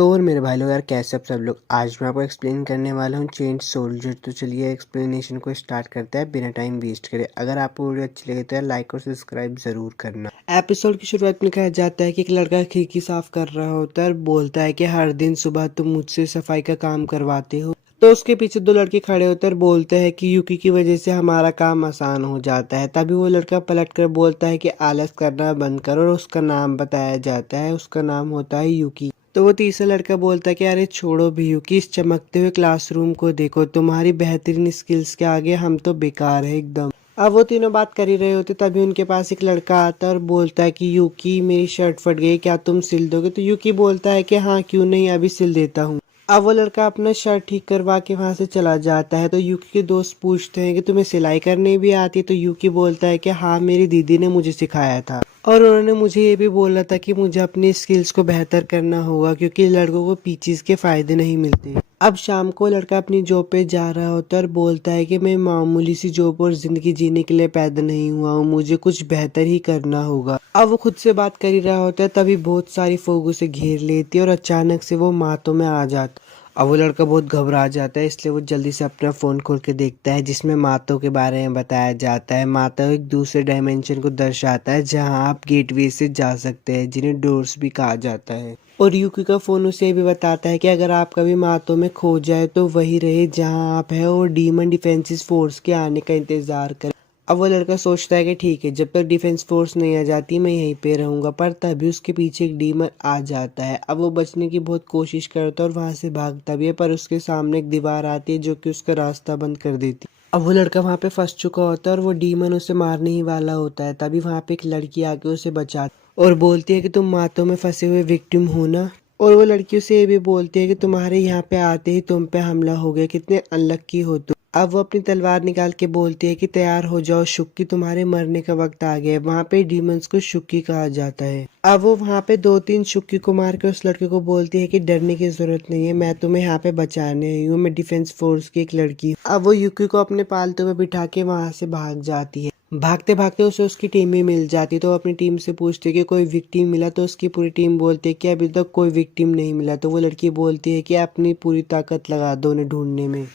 तो और मेरे भाई लोग यार कैसे आप सब लोग। आज मैं आपको एक्सप्लेन करने वाला हूँ चेंज सोल्जर। तो चलिए एक्सप्लेनेशन को स्टार्ट करते हैं बिना टाइम वेस्ट करे। अगर आपको वीडियो अच्छी लगे तो यार लाइक और सब्सक्राइब जरूर करना। एपिसोड की शुरुआत में कहा जाता है कि एक लड़का खिड़की साफ कर रहा होता है और बोलता है कि हर दिन सुबह तुम मुझसे सफाई का काम करवाते हो। तो उसके पीछे दो लड़के खड़े होते हैं और बोलते हैं कि यूकी की वजह से हमारा काम आसान हो जाता है। तभी वो लड़का पलट कर बोलता है कि आलस करना बंद करो, और उसका नाम बताया जाता है। उसका नाम होता है यूकी। तो वो तीसरा लड़का बोलता है कि अरे छोड़ो भी यूकी, इस चमकते हुए क्लासरूम को देखो, तुम्हारी बेहतरीन स्किल्स के आगे हम तो बेकार है एकदम। अब वो तीनों बात कर ही रहे होते तभी उनके पास एक लड़का आता है और बोलता है कि यूकी मेरी शर्ट फट गई, क्या तुम सिल दोगे। तो यूकी बोलता है कि हाँ क्यों नहीं, अभी सिल देता हूँ। अब वो लड़का अपना शर्ट ठीक करवा के वहां से चला जाता है। तो यूकी के दोस्त पूछते हैं कि तुम्हें सिलाई करनी भी आती है। तो यूकी बोलता है कि हाँ मेरी दीदी ने मुझे सिखाया था, और उन्होंने मुझे ये भी बोला था कि मुझे अपनी स्किल्स को बेहतर करना होगा क्योंकि लड़कों को पीचीज के फायदे नहीं मिलते। अब शाम को लड़का अपनी जॉब पे जा रहा होता है और बोलता है कि मैं मामूली सी जॉब और जिंदगी जीने के लिए पैदा नहीं हुआ हूँ, मुझे कुछ बेहतर ही करना होगा। अब वो खुद से बात कर ही रहा होता है तभी बहुत सारी फोग उसे घेर लेती है और अचानक से वो मातों में आ जाता। अब वो लड़का बहुत घबरा जाता है, इसलिए वो जल्दी से अपना फ़ोन खोल के देखता है जिसमें मातों के बारे में बताया जाता है। माता एक दूसरे डायमेंशन को दर्शाता है जहां आप गेटवे से जा सकते हैं, जिन्हें डोर्स भी कहा जाता है। और यूकी का फ़ोन उसे ये भी बताता है कि अगर आप कभी मातों में खो जाए तो वही रहे जहां आप हैं, और डीमन डिफेंसिस फोर्स के आने का इंतज़ार करें। अब वो लड़का सोचता है कि ठीक है, जब तक डिफेंस फोर्स नहीं आ जाती मैं यहीं पे रहूंगा। पर तभी उसके पीछे एक डीमन आ जाता है। अब वो बचने की बहुत कोशिश करता है और वहां से भागता भी है, पर उसके सामने एक दीवार आती है जो कि उसका रास्ता बंद कर देती है। अब वो लड़का वहां पे फंस चुका होता है और वो डीमन उसे मारने ही वाला होता है। तभी वहां पे एक लड़की आके उसे बचाती और बोलती है कि तुम मातों में फंसे हुए विक्टिम हो ना। और वो लड़की उसे ये भी बोलती है कि तुम्हारे यहाँ पे आते ही तुम पे हमला हो गया, कितने अनलक्की हो तुम। अब वो अपनी तलवार निकाल के बोलती है कि तैयार हो जाओ शुक्की, तुम्हारे मरने का वक्त आ गया है। वहाँ पे डीमंस को शुक्की कहा जाता है। अब वो वहाँ पे दो तीन शुक्की को मार के उस लड़के को बोलती है कि डरने की जरूरत नहीं है, मैं तुम्हें यहाँ पे बचाने आई हूँ, मैं डिफेंस फोर्स की एक लड़की। अब वो युकी को अपने पालतू में बिठा के वहाँ से भाग जाती है। भागते भागते उसे उसकी टीम भी मिल जाती है। तो वो अपनी टीम से पूछती है कि कोई विक्टिम मिला। तो उसकी पूरी टीम बोलती है कि अभी तक कोई विक्टिम नहीं मिला। तो वो लड़की बोलती है कि अपनी पूरी ताकत लगा दो उन्हें ढूंढने में।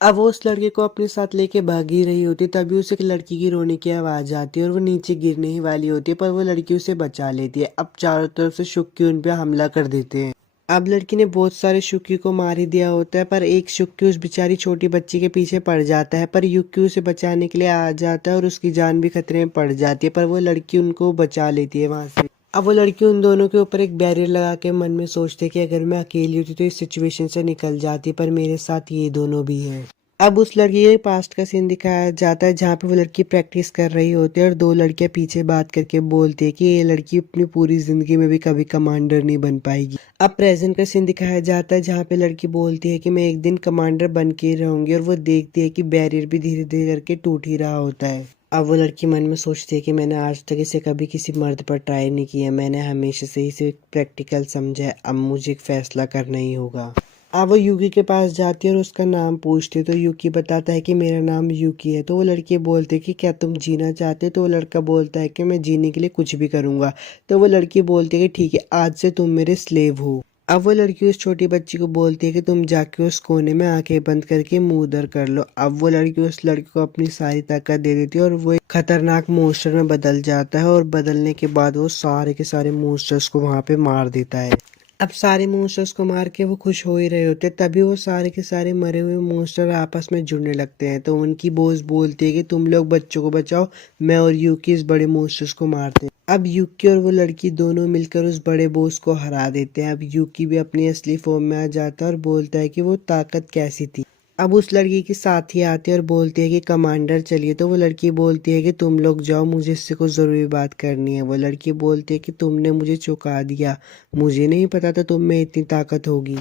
अब वो उस लड़के को अपने साथ लेके भाग ही रही होती तभी उसे एक लड़की की रोने की आवाज आती है और वो नीचे गिरने ही वाली होती है, पर वो लड़की उसे बचा लेती है। अब चारों तरफ से शुक्की उन पे हमला कर देते हैं। अब लड़की ने बहुत सारे शुक्की को मार ही दिया होता है, पर एक शुक्की उस बेचारी छोटी बच्ची के पीछे पड़ जाता है। पर युक्की उसे बचाने के लिए आ जाता है और उसकी जान भी खतरे में पड़ जाती है, पर वो लड़की उनको बचा लेती है वहां से। अब वो लड़की उन दोनों के ऊपर एक बैरियर लगा के मन में सोचती है कि अगर मैं अकेली होती तो इस सिचुएशन से निकल जाती, पर मेरे साथ ये दोनों भी हैं। अब उस लड़की के पास्ट का सीन दिखाया जाता है जहाँ पे वो लड़की प्रैक्टिस कर रही होती है और दो लड़कियां पीछे बात करके बोलती है कि ये लड़की अपनी पूरी जिंदगी में भी कभी कमांडर नहीं बन पाएगी। अब प्रेजेंट का सीन दिखाया जाता है जहाँ पे लड़की बोलती है कि मैं एक दिन कमांडर बन के रहूंगी, और वो देखती है कि बैरियर भी धीरे धीरे करके टूट ही रहा होता है। अब वो लड़की मन में सोचती है कि मैंने आज तक इसे कभी किसी मर्द पर ट्राई नहीं किया, मैंने हमेशा से इसे प्रैक्टिकल समझा है, अब मुझे एक फैसला करना ही होगा। अब वो यूकी के पास जाती है और उसका नाम पूछती है। तो यूकी बताता है कि मेरा नाम यूकी है। तो वो लड़की बोलती है कि क्या तुम जीना चाहते हो। तो वो लड़का बोलता है कि मैं जीने के लिए कुछ भी करूंगा। तो वो लड़की बोलती है कि ठीक है, आज से तुम मेरे स्लेव हो। अब वो लड़की उस छोटी बच्ची को बोलती है कि तुम जाके उस कोने में आंखें बंद करके मुंह उधर कर लो। अब वो लड़की उस लड़की को अपनी सारी ताकत दे देती है और वो एक खतरनाक मॉन्स्टर में बदल जाता है, और बदलने के बाद वो सारे के सारे मॉन्स्टर्स को वहां पे मार देता है। अब सारे मॉन्स्टर्स को मार के वो खुश हो ही रहे होते तभी वो सारे के सारे मरे हुए मॉन्स्टर आपस में जुड़ने लगते हैं। तो उनकी बॉस बोलती है कि तुम लोग बच्चों को बचाओ, मैं और यूकी इस बड़े मॉन्स्टर्स को मारते हैं। अब यूकी और वो लड़की दोनों मिलकर उस बड़े बॉस को हरा देते हैं। अब यूकी भी अपनी असली फॉर्म में आ जाता है और बोलता है कि वो ताकत कैसी थी। अब उस लड़की के साथ ही आती है और बोलती है कि कमांडर चलिए। तो वो लड़की बोलती है कि तुम लोग जाओ, मुझे इससे कुछ ज़रूरी बात करनी है। वो लड़की बोलती है कि तुमने मुझे चौंका दिया, मुझे नहीं पता था तुम में इतनी ताकत होगी।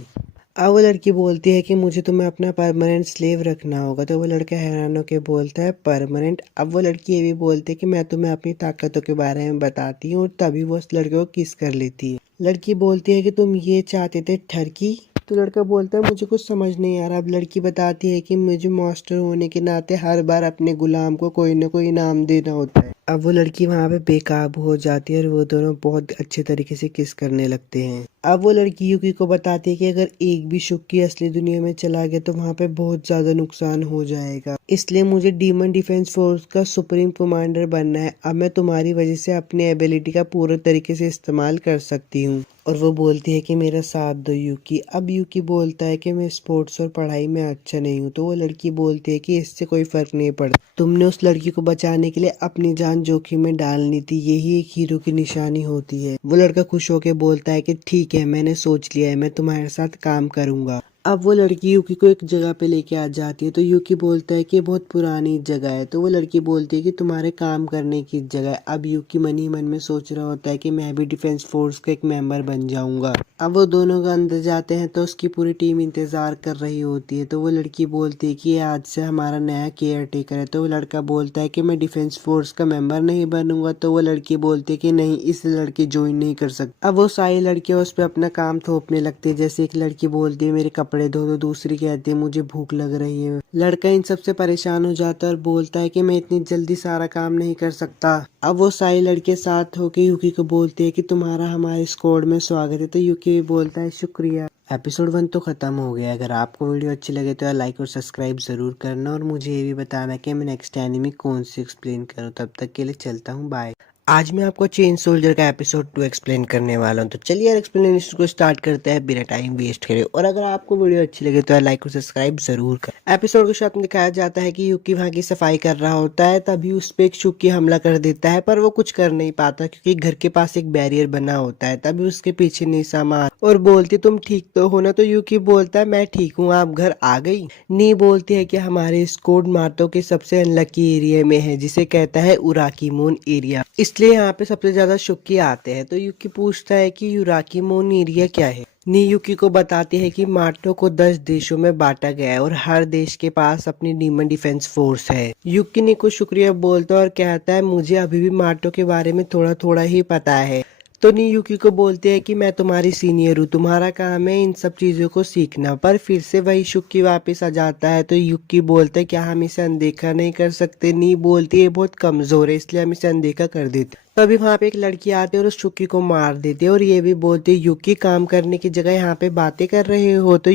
अब वो लड़की बोलती है कि मुझे तुम्हें अपना परमानेंट स्लेव रखना होगा। तो वो लड़का हैरान होकर बोलता है परमानेंट। अब वो लड़की ये भी बोलती है कि मैं तुम्हें अपनी ताकतों के बारे में बताती हूँ, और तभी वो उस लड़के को किस कर लेती है। लड़की बोलती है कि तुम ये चाहते थे ठरकी। तो लड़का बोलता है मुझे कुछ समझ नहीं आ रहा। अब लड़की बताती है कि मुझे मास्टर होने के नाते हर बार अपने गुलाम को कोई ना कोई इनाम देना होता है। अब वो लड़की वहाँ पे बेकाबू हो जाती है और वो दोनों बहुत अच्छे तरीके से किस करने लगते हैं। अब वो लड़की यूकी को बताती है कि अगर एक भी शुक्की असली दुनिया में चला गया तो वहाँ पे बहुत ज्यादा नुकसान हो जाएगा, इसलिए मुझे डीमन डिफेंस फोर्स का सुप्रीम कमांडर बनना है। अब मैं तुम्हारी वजह से अपनी एबिलिटी का पूरे तरीके से इस्तेमाल कर सकती हूँ। और वो बोलती है कि मेरा साथ दो यूकी। अब यूकी बोलता है कि मैं स्पोर्ट्स और पढ़ाई में अच्छा नहीं हूँ। तो वो लड़की बोलती है कि इससे कोई फर्क नहीं पड़ता, तुमने उस लड़की को बचाने के लिए अपनी जान जोखिम में डालनी थी, यही एक हीरो की निशानी होती है। वो लड़का खुश होकर बोलता है कि ठीक है, मैंने सोच लिया है, मैं तुम्हारे साथ काम करूंगा। अब वो लड़की यूकी को एक जगह पे लेके आ जाती है। तो यूकी बोलता है कि बहुत पुरानी जगह है। तो वो लड़की बोलती है कि तुम्हारे काम करने की जगह है। अब यूकी मन ही मन में सोच रहा होता है कि मैं भी डिफेंस फोर्स का एक मेंबर बन जाऊंगा। अब वो दोनों का अंदर जाते हैं तो उसकी पूरी टीम इंतजार कर रही होती है। तो वो लड़की बोलती है कि ये आज से हमारा नया केयर टेकर है। तो वो लड़का बोलता है कि मैं डिफेंस फोर्स का मेंबर नहीं बनूंगा। तो वो लड़की बोलती है कि नहीं, इस लड़की ज्वाइन नहीं कर सकती। अब वो सारी लड़कियां उस पर अपना काम थोपने लगती है। जैसे एक लड़की बोलती है मेरे कपड़े धो दो, दूसरी कहती है मुझे भूख लग रही है। लड़का इन सबसे परेशान हो जाता है और बोलता है कि मैं इतनी जल्दी सारा काम नहीं कर सकता। अब वो सारी लड़के साथ होके यूकी को बोलते हैं कि तुम्हारा हमारे स्क्वाड में स्वागत है। तो यूकी बोलता है शुक्रिया। एपिसोड 1 तो खत्म हो गया। अगर आपको वीडियो अच्छी लगे तो लाइक और सब्सक्राइब जरूर करना और मुझे ये भी बताना कि मैं नेक्स्ट एनिमी कौन सी एक्सप्लेन करूँ। तब तक के लिए चलता हूँ, बाय। आज मैं आपको चेन सोल्जर का एपिसोड 2 एक्सप्लेन करने वाला हूँ। तो चलिए यार एक्सप्लेनेशन को स्टार्ट करते हैं बिना टाइम वेस्ट करे। और अगर आपको वीडियो अच्छी लगे तो लाइक और सब्सक्राइब जरूर कर। एपिसोड के साथ में दिखाया जाता है कि यूकी वहाँ की सफाई कर रहा होता है, तभी उस पे एक शुक्की हमला कर देता है, पर वो कुछ कर नहीं पाता क्योंकि घर के पास एक बैरियर बना होता है। तभी उसके पीछे निशा मार और बोलती तुम ठीक तो हो ना। तो यूकी बोलता है मैं ठीक हूँ, आप घर आ गई। नी बोलती है कि हमारे स्क्वाड मार्तो के सबसे अनलकी एरिया में है, जिसे कहता है उराकीमोन एरिया, इसलिए यहाँ पे सबसे ज्यादा शुक्की आते हैं। तो यूकी पूछता है कि उराकीमोन एरिया क्या है। नी यूकी को बताती है कि मार्टो को 10 देशों में बांटा गया है और हर देश के पास अपनी डीमन डिफेंस फोर्स है। यूकी नी को शुक्रिया बोलता है और कहता है मुझे अभी भी मार्टो के बारे में थोड़ा थोड़ा ही पता है। तो नी यूकी को बोलते हैं कि मैं तुम्हारी सीनियर हूँ, तुम्हारा काम है इन सब चीजों को सीखना। पर फिर से वही शुक्की वापस आ जाता है। तो यूकी बोलते हैं क्या हम इसे अनदेखा नहीं कर सकते। नी बोलती है बहुत कमजोर है, इसलिए हम इसे अनदेखा कर देते। तभी वहां पे एक लड़की आती है और उस शुक्की को मार देती है और ये भी बोलती है यूकी काम करने की जगह यहाँ पे बातें कर रहे हो। तो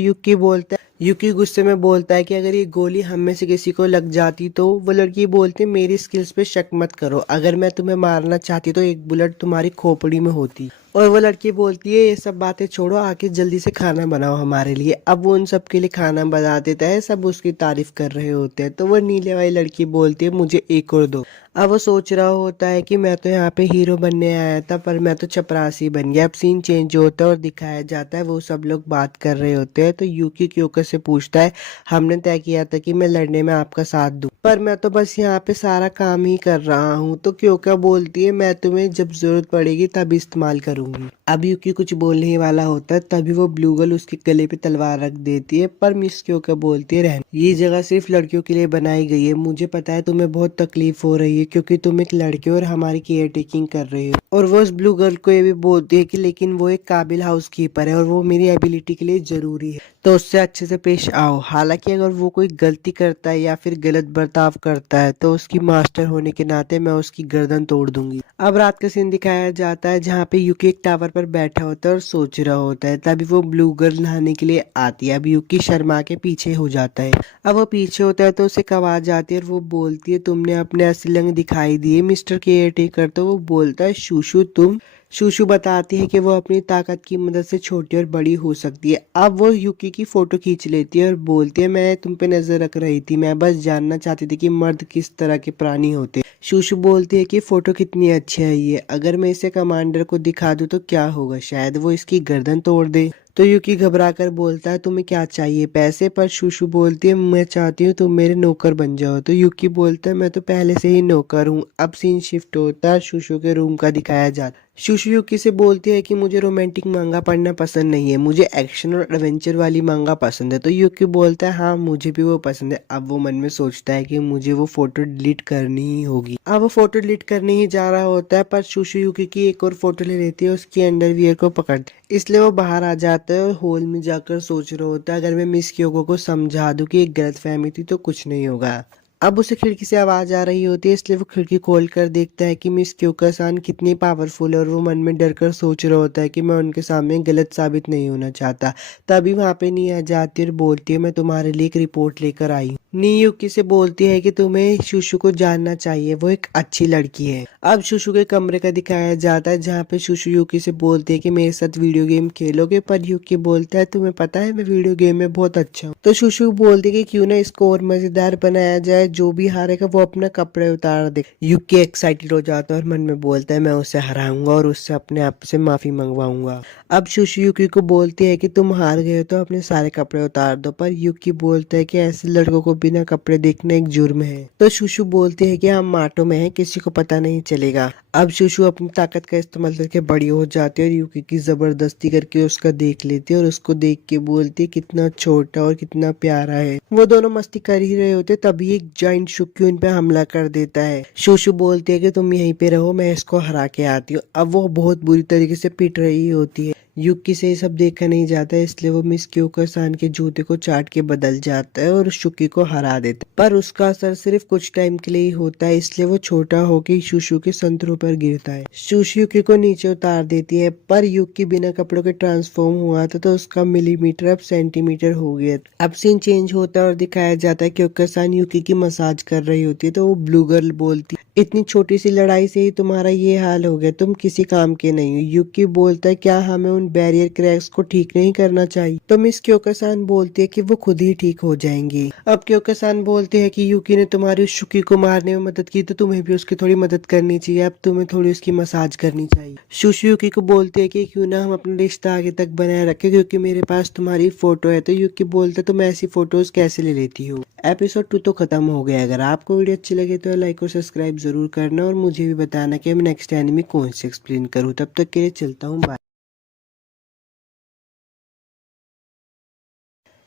यूकी गुस्से में बोलता है कि अगर ये गोली हम में से किसी को लग जाती। तो वो लड़की बोलती है मेरी स्किल्स पे शक मत करो, अगर मैं तुम्हें मारना चाहती तो एक बुलेट तुम्हारी खोपड़ी में होती। और वो लड़की बोलती है ये सब बातें छोड़ो, आके जल्दी से खाना बनाओ हमारे लिए। अब वो उन सब के लिए खाना बना देता है, सब उसकी तारीफ कर रहे होते हैं। तो वो नीले वाली लड़की बोलती है मुझे एक और दो। अब वो सोच रहा होता है कि मैं तो यहाँ पे हीरो बनने आया था, पर मैं तो चपरासी बन गया। अब सीन चेंज होता है और दिखाया जाता है वो सब लोग बात कर रहे होते हैं। तो यूकी क्योकर से पूछता है हमने तय किया था कि मैं लड़ने में आपका साथ दूं, पर मैं तो बस यहाँ पे सारा काम ही कर रहा हूँ। तो क्योका बोलती है मैं तुम्हें जब जरूरत पड़ेगी तब इस्तेमाल करूंगी। अब यूकी कुछ बोलने ही वाला होता है, तभी वो ब्लू गर्ल उसके गले पे तलवार रख देती है। पर मिस क्योका बोलती है रहने, ये जगह सिर्फ लड़कियों के लिए बनाई गई है। मुझे पता है तुम्हें बहुत तकलीफ हो रही है क्योंकि तुम एक लड़की हो और हमारी केयर टेकिंग कर रही हो। और वो उस ब्लू गर्ल को ये भी बोलती है कि लेकिन वो एक काबिल हाउस कीपर है और वो मेरी एबिलिटी के लिए जरूरी है, तो उससे अच्छे से पेश आओ। हालांकि अगर वो कोई गलती करता है या फिर गलत बर्ताव करता है तो उसकी मास्टर होने के नाते मैं उसकी गर्दन तोड़ दूंगी। अब रात का सीन दिखाया जाता है जहाँ पे यूकी एक टावर पर बैठा होता है और सोच रहा होता है। तभी वो ब्लू गर्ल नहाने के लिए आती है। अब यूकी शर्मा के पीछे हो जाता है। अब वो पीछे होता है तो उसे एक आवाज आती है और वो बोलती है तुमने अपने असली रंग दिखाई दिए मिस्टर केयर टेकर। तो वो बोलता है शूशु तुम। शूशु बताती है कि वो अपनी ताकत की मदद से छोटी और बड़ी हो सकती है। अब वो यूकी की फोटो खींच लेती है और बोलती है मैं तुम पे नजर रख रही थी, मैं बस जानना चाहती थी कि मर्द किस तरह के प्राणी होते। शूशु बोलती है कि फोटो कितनी अच्छी है ये, अगर मैं इसे कमांडर को दिखा दूं तो क्या होगा, शायद वो इसकी गर्दन तोड़ दे। तो यूकी घबरा कर बोलता है तुम्हें क्या चाहिए, पैसे। पर शूशु बोलती है मैं चाहती हूँ तुम मेरे नौकर बन जाओ। तो यूकी बोलता है मैं तो पहले से ही नौकर हूँ। अब सीन शिफ्ट होता है, शूशु के रूम का दिखाया जाता। शूशु यूकी से बोलती है कि मुझे रोमांटिक मांगा पढ़ना पसंद नहीं है, मुझे एक्शन और एडवेंचर वाली मांगा पसंद है। तो यूकी बोलता है हाँ मुझे भी वो पसंद है। अब वो मन में सोचता है कि मुझे वो फोटो डिलीट करनी ही होगी। अब वो फोटो डिलीट करने ही जा रहा होता है, पर शूशु यूकी की एक और फोटो ले लेती है, उसकी अंडरवियर को पकड़ती है। इसलिए वो बाहर आ जाता है और हॉल में जाकर सोच रहा होता है अगर मैं मिस क्योको को समझा दूं कि एक गलत फहमी थी तो कुछ नहीं होगा। अब उसे खिड़की से आवाज आ रही होती है, इसलिए वो खिड़की खोल कर देखता है कि मिस क्योकसान कितनी पावरफुल है और वो मन में डर कर सोच रहा होता है कि मैं उनके सामने गलत साबित नहीं होना चाहता। तभी वहां पे नी आ जाती है और बोलती है मैं तुम्हारे लिए एक रिपोर्ट लेकर आई हूँ। नी युकी से बोलती है कि तुम्हें शुशु को जानना चाहिए, वो एक अच्छी लड़की है। अब शुशु के कमरे का दिखाया जाता है जहाँ पे शुशु युकी से बोलती है कि मेरे साथ वीडियो गेम खेलोगे, पर युकी बोलता है तुम्हें पता है मैं वीडियो गेम में बहुत अच्छा हूँ। तो शुशु बोलती है कि क्यों ना इसको और मजेदार बनाया जाए, जो भी हारेगा वो अपना कपड़े उतार दे। युकी एक्साइटेड हो जाता है और मन में बोलता है मैं उसे हराऊंगा और उससे अपने आप से माफी मंगवाऊंगा। अब शुशु युकी को बोलती है कि तुम हार गए हो तो अपने सारे कपड़े उतार दो, पर युकी बोलता है कि ऐसे लड़कों को बिना कपड़े देखना एक जुर्म है। तो शुशु बोलती है कि हम माटो में हैं, किसी को पता नहीं चलेगा। अब शुशु अपनी ताकत का इस्तेमाल करके बड़ी हो जाती है और युकी की जबरदस्ती करके उसका देख लेती है और उसको देख के बोलती है कितना छोटा और कितना प्यारा है। वो दोनों मस्ती कर ही रहे होते तभी एक जाइंट शुक्की उन पे हमला कर देता है। शुशु बोलती है कि तुम यहीं पे रहो, मैं इसको हरा के आती हूँ। अब वो बहुत बुरी तरीके से पिट रही होती है। युकी से ये सब देखा नहीं जाता है, इसलिए वो मिस क्योकसान के जूते को चाट के बदल जाता है और शुकी को हरा देता है। पर उसका असर सिर्फ कुछ टाइम के लिए ही होता है, इसलिए वो छोटा होकर शुशु के संतरों पर गिरता है। शुशु युकी को नीचे उतार देती है, पर युकी बिना कपड़ों के ट्रांसफॉर्म हुआ था तो उसका मिलीमीटर अब सेंटीमीटर हो गया। अब सीन चेंज होता है और दिखाया जाता है क्योकसान युकी की मसाज कर रही होती है। तो वो ब्लू गर्ल बोलती इतनी छोटी सी लड़ाई से ही तुम्हारा ये हाल हो गया, तुम किसी काम के नहीं हो। युकी बोलता है क्या हमें उन बैरियर क्रैक्स को ठीक नहीं करना चाहिए? तो मिस क्योकसान बोलती है कि वो खुद ही ठीक हो जाएंगी। अब क्योकसान बोलते हैं कि युकी ने तुम्हारी उस शुकी को मारने में मदद की तो तुम्हें भी उसकी थोड़ी मदद करनी चाहिए, अब तुम्हें थोड़ी उसकी मसाज करनी चाहिए। शुशु युकी को बोलते हैं कि क्यों ना हम अपना रिश्ता आगे तक बनाए रखें, क्योंकि मेरे पास तुम्हारी फोटो है। तो युकी बोलता है तुम ऐसी फोटोज कैसे ले लेती हो। एपिसोड 2 तो खत्म हो गया। अगर आपको वीडियो अच्छी लगे तो लाइक और सब्सक्राइब जरूर करना और मुझे भी बताना कि मैं नेक्स्ट एनिमे कौन से एक्सप्लेन करूँ। तब तक के लिए चलता हूँ, बाय।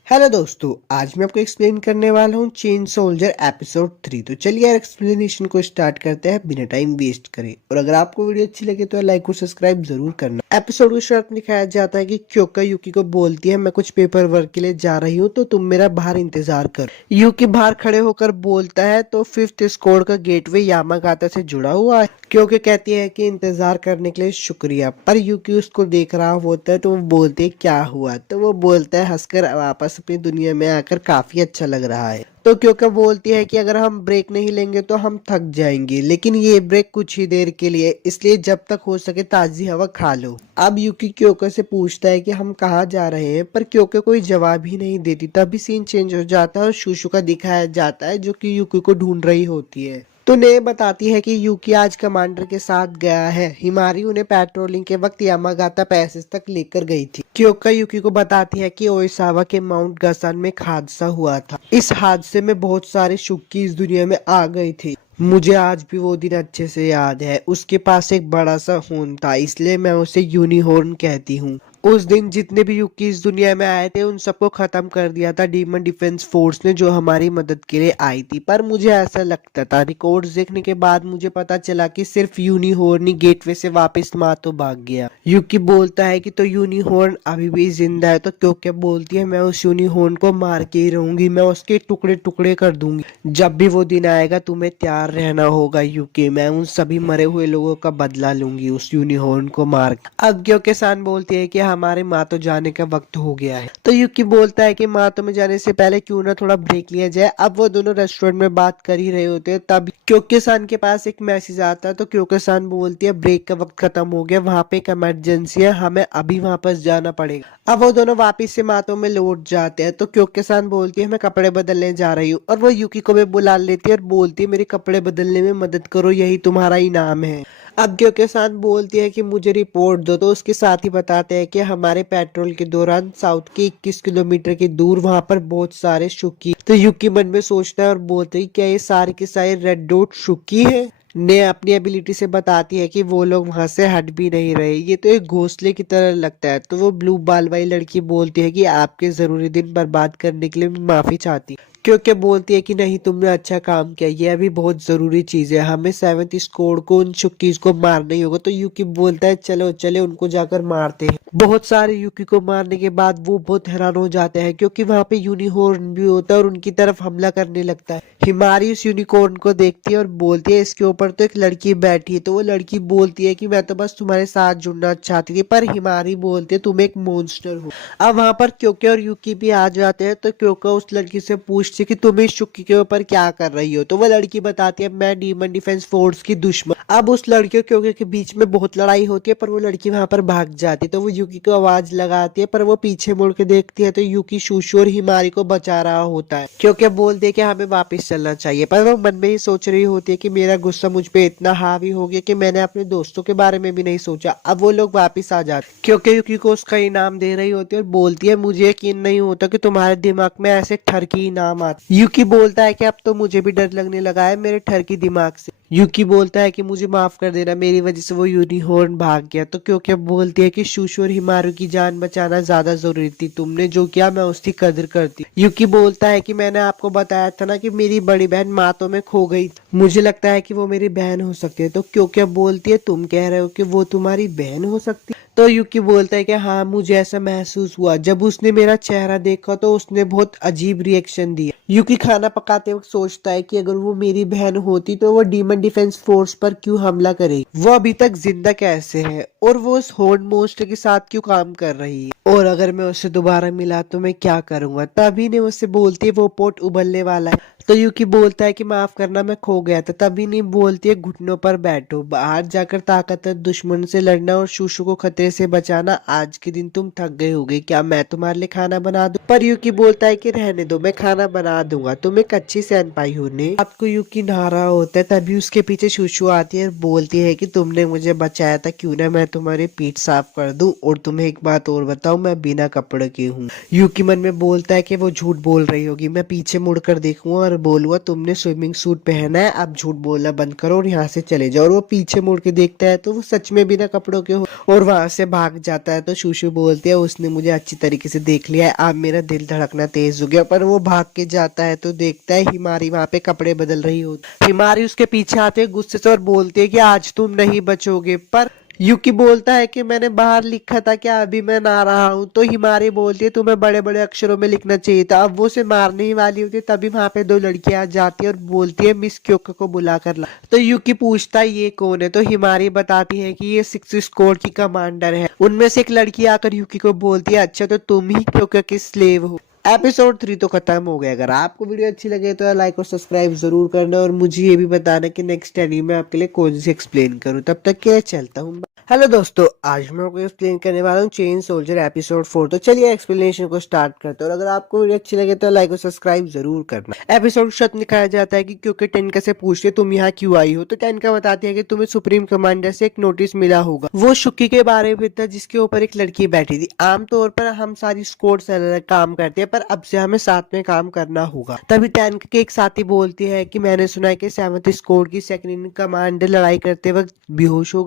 हेलो दोस्तों, आज मैं आपको एक्सप्लेन करने वाला हूँ चेन सोल्जर एपिसोड 3। तो चलिए यार एक्सप्लेनेशन को स्टार्ट करते हैं बिना टाइम वेस्ट करें। और अगर आपको वीडियो अच्छी लगे तो लाइक और सब्सक्राइब जरूर करना। एपिसोड को शुरुआत में दिखाया जाता है कि क्योका युकी को बोलती है मैं कुछ पेपर वर्क के लिए जा रही हूँ तो तुम मेरा बाहर इंतजार कर। युकी बाहर खड़े होकर बोलता है तो 5th स्क्वाड का गेटवे यामागाता से जुड़ा हुआ है। क्योंकि कहती है कि इंतजार करने के लिए शुक्रिया, पर युकी उसको देख रहा होता है तो वो बोलते है क्या हुआ। तो वो बोलता है हंसकर वापस अपनी दुनिया में आकर काफी अच्छा लग रहा है। तो क्योंकि बोलती है कि अगर हम ब्रेक नहीं लेंगे तो हम थक जाएंगे, लेकिन ये ब्रेक कुछ ही देर के लिए, इसलिए जब तक हो सके ताजी हवा खा लो। अब युकी क्योको से पूछता है कि हम कहाँ जा रहे हैं, पर क्योको कोई जवाब ही नहीं देती। तभी सीन चेंज हो जाता है और शुशु का दिखाया जाता है जो कि युकी को ढूंढ रही होती है। तो ने बताती है कि युकी आज कमांडर के साथ गया है। हिमारी उन्हें पेट्रोलिंग के वक्त यामागाता पैसेज तक लेकर गई थी। क्योका युकी को बताती है कि ओइसावा के माउंट गसान में एक हादसा हुआ था। इस हादसे में बहुत सारे शुक्की इस दुनिया में आ गए थे। मुझे आज भी वो दिन अच्छे से याद है। उसके पास एक बड़ा सा खून था, इसलिए मैं उसे यूनिहॉर्न कहती हूँ। उस दिन जितने भी युकी इस दुनिया में आए थे उन सबको खत्म कर दिया था डीमन डिफेंस फोर्स ने, जो हमारी मदद के लिए आई थी। पर मुझे ऐसा लगता था, रिकॉर्ड्स देखने के बाद मुझे पता चला कि सिर्फ यूनिहॉर्न ही गेटवे से वापस मातो भाग गया। युकी बोलता है कि तो यूनिहॉर्न अभी भी जिंदा है। तो क्योंकि बोलती है मैं उस यूनिहॉर्न को मार के ही रहूंगी, मैं उसके टुकड़े टुकड़े कर दूंगी। जब भी वो दिन आएगा तुम्हें तैयार रहना होगा युकी, मैं उन सभी मरे हुए लोगों का बदला लूंगी उस यूनिहॉर्न को मार। अब क्योंकि सान बोलती है कि हमारे मातो जाने का वक्त हो गया है। तो युकी बोलता है कि मातो में जाने से पहले क्यों ना थोड़ा ब्रेक लिया जाए। अब वो दोनों रेस्टोरेंट में बात कर ही रहे होते हैं, तब क्योंकि सान के पास एक मैसेज आता है। तो क्योंकि सान बोलती है ब्रेक का वक्त खत्म हो गया, वहाँ पे एक इमरजेंसी है, हमें अभी वापस जाना पड़ेगा। अब वो दोनों वापस से मातो में लौट जाते हैं। तो क्योंकि सान बोलती है मैं कपड़े बदलने जा रही हूँ, और वो युकी को भी बुला लेती है और बोलती है मेरे कपड़े बदलने में मदद करो, यही तुम्हारा इनाम है। अब क्योंकि सान बोलती है कि मुझे रिपोर्ट दो, तो उसके साथ ही बताते हैं कि हमारे पेट्रोल के दौरान साउथ के 21 किलोमीटर की दूर वहां पर बहुत सारे शुकी। तो युकी मन में सोचता है और बोलते है क्या ये सारे के सारे रेड डॉट शुकी है। ने अपनी एबिलिटी से बताती है कि वो लोग वहां से हट भी नहीं रहे, ये तो एक घोंसले की तरह लगता है। तो वो ब्लू बाल वाली लड़की बोलती है कि आपके जरूरी दिन बर्बाद करने के लिए मैं माफी चाहती। क्योंकि बोलती है कि नहीं तुमने अच्छा काम किया, ये अभी बहुत जरूरी चीज है, हमें 7th स्क्वाड को उन शुक्कीज को मारना ही होगा। तो यूकी बोलता है चलो चले उनको जाकर मारते हैं। बहुत सारे यूकी को मारने के बाद वो बहुत हैरान हो जाते हैं क्योंकि वहां पे यूनिकॉर्न भी होता है और उनकी तरफ हमला करने लगता है। हिमारी उस यूनिकॉर्न को देखती है और बोलती है इसके ऊपर तो एक लड़की बैठी है। तो वो लड़की बोलती है कि मैं तो बस तुम्हारे साथ जुड़ना चाहती थी, पर हिमारी बोलती है तुम एक मॉन्स्टर हो। अब वहां पर क्योके और यूकी भी आ जाते हैं। तो क्योका उस लड़की से पूछती है कि तुम इस शुक्की के ऊपर क्या कर रही हो। तो वो लड़की बताती है मैं डीमन डिफेंस फोर्स की दुश्मन। अब उस लड़की और क्योके के बीच में बहुत लड़ाई होती है, पर वो लड़की वहां पर भाग जाती है। तो वो यूकी को आवाज लगाती है, पर वो पीछे मुड़ के देखती है तो यूकी शूशु और हिमारी को बचा रहा होता है। क्योंकि बोलते हैं कि हमें वापस चलना चाहिए, पर वो मन में ही सोच रही होती है कि मेरा गुस्सा मुझ पे इतना हावी हो गया कि मैंने अपने दोस्तों के बारे में भी नहीं सोचा। अब वो लोग वापस आ जाते क्योंकि यूकी को उसका इनाम दे रही होती है और बोलती है मुझे यकीन नहीं होता कि तुम्हारे दिमाग में ऐसे ठरकी इनाम आते। यूकी बोलता है कि अब तो मुझे भी डर लगने लगा है मेरे ठरकी दिमाग से। यूकी बोलता है कि मुझे माफ कर देना, मेरी वजह से वो यूनिकॉर्न भाग गया। तो क्योंकि अब बोलती है कि शूशु और हिमारू की जान बचाना ज्यादा जरूरी थी, तुमने जो किया मैं उसकी कदर करती। यूकी बोलता है कि मैंने आपको बताया था ना कि मेरी बड़ी बहन मातों में खो गई, मुझे लगता है कि वो मेरी बहन हो सकती है। तो क्योंकि अब बोलती है तुम कह रहे हो कि वो तुम्हारी बहन हो सकती है। तो यूकी बोलता है कि हाँ मुझे ऐसा महसूस हुआ, जब उसने मेरा चेहरा देखा तो उसने बहुत अजीब रिएक्शन दिया। यूकी खाना पकाते वक्त सोचता है कि अगर वो मेरी बहन होती तो वो डीमन डिफेंस फोर्स पर क्यों हमला करेगी, वो अभी तक जिंदा कैसे है और वो उस होर्न मोस्टर के साथ क्यों काम कर रही है, और अगर मैं उससे दोबारा मिला तो मैं क्या करूंगा। तभी ने उससे बोलती है वो पोट उबलने वाला है। तो यूकी बोलता है कि माफ करना मैं खो गया था। तभी नहीं बोलती है घुटनों पर बैठो, बाहर जाकर ताकतवर दुश्मन से लड़ना और शूशु को खतरे से बचाना, आज के दिन तुम थक गए होगे, क्या मैं तुम्हारे लिए खाना बना दूं। पर यूकी बोलता है कि रहने दो, मैं खाना बना दूंगा, तुम एक अच्छी सैनपाई हो ने। आपको यूकी नहा रहा होता है, तभी उसके पीछे शूशु आती है और बोलती है कि तुमने मुझे बचाया था, क्यों ना मैं तुम्हारी पीठ साफ कर दूं। और तुम्हें एक बात और बताऊं, मैं बिना कपड़े की हूँ। यूकी मन में बोलता है कि वो झूठ बोल रही होगी। मैं पीछे मुड़कर देखूंगा और बोलूंगा तुमने स्विमिंग सूट पहना है, अब झूठ बोलना बंद करो और यहाँ से चले जाओ। और वो पीछे मुड़ के देखता है तो वो सच में बिना कपड़ों के हो और वहां से भाग जाता है। तो शूशु बोलती है उसने मुझे अच्छी तरीके से देख लिया है, अब मेरा दिल धड़कना तेज हो गया। पर वो भाग के जाता है तो देखता है हिमारी वहां पे कपड़े बदल रही होती। हिमारी उसके पीछे आते है गुस्से से और बोलती है कि आज तुम नहीं बचोगे। पर यूकी बोलता है कि मैंने बाहर लिखा था क्या अभी मैं नहा रहा हूँ। तो हिमारी बोलती है तुम्हें बड़े बड़े अक्षरों में लिखना चाहिए था। अब वो उसे मारने ही वाली होती है, तभी वहां पे दो लड़कियां आ जाती है और बोलती है मिस क्योको को बुला कर ला। तो यूकी पूछता है ये कौन है। तो हिमारी बताती है कि ये 6 स्क्वाड की कमांडर है। उनमें से एक लड़की आकर यूकी को बोलती है अच्छा तो तुम ही क्योको की स्लेव हो। एपिसोड 3 तो खत्म हो गया। अगर आपको वीडियो अच्छी लगे तो लाइक और सब्सक्राइब जरूर करना और मुझे ये भी बताना कि नेक्स्ट एनीमे मैं आपके लिए कौन सी एक्सप्लेन करूं। तब तक के चलता हूं। हेलो दोस्तों, आज मैं आपको एक्सप्लेन करने वाला हूँ चेन सोल्जर एपिसोड 4। तो चलिए एक्सप्लेनेशन को स्टार्ट करते हैं। और अगर आपको वीडियो अच्छी लगे तो लाइक और सब्सक्राइब जरूर करना। एपिसोड शत दिखाया जाता है कि क्योंकि टेनका से पूछते तुम यहाँ क्यों आई हो। तो टेनका बताती है कि तुम्हें सुप्रीम कमांडर से एक नोटिस मिला होगा, वो शुक्की के बारे में था जिसके ऊपर एक लड़की बैठी थी। आमतौर पर हम सारी स्क्वाड से अलग काम करते हैं, पर अब से हमें साथ में काम करना होगा। तभी टेनका के एक साथी बोलती है कि मैंने सुना है कि 7th स्क्वाड की सेकंड कमांडर लड़ाई करते वक्त बेहोश हो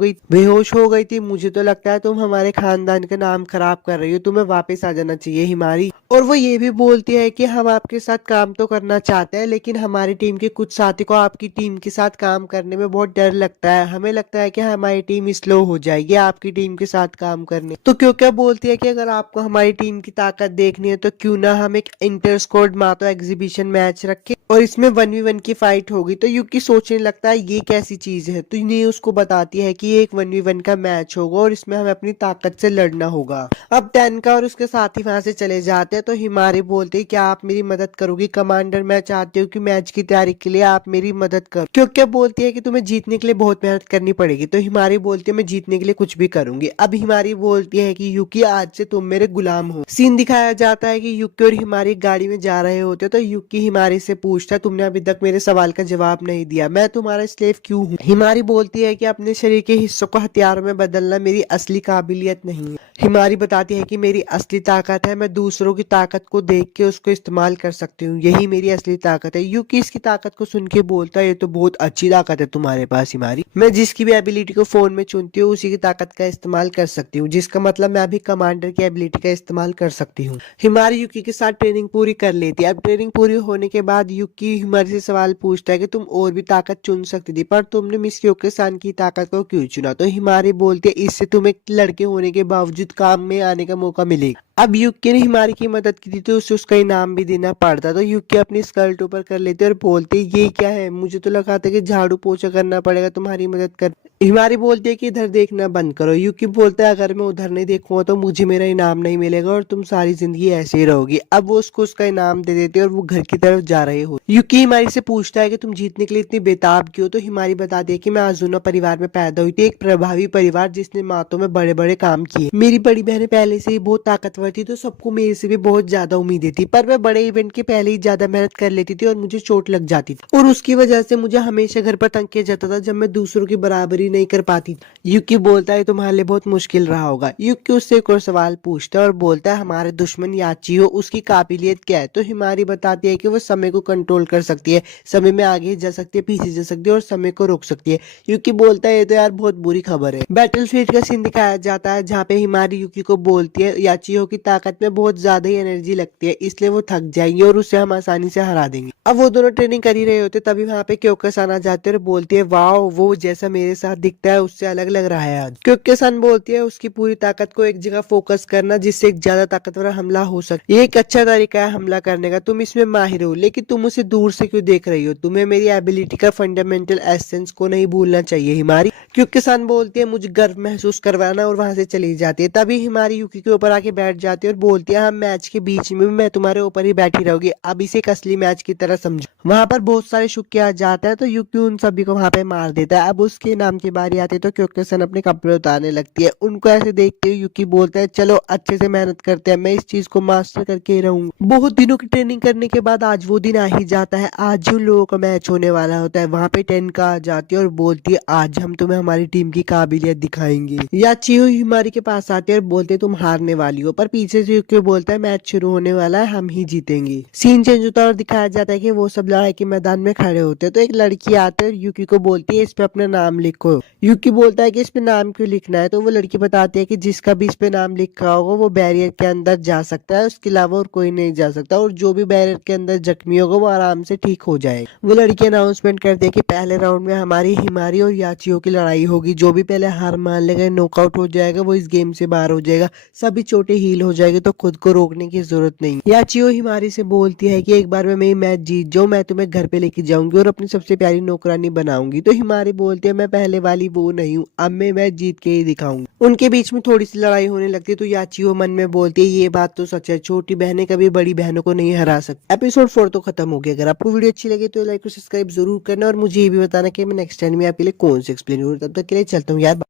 गई थी। मुझे तो लगता है तुम हमारे खानदान का नाम खराब कर रही हो, तुम्हें वापस आ जाना चाहिए हिमारी। और वो ये भी बोलती है कि हम आपके साथ काम तो करना चाहते हैं, लेकिन हमारी टीम के कुछ साथी को आपकी टीम के साथ काम करने में बहुत डर लगता है। हमें लगता है कि हमारी टीम स्लो हो जाएगी आपकी टीम के साथ काम करने। तो क्यों क्या बोलती है कि अगर आपको हमारी टीम की ताकत देखनी है तो क्यों ना हम एक इंटर स्क्वाड मातो एग्जीबिशन मैच रखें और इसमें 1v1 की फाइट होगी। तो यूकी सोचने लगता है ये कैसी चीज है। तो ये उसको बताती है कि ये एक 1v1 का मैच होगा और इसमें हमें अपनी ताकत से लड़ना होगा। अब टेनका और उसके साथी वहां से चले जाते हैं। तो हिमारी बोलती है क्या आप मेरी मदद करोगी कमांडर, मैं चाहती हूँ कि मैच की तैयारी के लिए आप मेरी मदद करो। क्योंकि बोलती है कि तुम्हें जीतने के लिए बहुत मेहनत करनी पड़ेगी। तो हिमारी बोलती है मैं जीतने के लिए कुछ भी करूंगी। अब हिमारी बोलती है कि यूकी आज से तुम मेरे गुलाम हो। सीन दिखाया जाता है कि यूकी और हिमारी गाड़ी में जा रहे होते। तो यूकी हिमारी से पूछता तुमने अभी तक मेरे सवाल का जवाब नहीं दिया, मैं तुम्हारा स्लेव क्यों हूँ। हिमारी बोलती है कि अपने शरीर के हिस्सों को हथियारों में बदलना मेरी असली काबिलियत नहीं है। हिमारी बताती है कि मेरी असली ताकत है मैं दूसरों की ताकत को देख के उसको इस्तेमाल कर सकती हूँ, यही मेरी असली ताकत है। यूकी इसकी ताकत को सुन के बोलता है ये तो बहुत अच्छी ताकत है तुम्हारे पास हिमारी, मैं जिसकी भी एबिलिटी को फोन में चुनती हूँ उसी की ताकत का इस्तेमाल कर सकती हूँ, जिसका मतलब मैं अभी कमांडर की एबिलिटी का इस्तेमाल कर सकती हूँ। हिमारी यूकी के साथ ट्रेनिंग पूरी कर लेती है। अब ट्रेनिंग पूरी होने के बाद यूकी हिमारी से सवाल पूछता है कि तुम और भी ताकत चुन सकती थी पर तुमने मिस क्योकुसान की ताकत को क्यों चुना। तो हिमारी बोलती है इससे तुम्हें लड़के होने के बावजूद काम में आने का मौका मिलेगा। अब यूकी ने हिमारी की मदद की थी तो उसे उसका इनाम भी देना पड़ता। तो यूकी अपनी स्कर्ट ऊपर कर लेती है और बोलती है ये क्या है, मुझे तो लगा था कि झाड़ू पोछा करना पड़ेगा तुम्हारी मदद कर। हिमारी बोलती है कि इधर देखना बंद करो। यूकी बोलता है अगर मैं उधर नहीं देखूंगा तो मुझे मेरा इनाम नहीं मिलेगा और तुम सारी जिंदगी ऐसे ही रहोगी। अब वो उसको उसका इनाम दे देती है और वो घर की तरफ जा रहे हो। यूकी हिमारी से पूछता है कि तुम जीतने के लिए इतनी बेताब क्यों। तो हिमारी बताती है कि मैं आजुना परिवार में पैदा हुई थी, एक प्रभावी परिवार जिसने मातों में बड़े बड़े काम किए। मेरी बड़ी बहनें पहले से ही बहुत ताकतवर थी तो सबको मेरे से भी बहुत ज्यादा उम्मीदें थी, पर मैं बड़े इवेंट के पहले ही ज्यादा मेहनत कर लेती थी और मुझे चोट लग जाती थी और उसकी वजह से मुझे हमेशा घर पर तंग किया जाता था जब मैं दूसरों की बराबरी नहीं कर पाती। यूकी बोलता है तुम्हारे लिए बहुत मुश्किल रहा होगा। यूकी उससे एक और सवाल पूछता है और बोलता है हमारे दुश्मन याचियो उसकी काबिलियत क्या है। तो हिमारी बताती है कि वो समय को कंट्रोल कर सकती है, समय में आगे जा सकती है, पीछे जा सकती है और समय को रोक सकती है। यूकी बोलता है ये तो यार बहुत बुरी खबर है। बैटलफील्ड का सीन दिखाया जाता है जहाँ पे हिमारी यूकी को बोलती है याचियो की ताकत में बहुत ज्यादा ही एनर्जी लगती है इसलिए वो थक जाएंगे और उसे हम आसानी से हरा देंगे। अब वो दोनों ट्रेनिंग कर ही रहे होते तभी वहाँ पे क्योकुसान आ जाते हैं और बोलती है वाह वो जैसा मेरे साथ दिखता है उससे अलग लग रहा है आज। क्योकुसान बोलती है उसकी पूरी ताकत को एक जगह फोकस करना जिससे एक ज्यादा ताकतवर हमला हो सके, ये एक अच्छा तरीका है हमला करने का, तुम इसमें माहिर हो लेकिन तुम उसे दूर से क्यों देख रही हो, तुम्हें मेरी एबिलिटी का फंडामेंटल एसेंस को नहीं भूलना चाहिए हिमारी। क्योकुसान बोलती है मुझे गर्व महसूस करवाना और वहां से चली जाती है। तभी हिमारी यूकी के ऊपर आके बैठ जाती है और बोलती है हम मैच के बीच में मैं तुम्हारे ऊपर ही बैठी रहूंगी, अब इसे एक असली मैच की तरह समझो। वहां पर बहुत सारे शुक्के आ जाता है तो यूकी उन सभी को वहां पे मार देता है। अब उसके नाम की बारी आती है तो क्योकुसान अपने कपड़े उतारने लगती है। उनको ऐसे देखते हुए यूकी बोलता है चलो अच्छे से मेहनत करते हैं, मैं इस चीज को मास्टर करके ही रहूंगा। बहुत दिनों की ट्रेनिंग करने के बाद आज वो दिन आ ही जाता है, आज उन लोगों का मैच होने वाला होता है। वहां पे टेनका आ जाती है और बोलती है आज हम तुम्हें हमारी टीम की काबिलियत दिखाएंगे। याचियो हिमारी के पास आते हैं और बोलते तुम हारने वाली हो, पर पीछे से यूकी बोलता है मैच शुरू होने वाला है हम ही जीतेंगे। सीन चेंज होता है और दिखाया जाता है कि वो सब लड़ाई के मैदान में खड़े होते हैं तो एक लड़की आती है और यूकी को बोलती है इस पे अपना नाम लिखो। यूकी बोलता है कि इस पे नाम क्यों लिखना है। तो वो लड़की बताती है कि जिसका भी इस पे नाम लिखा होगा वो बैरियर के अंदर जा सकता है, उसके अलावा और कोई नहीं जा सकता और जो भी बैरियर के अंदर जख्मी होगा वो आराम से ठीक हो जाएगा। वो लड़की अनाउंसमेंट करती है कि पहले राउंड में हमारी हिमारी और याचियो की लड़ाई होगी, जो भी पहले हार मान लेगा नॉकआउट हो जाएगा वो इस गेम से बाहर हो जाएगा, सभी चोटें हील हो जाएगी तो खुद को रोकने की जरूरत नहीं। याचियो हिमारी से बोलती है कि एक बार में मैं मैच जीत जाऊं मैं तुम्हें घर पे लेके जाऊंगी और अपनी सबसे प्यारी नौकरानी बनाऊंगी। तो हिमारी बोलती है मैं पहले वाली वो नहीं हूँ, अब मैं मैच जीत के ही दिखाऊंगी। उनके बीच में थोड़ी सी लड़ाई होने लगती है तो याचियो मन में बोलती है ये बात तो सच है, छोटी बहनें कभी बड़ी बहनों को नहीं हरा सकती। एपिसोड 4 तो खत्म हो गया। अगर आपको वीडियो अच्छी लगी तो लाइक और सब्सक्राइब जरूर करना और मुझे ये भी बताना कि मैं नेक्स्ट टाइम में आपके लिए कौन से एक्सप्लेन, तब तक के लिए चलता हूँ यार।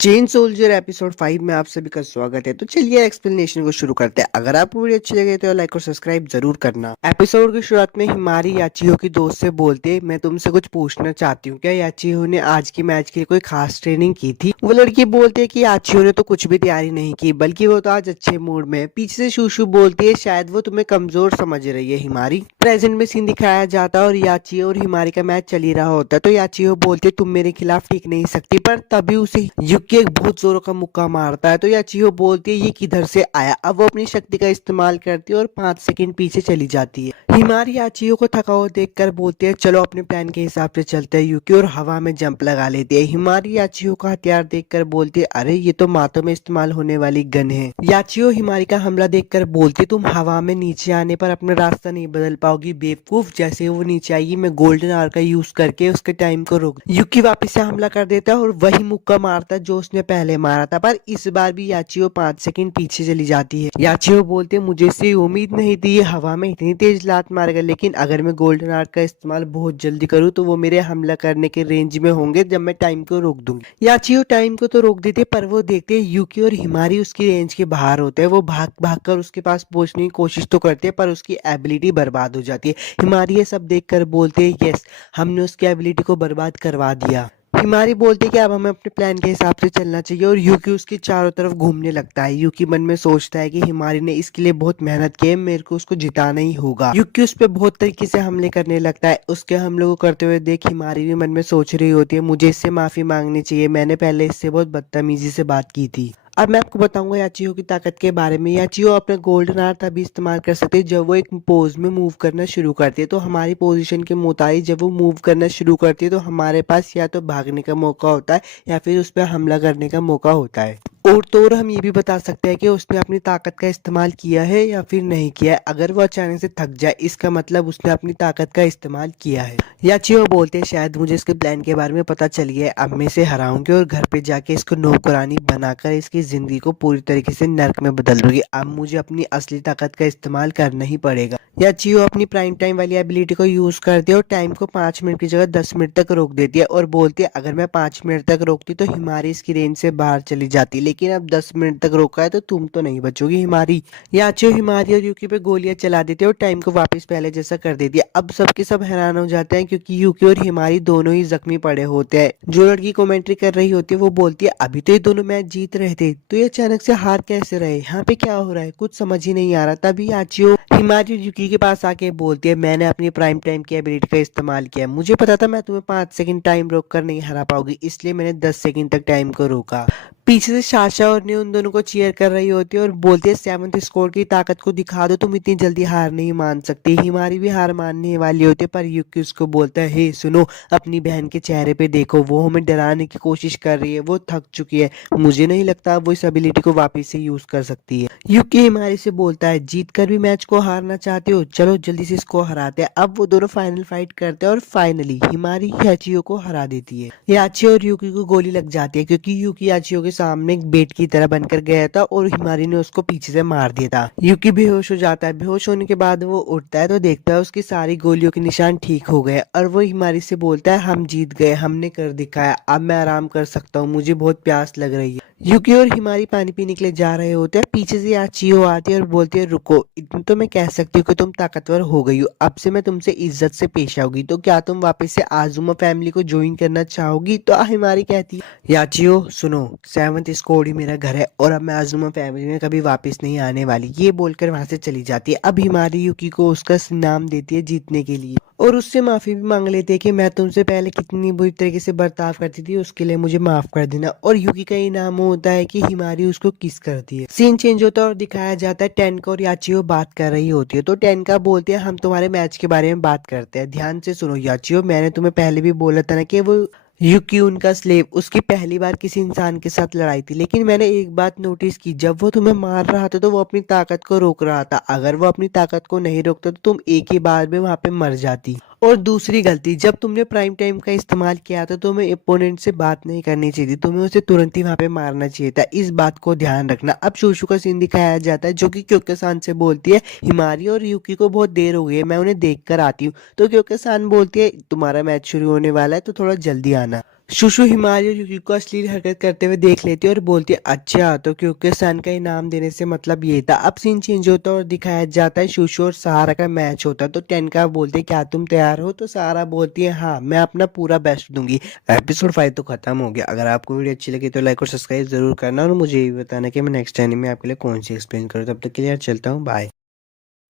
चेन सोल्जर एपिसोड 5 में आप सभी का स्वागत है। तो चलिए एक्सप्लेनेशन को शुरू करते हैं। अगर आपको वीडियो अच्छी लगे तो लाइक और सब्सक्राइब जरूर करना। एपिसोड की शुरुआत में हिमारी याचियो की दोस्त से बोलते मैं तुमसे कुछ पूछना चाहती हूँ, क्या याचियो ने आज की मैच के लिए कोई खास ट्रेनिंग की थी। वो लड़की बोलती है कि याचियो ने तो कुछ भी तैयारी नहीं की, बल्कि वो तो आज अच्छे मूड में है। पीछे से शूशु बोलती है शायद वो तुम्हें कमजोर समझ रही है हिमारी। प्रेजेंट में सीन दिखाया जाता है और याचियो और हिमारी का मैच चल ही रहा होता है। तो याचियो बोलती है तुम मेरे खिलाफ टिक नहीं सकती, पर तभी उसे कि एक बहुत जोरों का मुक्का मारता है। तो याचियो बोलती है ये किधर से आया। अब वो अपनी शक्ति का इस्तेमाल करती है और 5 सेकंड पीछे चली जाती है। हिमारी याचियो को थका हुआ देखकर बोलती है चलो अपने प्लान के हिसाब से चलते हैं। यूकी और हवा में जंप लगा लेती है। हिमारी याचियो का हथियार देखकर बोलती है अरे ये तो मातों में इस्तेमाल होने वाली गन है। याचियो हिमारी का हमला देखकर बोलती तुम हवा में नीचे आने पर अपना रास्ता नहीं बदल पाओगी बेवकूफ। जैसे वो नीचे आएगी मैं गोल्डन आर का यूज करके उसके टाइम को रोक। यूकी वापस से हमला कर देता है और वही मुक्का मारता है जो उसने पहले मारा था, पर इस बार भी याचियो 5 सेकंड पीछे चली जाती है। याचियो बोलते मुझे इससे उम्मीद नहीं थी ये हवा में इतनी तेज लात मारेगा, लेकिन अगर मैं गोल्डन आर्ट का इस्तेमाल बहुत जल्दी करूँ तो वो मेरे हमला करने के रेंज में होंगे जब मैं टाइम को रोक दूंगी। याचियो टाइम को तो रोक देते पर वो देखते यूकी और हिमारी उसकी रेंज के बाहर होते हैं। वो भाग भाग कर उसके पास पहुंचने की कोशिश तो करते हैं पर उसकी एबिलिटी बर्बाद हो जाती है। हिमारी ये सब देख कर बोलते है यस हमने उसकी एबिलिटी को बर्बाद करवा दिया। हिमारी बोलती है कि अब हमें अपने प्लान के हिसाब से चलना चाहिए और यूकी उसकी चारों तरफ घूमने लगता है। यूकी मन में सोचता है कि हिमारी ने इसके लिए बहुत मेहनत की है, मेरे को उसको जिताना ही होगा। यूकी उस पर बहुत तरीके से हमले करने लगता है। उसके हमले को करते हुए देख हिमारी भी मन में सोच रही होती है मुझे इससे माफी मांगनी चाहिए, मैंने पहले इससे बहुत बदतमीजी से बात की थी। अब मैं आपको बताऊंगा याचियो की ताकत के बारे में। याचियो अपना गोल्डन आर्ट तभी इस्तेमाल कर सकते हैं जब वो एक पोज में मूव करना शुरू करती है। तो हमारी पोजीशन के मुताबिक जब वो मूव करना शुरू करती है तो हमारे पास या तो भागने का मौका होता है या फिर उस पर हमला करने का मौका होता है। और तो और हम ये भी बता सकते हैं कि उसने अपनी ताकत का इस्तेमाल किया है या फिर नहीं किया है। अगर वो अचानक से थक जाए इसका मतलब उसने अपनी ताकत का इस्तेमाल किया है। याचियो बोलते हैं शायद मुझे इसके प्लान के बारे में पता चल गया है, अब मैं इसे हराऊंगी और घर पे जाके इसको नौकरानी बनाकर इसकी जिंदगी को पूरी तरीके से नर्क में बदल दूंगी। अब मुझे अपनी असली ताकत का इस्तेमाल करना ही पड़ेगा। याचियो अपनी प्राइम टाइम वाली एबिलिटी को यूज करती है और टाइम को 5 मिनट की जगह 10 मिनट तक रोक देती है और बोलती है अगर मैं 5 मिनट तक रोकती तो हिमारी इसकी रेंज से बाहर चली जाती, लेकिन अब 10 मिनट तक रोका है तो तुम तो नहीं बचोगी हिमारी। याचियो हिमारी और यूकी पे गोलियां चला देती है और टाइम को वापस पहले जैसा कर देती है। अब सबके सब हैरान हो जाते हैं क्योंकि यूकी और हिमारी दोनों ही जख्मी पड़े होते हैं। जो लड़की कमेंट्री कर रही होती है वो बोलती है अभी तो ये दोनों मैच जीत रहे थे तो ये अचानक से हार कैसे रहे, यहाँ पे क्या हो रहा है, कुछ समझ ही नहीं आ रहा। तभी याचियो हिमारी और यूकी के पास आके बोलती है मैंने अपनी प्राइम टाइम की एबिलिटी का इस्तेमाल किया, मुझे पता था मैं तुम्हें 5 सेकंड टाइम रोक कर नहीं हरा पाऊंगी, इसलिए मैंने 10 सेकंड तक टाइम को रोका। पीछे से साशा और ने उन दोनों को चीयर कर रही होती है और बोलती है सेवंथ स्कोर की ताकत को दिखा दो, तुम इतनी जल्दी हार नहीं मान सकती। हिमारी भी हार मानने वाली होती है पर यूकी उसको बोलता है हे सुनो, अपनी बहन के चेहरे पे देखो, वो हमें डराने की कोशिश कर रही है, वो थक चुकी है, मुझे नहीं लगता वो इस एबिलिटी को वापस से यूज कर सकती है। यूकी हिमारी से बोलता है जीत कर भी मैच को हारना चाहते हो, चलो जल्दी से इसको हराते हैं। अब वो दोनों फाइनल फाइट करते हैं और फाइनली हिमारी याचियो को हरा देती है। याचियो और यूकी को गोली लग जाती है क्योंकि यूकी याचियो के सामने एक बेट की तरह बनकर गया था और हिमारी ने उसको पीछे से मार दिया था। यूकी बेहोश हो जाता है। बेहोश होने के बाद वो उठता है तो देखता है उसकी सारी गोलियों के निशान ठीक हो गए और वो हिमारी से बोलता है हम जीत गए, हमने कर दिखाया, अब मैं आराम कर सकता हूँ, मुझे बहुत प्यास लग रही है। यूकी और हिमारी पानी पीने के लिए जा रहे होते हैं, पीछे से याचियो आती है और बोलती है रुको, इतना तो मैं कह सकती हूँ कि तुम ताकतवर हो गई हो, अब से मैं तुमसे इज्जत से पेश आऊंगी, तो क्या तुम वापस से आजुमा फैमिली को ज्वाइन करना चाहोगी। तो हिमारी कहती है याचियो सुनो, सेवंथ स्कोर ही मेरा घर है और अब मैं आजुमा फैमिली में कभी वापस नहीं आने वाली। ये बोलकर वहां से चली जाती है। अब हिमारी यूकी को उसका नाम देती है जीतने के लिए और उससे माफी भी मांग लेते हैं कि मैं तुमसे पहले कितनी बुरी तरीके से बर्ताव करती थी, उसके लिए मुझे माफ कर देना। और यूकी का इनाम होता है कि हिमारी उसको किस करती है। सीन चेंज होता है और दिखाया जाता है टेनका और याचियो बात कर रही होती है। तो टेनका बोलते हैं हम तुम्हारे मैच के बारे में बात करते हैं, ध्यान से सुनो याचियो, मैंने तुम्हें पहले भी बोला था ना कि वो यूकी उनका स्लेव, उसकी पहली बार किसी इंसान के साथ लड़ाई थी, लेकिन मैंने एक बात नोटिस की, जब वो तुम्हें मार रहा था तो वो अपनी ताकत को रोक रहा था, अगर वो अपनी ताकत को नहीं रोकता तो तुम एक ही बार में वहां पे मर जाती। और दूसरी गलती, जब तुमने प्राइम टाइम का इस्तेमाल किया था तो तुम्हें ओपोनेंट से बात नहीं करनी चाहिए थी, तुम्हें उसे तुरंत ही वहां पे मारना चाहिए था, इस बात को ध्यान रखना। अब शूशु का सीन दिखाया जाता है जो कि क्योके-सान से बोलती है हिमारी और यूकी को बहुत देर हो गई है, मैं उन्हें देख कर आती हूँ। तो क्योके-सान बोलती है तुम्हारा मैच शुरू होने वाला है तो थोड़ा जल्दी आना। शुशु हिमारी और यूकी को अश्लील हरकत करते हुए देख लेती है और बोलती है अच्छा, तो क्योंकि सन का इनाम देने से मतलब ये था। अब सीन चेंज होता है और दिखाया जाता है शुशु और सहारा का मैच होता है। तो टेनका बोलते हैं क्या तुम तैयार हो, तो सहारा बोलती है हाँ मैं अपना पूरा बेस्ट दूंगी। एपिसोड 5 तो खत्म हो गया। अगर आपको वीडियो अच्छी लगी तो लाइक और सब्सक्राइब जरूर करना और मुझे ये भी बताना कि मैं नेक्स्ट टाइम में आपके लिए कौन सी एक्सप्लेन करूँ। तब तक के लिए यार चलता हूँ, बाय।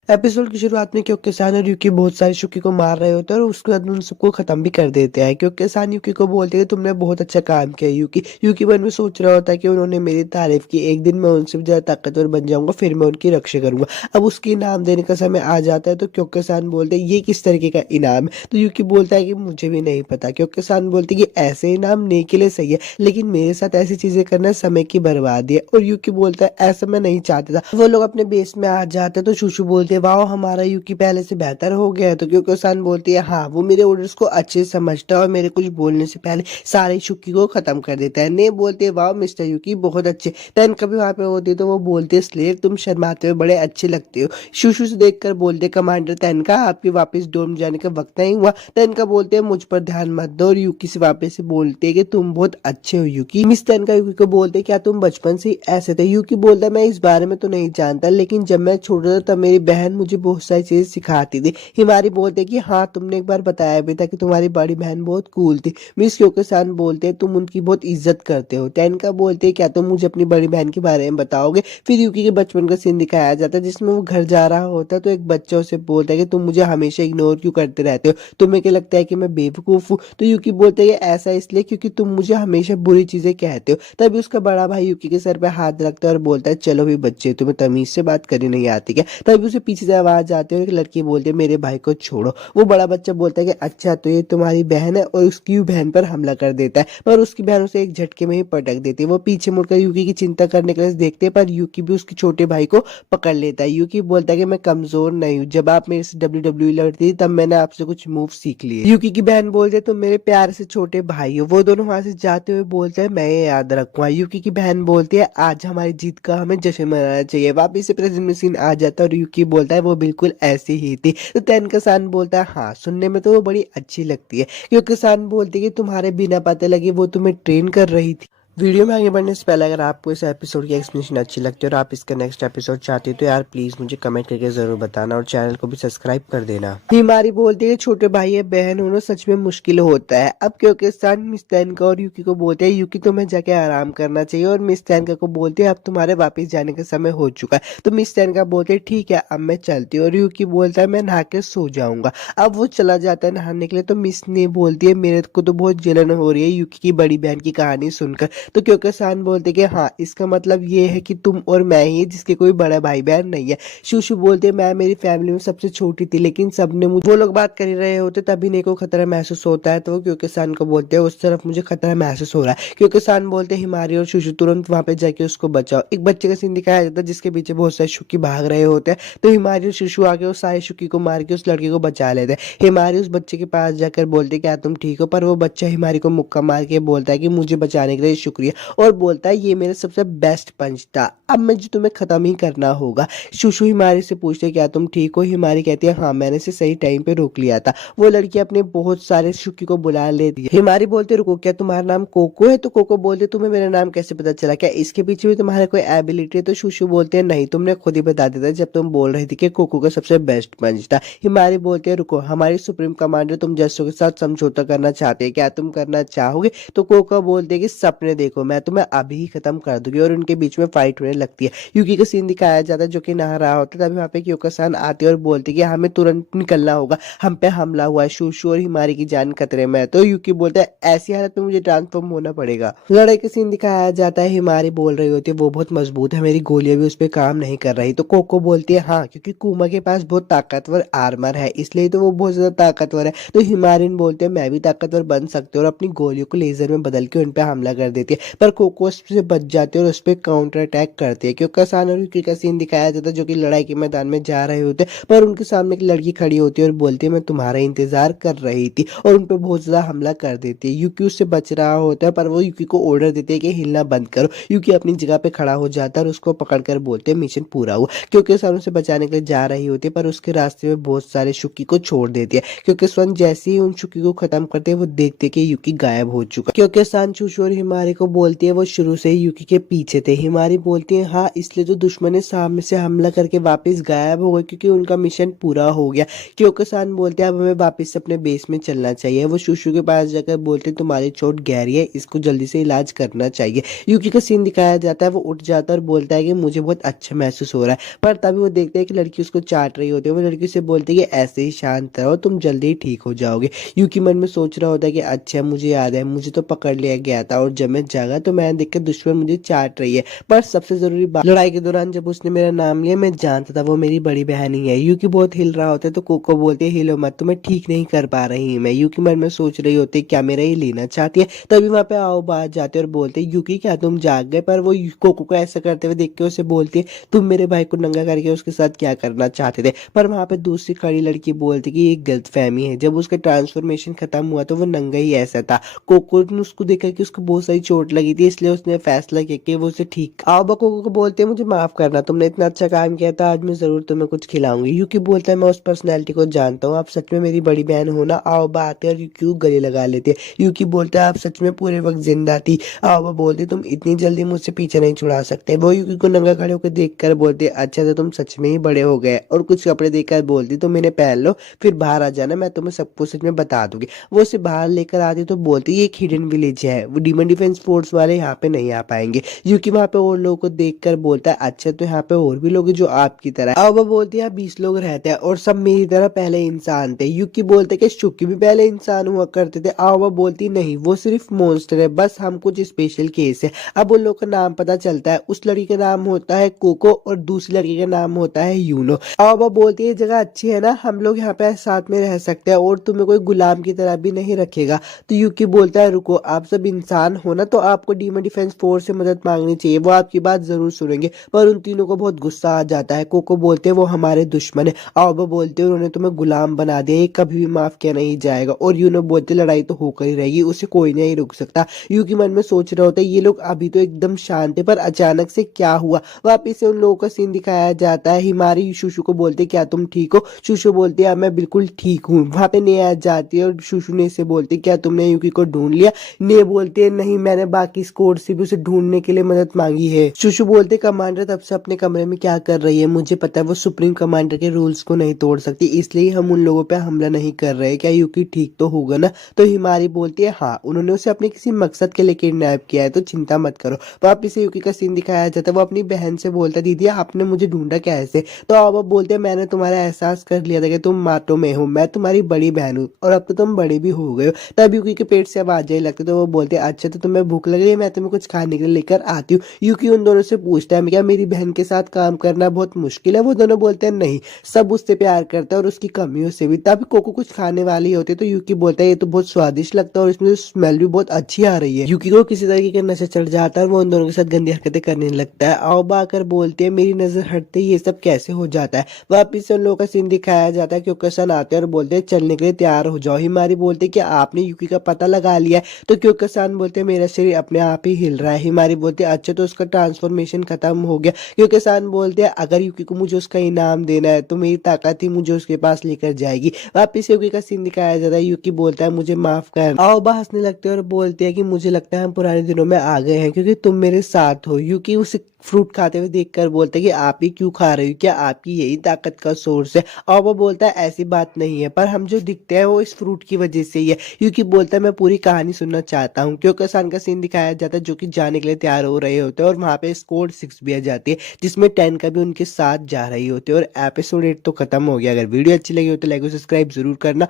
एपिसोड की शुरुआत में क्योके-सान और यूकी बहुत सारे शुकी को मार रहे होते हैं और उसके बाद उन सबको खत्म भी कर देते हैं। क्योके-सान यूकी को बोलते हैं तुमने बहुत अच्छा काम किया यूकी। यूकी मन में सोच रहा होता है कि उन्होंने मेरी तारीफ की, एक दिन मैं उनसे भी ज्यादा ताकतवर बन जाऊंगा, फिर मैं उनकी रक्षा करूंगा। अब उसके इनाम देने का समय आ जाता है तो क्योके-सान बोलते हैं ये किस तरीके का इनाम है, तो यूकी बोलता है कि मुझे भी नहीं पता। क्योके-सान बोलते हैं कि ऐसे इनाम नेकी के लिए सही है, लेकिन मेरे साथ ऐसी चीजें करना समय की बर्बादी है। और यूकी बोलता है ऐसा मैं नहीं चाहता था। वो लोग अपने बेस में आ जाते हैं तो शुशु बोलते हैं वाह हमारा यूकी पहले से बेहतर हो गया है। तो क्योके-सान बोलती है हाँ वो मेरे ऑर्डर्स को अच्छे से समझता है और मेरे कुछ बोलने से पहले सारे शुकी को खत्म कर देता है। ने बोलते हैं वाह मिस्टर यूकी बहुत अच्छे। तन कभी वहां पे होती है तो वो बोलते हैं स्लेव तुम शर्माते हुए बड़े अच्छे लगते हो। शुशु से देखकर बोलते कमांडर तनका आपके वापस डोम जाने का वक्त नहीं हुआ। तनका बोलते हैं मुझ पर ध्यान मत दो और यूकी से वापस से बोलते हैं कि तुम बहुत अच्छे हो यूकी। मिस तनका यूकी को बोलते हैं क्या तुम बचपन से ही ऐसे थे। यूकी बोलता है मैं इस बारे में तो नहीं जानता, लेकिन जब मैं छोटा था तब मेरी बहन बहन मुझे बहुत सारी चीजें सिखाती थी। हिमारी बोलते कि हाँ तुमने एक बार बताया भी था कि तुम्हारी बड़ी बहन बहुत कूल थी। मिस क्योकसान बोलते तुम उनकी बहुत इज्जत करते हो। टेनका बोलते क्या तुम मुझे अपनी बड़ी बहन के बारे में बताओगे। फिर यूकी के बचपन का सीन दिखाया जाता है जिसमें वो घर जा रहा होता है तो एक बच्चा उसे बोलता है कि तुम मुझे हमेशा इग्नोर क्यों करते रहते हो, तुम्हें क्या लगता है कि मैं बेवकूफ हूँ। तो यूकी बोलता है कि ऐसा इसलिए क्योंकि तुम मुझे हमेशा बुरी चीजें कहते हो। तभी उसका बड़ा भाई यूकी के सर पे हाथ रखता है और बोलता है चलो भी बच्चे तुम्हें तमीज से बात करनी नहीं आती क्या। तभी उसे पीछे से आवाज आती है और एक लड़की बोलती है मेरे भाई को छोड़ो। वो बड़ा बच्चा बोलता है कि अच्छा तो ये तुम्हारी बहन है, और उसकी बहन पर हमला कर देता है पर उसकी बहन उसे एक झटके में ही पटक देती है। वो पीछे मुड़कर यूकी की चिंता करने के लिए देखते हैं पर यूकी भी उसके छोटे भाई को पकड़ लेता है। यूकी बोलता है कि मैं कमजोर नहीं हूँ, जब आप मेरे से WWE लड़ती थी तब मैंने आपसे कुछ मूव सीख लिए। यूकी की बहन बोलते तुम मेरे प्यार से छोटे भाई हो। वो दोनों वहां से जाते हुए बोलते हैं मैं ये याद रखूंगा। यूकी की बहन बोलती है आज हमारी जीत का हमें जश्न मनाना चाहिए। वापिस से प्रेजेंट में सीन आ जाता है और यूकी बोलता है वो बिल्कुल ऐसी ही थी। तो तेनका-सान बोलता है हाँ सुनने में तो वो बड़ी अच्छी लगती है। क्योंकि-सान बोलती है कि तुम्हारे बिना पता लगे वो तुम्हें ट्रेन कर रही थी। वीडियो में आगे बढ़ने से पहले अगर आपको इस एपिसोड की एक्सप्लेनेशन अच्छी लगती है और आप इसका नेक्स्ट एपिसोड चाहते हो तो यार प्लीज मुझे कमेंट करके जरूर बताना और चैनल को भी सब्सक्राइब कर देना। हिमारी बोलती है छोटे भाई या बहन होना सच में मुश्किल होता है। अब क्योंकि सान मिस तेनका और यूकी को बोलते हैं यूकी तुम्हें जाके आराम करना चाहिए, और मिस तेनका को बोलते हैं अब तुम्हारे वापस जाने का समय हो चुका है। तो मिस तेनका बोलते हैं ठीक है अब मैं चलती हूँ, और यूकी बोलता है मैं नहा के सो जाऊंगा। अब वो चला जाता है नहाने के लिए तो मिस ने बोलती है मेरे को तो बहुत जलन हो रही है यूकी की बड़ी बहन की कहानी सुनकर। तो क्योंकि बोलते कि हाँ इसका मतलब ये है कि तुम और मैं ही जिसके कोई बड़ा भाई बहन नहीं है। शूशु बोलते मैं मेरी फैमिली में सबसे छोटी थी लेकिन सबने मुझे, वो लोग बात कर ही रहे होते तभी ने को खतरा महसूस होता है तो वो क्योंकि को बोलते हैं उस तरफ मुझे खतरा महसूस हो रहा है। क्योंकि बोलते हैं हिमारी और शूशु तुरंत वहां पे जाके उसको बचाओ। एक बच्चे का सीन दिखाया जाता है जिसके पीछे बहुत सारे शुकी भाग रहे होते हैं तो हिमारी और शूशु आके उस सारे शुकी को मार के उस लड़के को बचा लेते हैं। हिमारी उस बच्चे के पास जाकर बोलते क्या तुम ठीक हो, पर वो बच्चा हिमारी को मुक्का मार के बोलता है कि मुझे बचाने के लिए शुक्रिया, और बोलता है ये मेरा सबसे बेस्ट पंच था, अब मुझे तुम्हें खत्म ही करना होगा। शूशु हिमारी से पूछते क्या तुम ठीक हो। हिमारी कहती है हाँ मैंने इसे सही टाइम पे रोक लिया था। वो लड़की अपने बहुत सारे शुकी को बुला लेती है। हिमारी बोलते रुको क्या तुम्हारा नाम कोको है। तो कोको बोलते तुम्हें मेरा नाम कैसे पता चला, क्या इसके पीछे भी तुम्हारे कोई एबिलिटी है। तो शूशु बोलते हैं नहीं तुमने खुद ही बता दिया था जब तुम बोल रही थी कि कोको का सबसे बेस्ट पंच था। हिमारी बोलते हैं रुको हमारी सुप्रीम कमांडर तुम जस्सो के साथ समझौता करना चाहते हैं, क्या तुम करना चाहोगे। तो कोको बोलते हैं कि सपने देखो मैं तुम्हें अभी ही खत्म कर दूंगी, और उनके बीच में फाइट होने लगती है। यूकी का सीन दिखाया जाता है जो कि नहा रहा होता है तभी वहां पे क्योकसान आते और बोलते कि हमें तुरंत निकलना होगा, हम पे हमला हुआ है, शूशु और हिमारी की जान खतरे में है। तो यूकी बोलता है ऐसी हालत में मुझे ट्रांसफॉर्म होना पड़ेगा। लड़ाई का सीन दिखाया जाता है, हिमारी बोल रही होती है वो बहुत मजबूत है मेरी गोलियां भी उस पर काम नहीं कर रही। तो कोको बोलती है हाँ क्योंकि कुमा के पास बहुत ताकतवर आर्मर है इसलिए तो वो बहुत ज्यादा ताकतवर है। तो हिमारिन बोलते हैं मैं भी ताकतवर बन सकती हूँ, और अपनी गोलियों को लेजर में बदल के उन पे हमला कर देती है। पर कोको उससे बच जाती है और उस पर काउंटर अटैक करती है। क्योंकि सान और यूकी का सीन दिखाया जाता है जो कि लड़ाई के मैदान में जा रहे होते हैं, पर उनके सामने एक लड़की खड़ी होती है और बोलती है मैं तुम्हारा इंतजार कर रही थी, और उन पर बहुत ज्यादा हमला कर देती है। यूकी उससे बच रहा होता है पर वो यूकी को ऑर्डर देते हैं कि हिलना बंद करो। यूकी अपनी जगह पे खड़ा हो जाता है और उसको पकड़कर बोलते हैं मिशन पूरा हुआ। क्योंकि सान उसे बचाने के लिए जा रही होती है पर उसके रास्ते में बहुत सारे शुकी को छोड़ देती है। क्योंकि सन जैसे ही उन शुकी को खत्म करते हैं वो देखते कि यूकी गायब हो चुका। क्योंकि सान शूशु और हिमारी को बोलती है वो शुरू से ही यूकी के पीछे थे। हिमारी बोलती है हाँ इसलिए तो दुश्मन ने सामने से हमला करके वापस गायब हो गए क्योंकि उनका मिशन पूरा हो गया। क्योंकि सान बोलते हैं अब हमें वापस से अपने बेस में चलना चाहिए। वो शूशु के पास जाकर बोलते हैं तुम्हारी चोट गहरी है, इसको जल्दी से इलाज करना चाहिए। यूकी का सीन दिखाया जाता है, वो उठ जाता है और बोलता है कि मुझे बहुत अच्छा महसूस हो रहा है। पर तभी वो देखते हैं कि लड़की उसको चाट रही होती है। वो लड़की से बोलती है कि ऐसे ही शांत रहो तुम जल्दी ही ठीक हो जाओगे। यूकी मन में सोच रहा होता है कि अच्छा मुझे याद है मुझे तो पकड़ लिया गया था, और जब मैं जागा तो मैंने देखा दुश्मन मुझे चाट रही है। पर सबसे जरूरी बात लड़ाई के दौरान जब उसने मेरा नाम लिया मैं जानता था वो मेरी बड़ी बहन ही है। यूकी बहुत हिल रहा होता है तो कोको बोलती है हिलो मत तुम्हें ठीक नहीं कर पा रही मैं। यूकी मन में सोच रही होती है क्या मेरा ही लेना चाहती है। तभी वहां पे आओ बात जाते और बोलते यूकी क्या तुम जाग गए। पर वो कोको को ऐसा करते हुए देख के उसे बोलती है तुम मेरे भाई को नंगा करके उसके साथ क्या करना चाहते थे। पर वहां पे दूसरी खड़ी लड़की बोलती कि ये गलत फहमी है, जब उसका ट्रांसफॉर्मेशन खत्म हुआ तो वो नंगा ही ऐसा था। कोको ने उसको देखा कि उसको बहुत सारी चोट चोट लगी थी, इसलिए उसने फैसला किया कि वो उसे ठीक। आओबा कोको को बोलते हैं मुझे माफ करना, तुमने इतना अच्छा काम किया था, आज मैं जरूर तुम्हें कुछ खिलाऊंगी। यूकी बोलता है मैं उस पर्सनैलिटी को जानता हूँ, आप सच में मेरी बड़ी बहन हो ना। आओबा आते हैं और यूकी को गले लगा लेते हैं। यूकी बोलता है आप सच में पूरे वक्त जिंदा थी। आओबा बोलते तुम इतनी जल्दी मुझसे पीछे नहीं छुड़ा सकते। वो यूकी को नंगा खड़े होकर देख कर बोलते अच्छा तो तुम सच में ही बड़े हो गए, और कुछ कपड़े देकर बोलती तुम इन्हें पहन लो, फिर बाहर आ जाना, मैं तुम्हें सब कुछ सच में बता दूंगी। वो उसे बाहर लेकर आती तो बोलती ये एक हिडन विलेज है, वो डीमन डिफेंस फोर्स वाले यहाँ पे नहीं आ पाएंगे। यूकी वहाँ पे और लोगों को देखकर बोलता है अच्छा तो यहाँ पे और भी लोग हैं जो आपकी तरह। आओबा बोलती है 20 लोग रहते हैं और सब मेरी तरह पहले इंसान थे। यूकी बोलते कि शुक्की भी पहले इंसान हुआ करते थे। आओबा बोलती नहीं वो सिर्फ मॉन्स्टर है, बस हम कुछ स्पेशल केस है। अब उन लोग का नाम पता चलता है, उस लड़की का नाम होता है कोको और दूसरी लड़की का नाम होता है यूनो। आओबा बोलती है जगह अच्छी है ना, हम लोग यहाँ पे साथ में रह सकते हैं और तुम्हें कोई गुलाम की तरह भी नहीं रखेगा। तो यूकी बोलता है रुको, आप सब इंसान हो ना, तो आपको डीमन डिफेंस फोर्स से मदद मांगनी चाहिए, वो आपकी बात जरूर सुनेंगे। पर उन तीनों को बहुत गुस्सा आ जाता है। कोको बोलते हैं वो हमारे दुश्मन है। आओबा बोलते हैं उन्होंने तुम्हें गुलाम बना दिया, ये कभी भी माफ किया नहीं जाएगा। और यूनो बोलते लड़ाई तो होकर ही रहेगी, उसे कोई नहीं रुक सकता। यूकी मन में सोच रहा होता है ये लोग अभी तो एकदम शांत है, पर अचानक से क्या हुआ। वापिस से उन लोगों का सीन दिखाया जाता है। हिमारी शुशु को बोलते क्या तुम ठीक हो। शुशु बोलती है मैं बिल्कुल ठीक हूँ। वहां पे नेहा जाती है और शुशु ने से बोलती क्या तुमने यूकी को ढूंढ लिया। ने बोलते नहीं, मैंने बाकी स्क्वाड से भी उसे ढूंढने के लिए मदद मांगी है। शुशु बोलते कमांडर तब से अपने कमरे में क्या कर रही है, मुझे पता है वो सुप्रीम कमांडर के रूल्स को नहीं तोड़ सकती, इसलिए हम उन लोगों पे हमला नहीं कर रहे। क्या यूकी ठीक तो होगा ना। तो हिमारी बोलती है हाँ, उन्होंने उसे अपने किसी मकसद के लिए किडनैप किया है, तो चिंता मत करो। वापिस से यूकी का सीन दिखाया जाता है। वो अपनी बहन से बोलता दीदी आपने मुझे ढूंढा कैसे। तो अब बोलते मैंने तुम्हारा एहसास कर लिया था कि तुम माटो में हो, मैं तुम्हारी बड़ी बहन हूँ और अब तो तुम बड़ी भी हो गए हो। तब यूकी के पेट से आवाज आई लगती, तो वो बोलते अच्छा तो तुम्हें भूख लग रही है, मैं तुम्हें कुछ खाने के लिए लेकर आती हूँ। यूकी उन दोनों से पूछता है क्या मेरी बहन के साथ काम करना बहुत मुश्किल है। वो दोनों बोलते हैं नहीं, सब उससे प्यार करता है और उसकी कमियों से भी। तब कोको कुछ खाने वाली होती है तो यूकी बोलता है ये तो बहुत स्वादिष्ट लगता है और इसमें स्मेल भी बहुत अच्छी आ रही है। यूकी को किसी तरीके का नशा चढ़ जाता है और वो उन दोनों के साथ गंदी हरकतें करने लगता है। आओबा आकर बोलते हैं मेरी नजर हटते ही ये सब कैसे हो जाता है। वापिस से उन लोगों का सीन दिखाया जाता है। क्योंकि आते हैं और बोलते हैं चलने के लिए तैयार हो जाओ। हिमारी बोलते कि आपने यूकी का पता लगा लिया है। तो क्योंकि बोलते हैं मेरा शरीर अपने आप ही हिल रहा है। हिमारी बोलते हैं अच्छा तो उसका ट्रांसफॉर्मेशन खत्म हो गया। क्योंकि बोलते हैं अगर यूकी को मुझे उसका इनाम देना है तो मेरी ताकत ही मुझे उसके पास लेकर जाएगी। वापिस यूकी का सीन दिखाया जाता है। यूकी बोलता है मुझे माफ कर। आओबा हंसने लगते हैं और बोलते हैं कि मुझे लगता है हम पुराने दिनों में आ गए हैं क्योंकि तुम मेरे साथ हो। यूकी उसे फ्रूट खाते हुए देखकर बोलते हैं कि आप ही क्यों खा रही हो, क्या आपकी यही ताकत का सोर्स है। और वो बोलता है ऐसी बात नहीं है, पर हम जो दिखते हैं वो इस फ्रूट की वजह से ही है। क्योंकि बोलता है मैं पूरी कहानी सुनना चाहता हूँ। क्योंकि सान का सीन दिखाया जाता है जो कि जाने के लिए तैयार हो रहे होते हैं और वहां पे स्क्वाड 6 भी आ जाती है जिसमें 10 का भी उनके साथ जा रही होती है। और एपिसोड 8 तो खत्म हो गया। अगर वीडियो अच्छी लगी हो तो लाइक और सब्सक्राइब जरूर करना।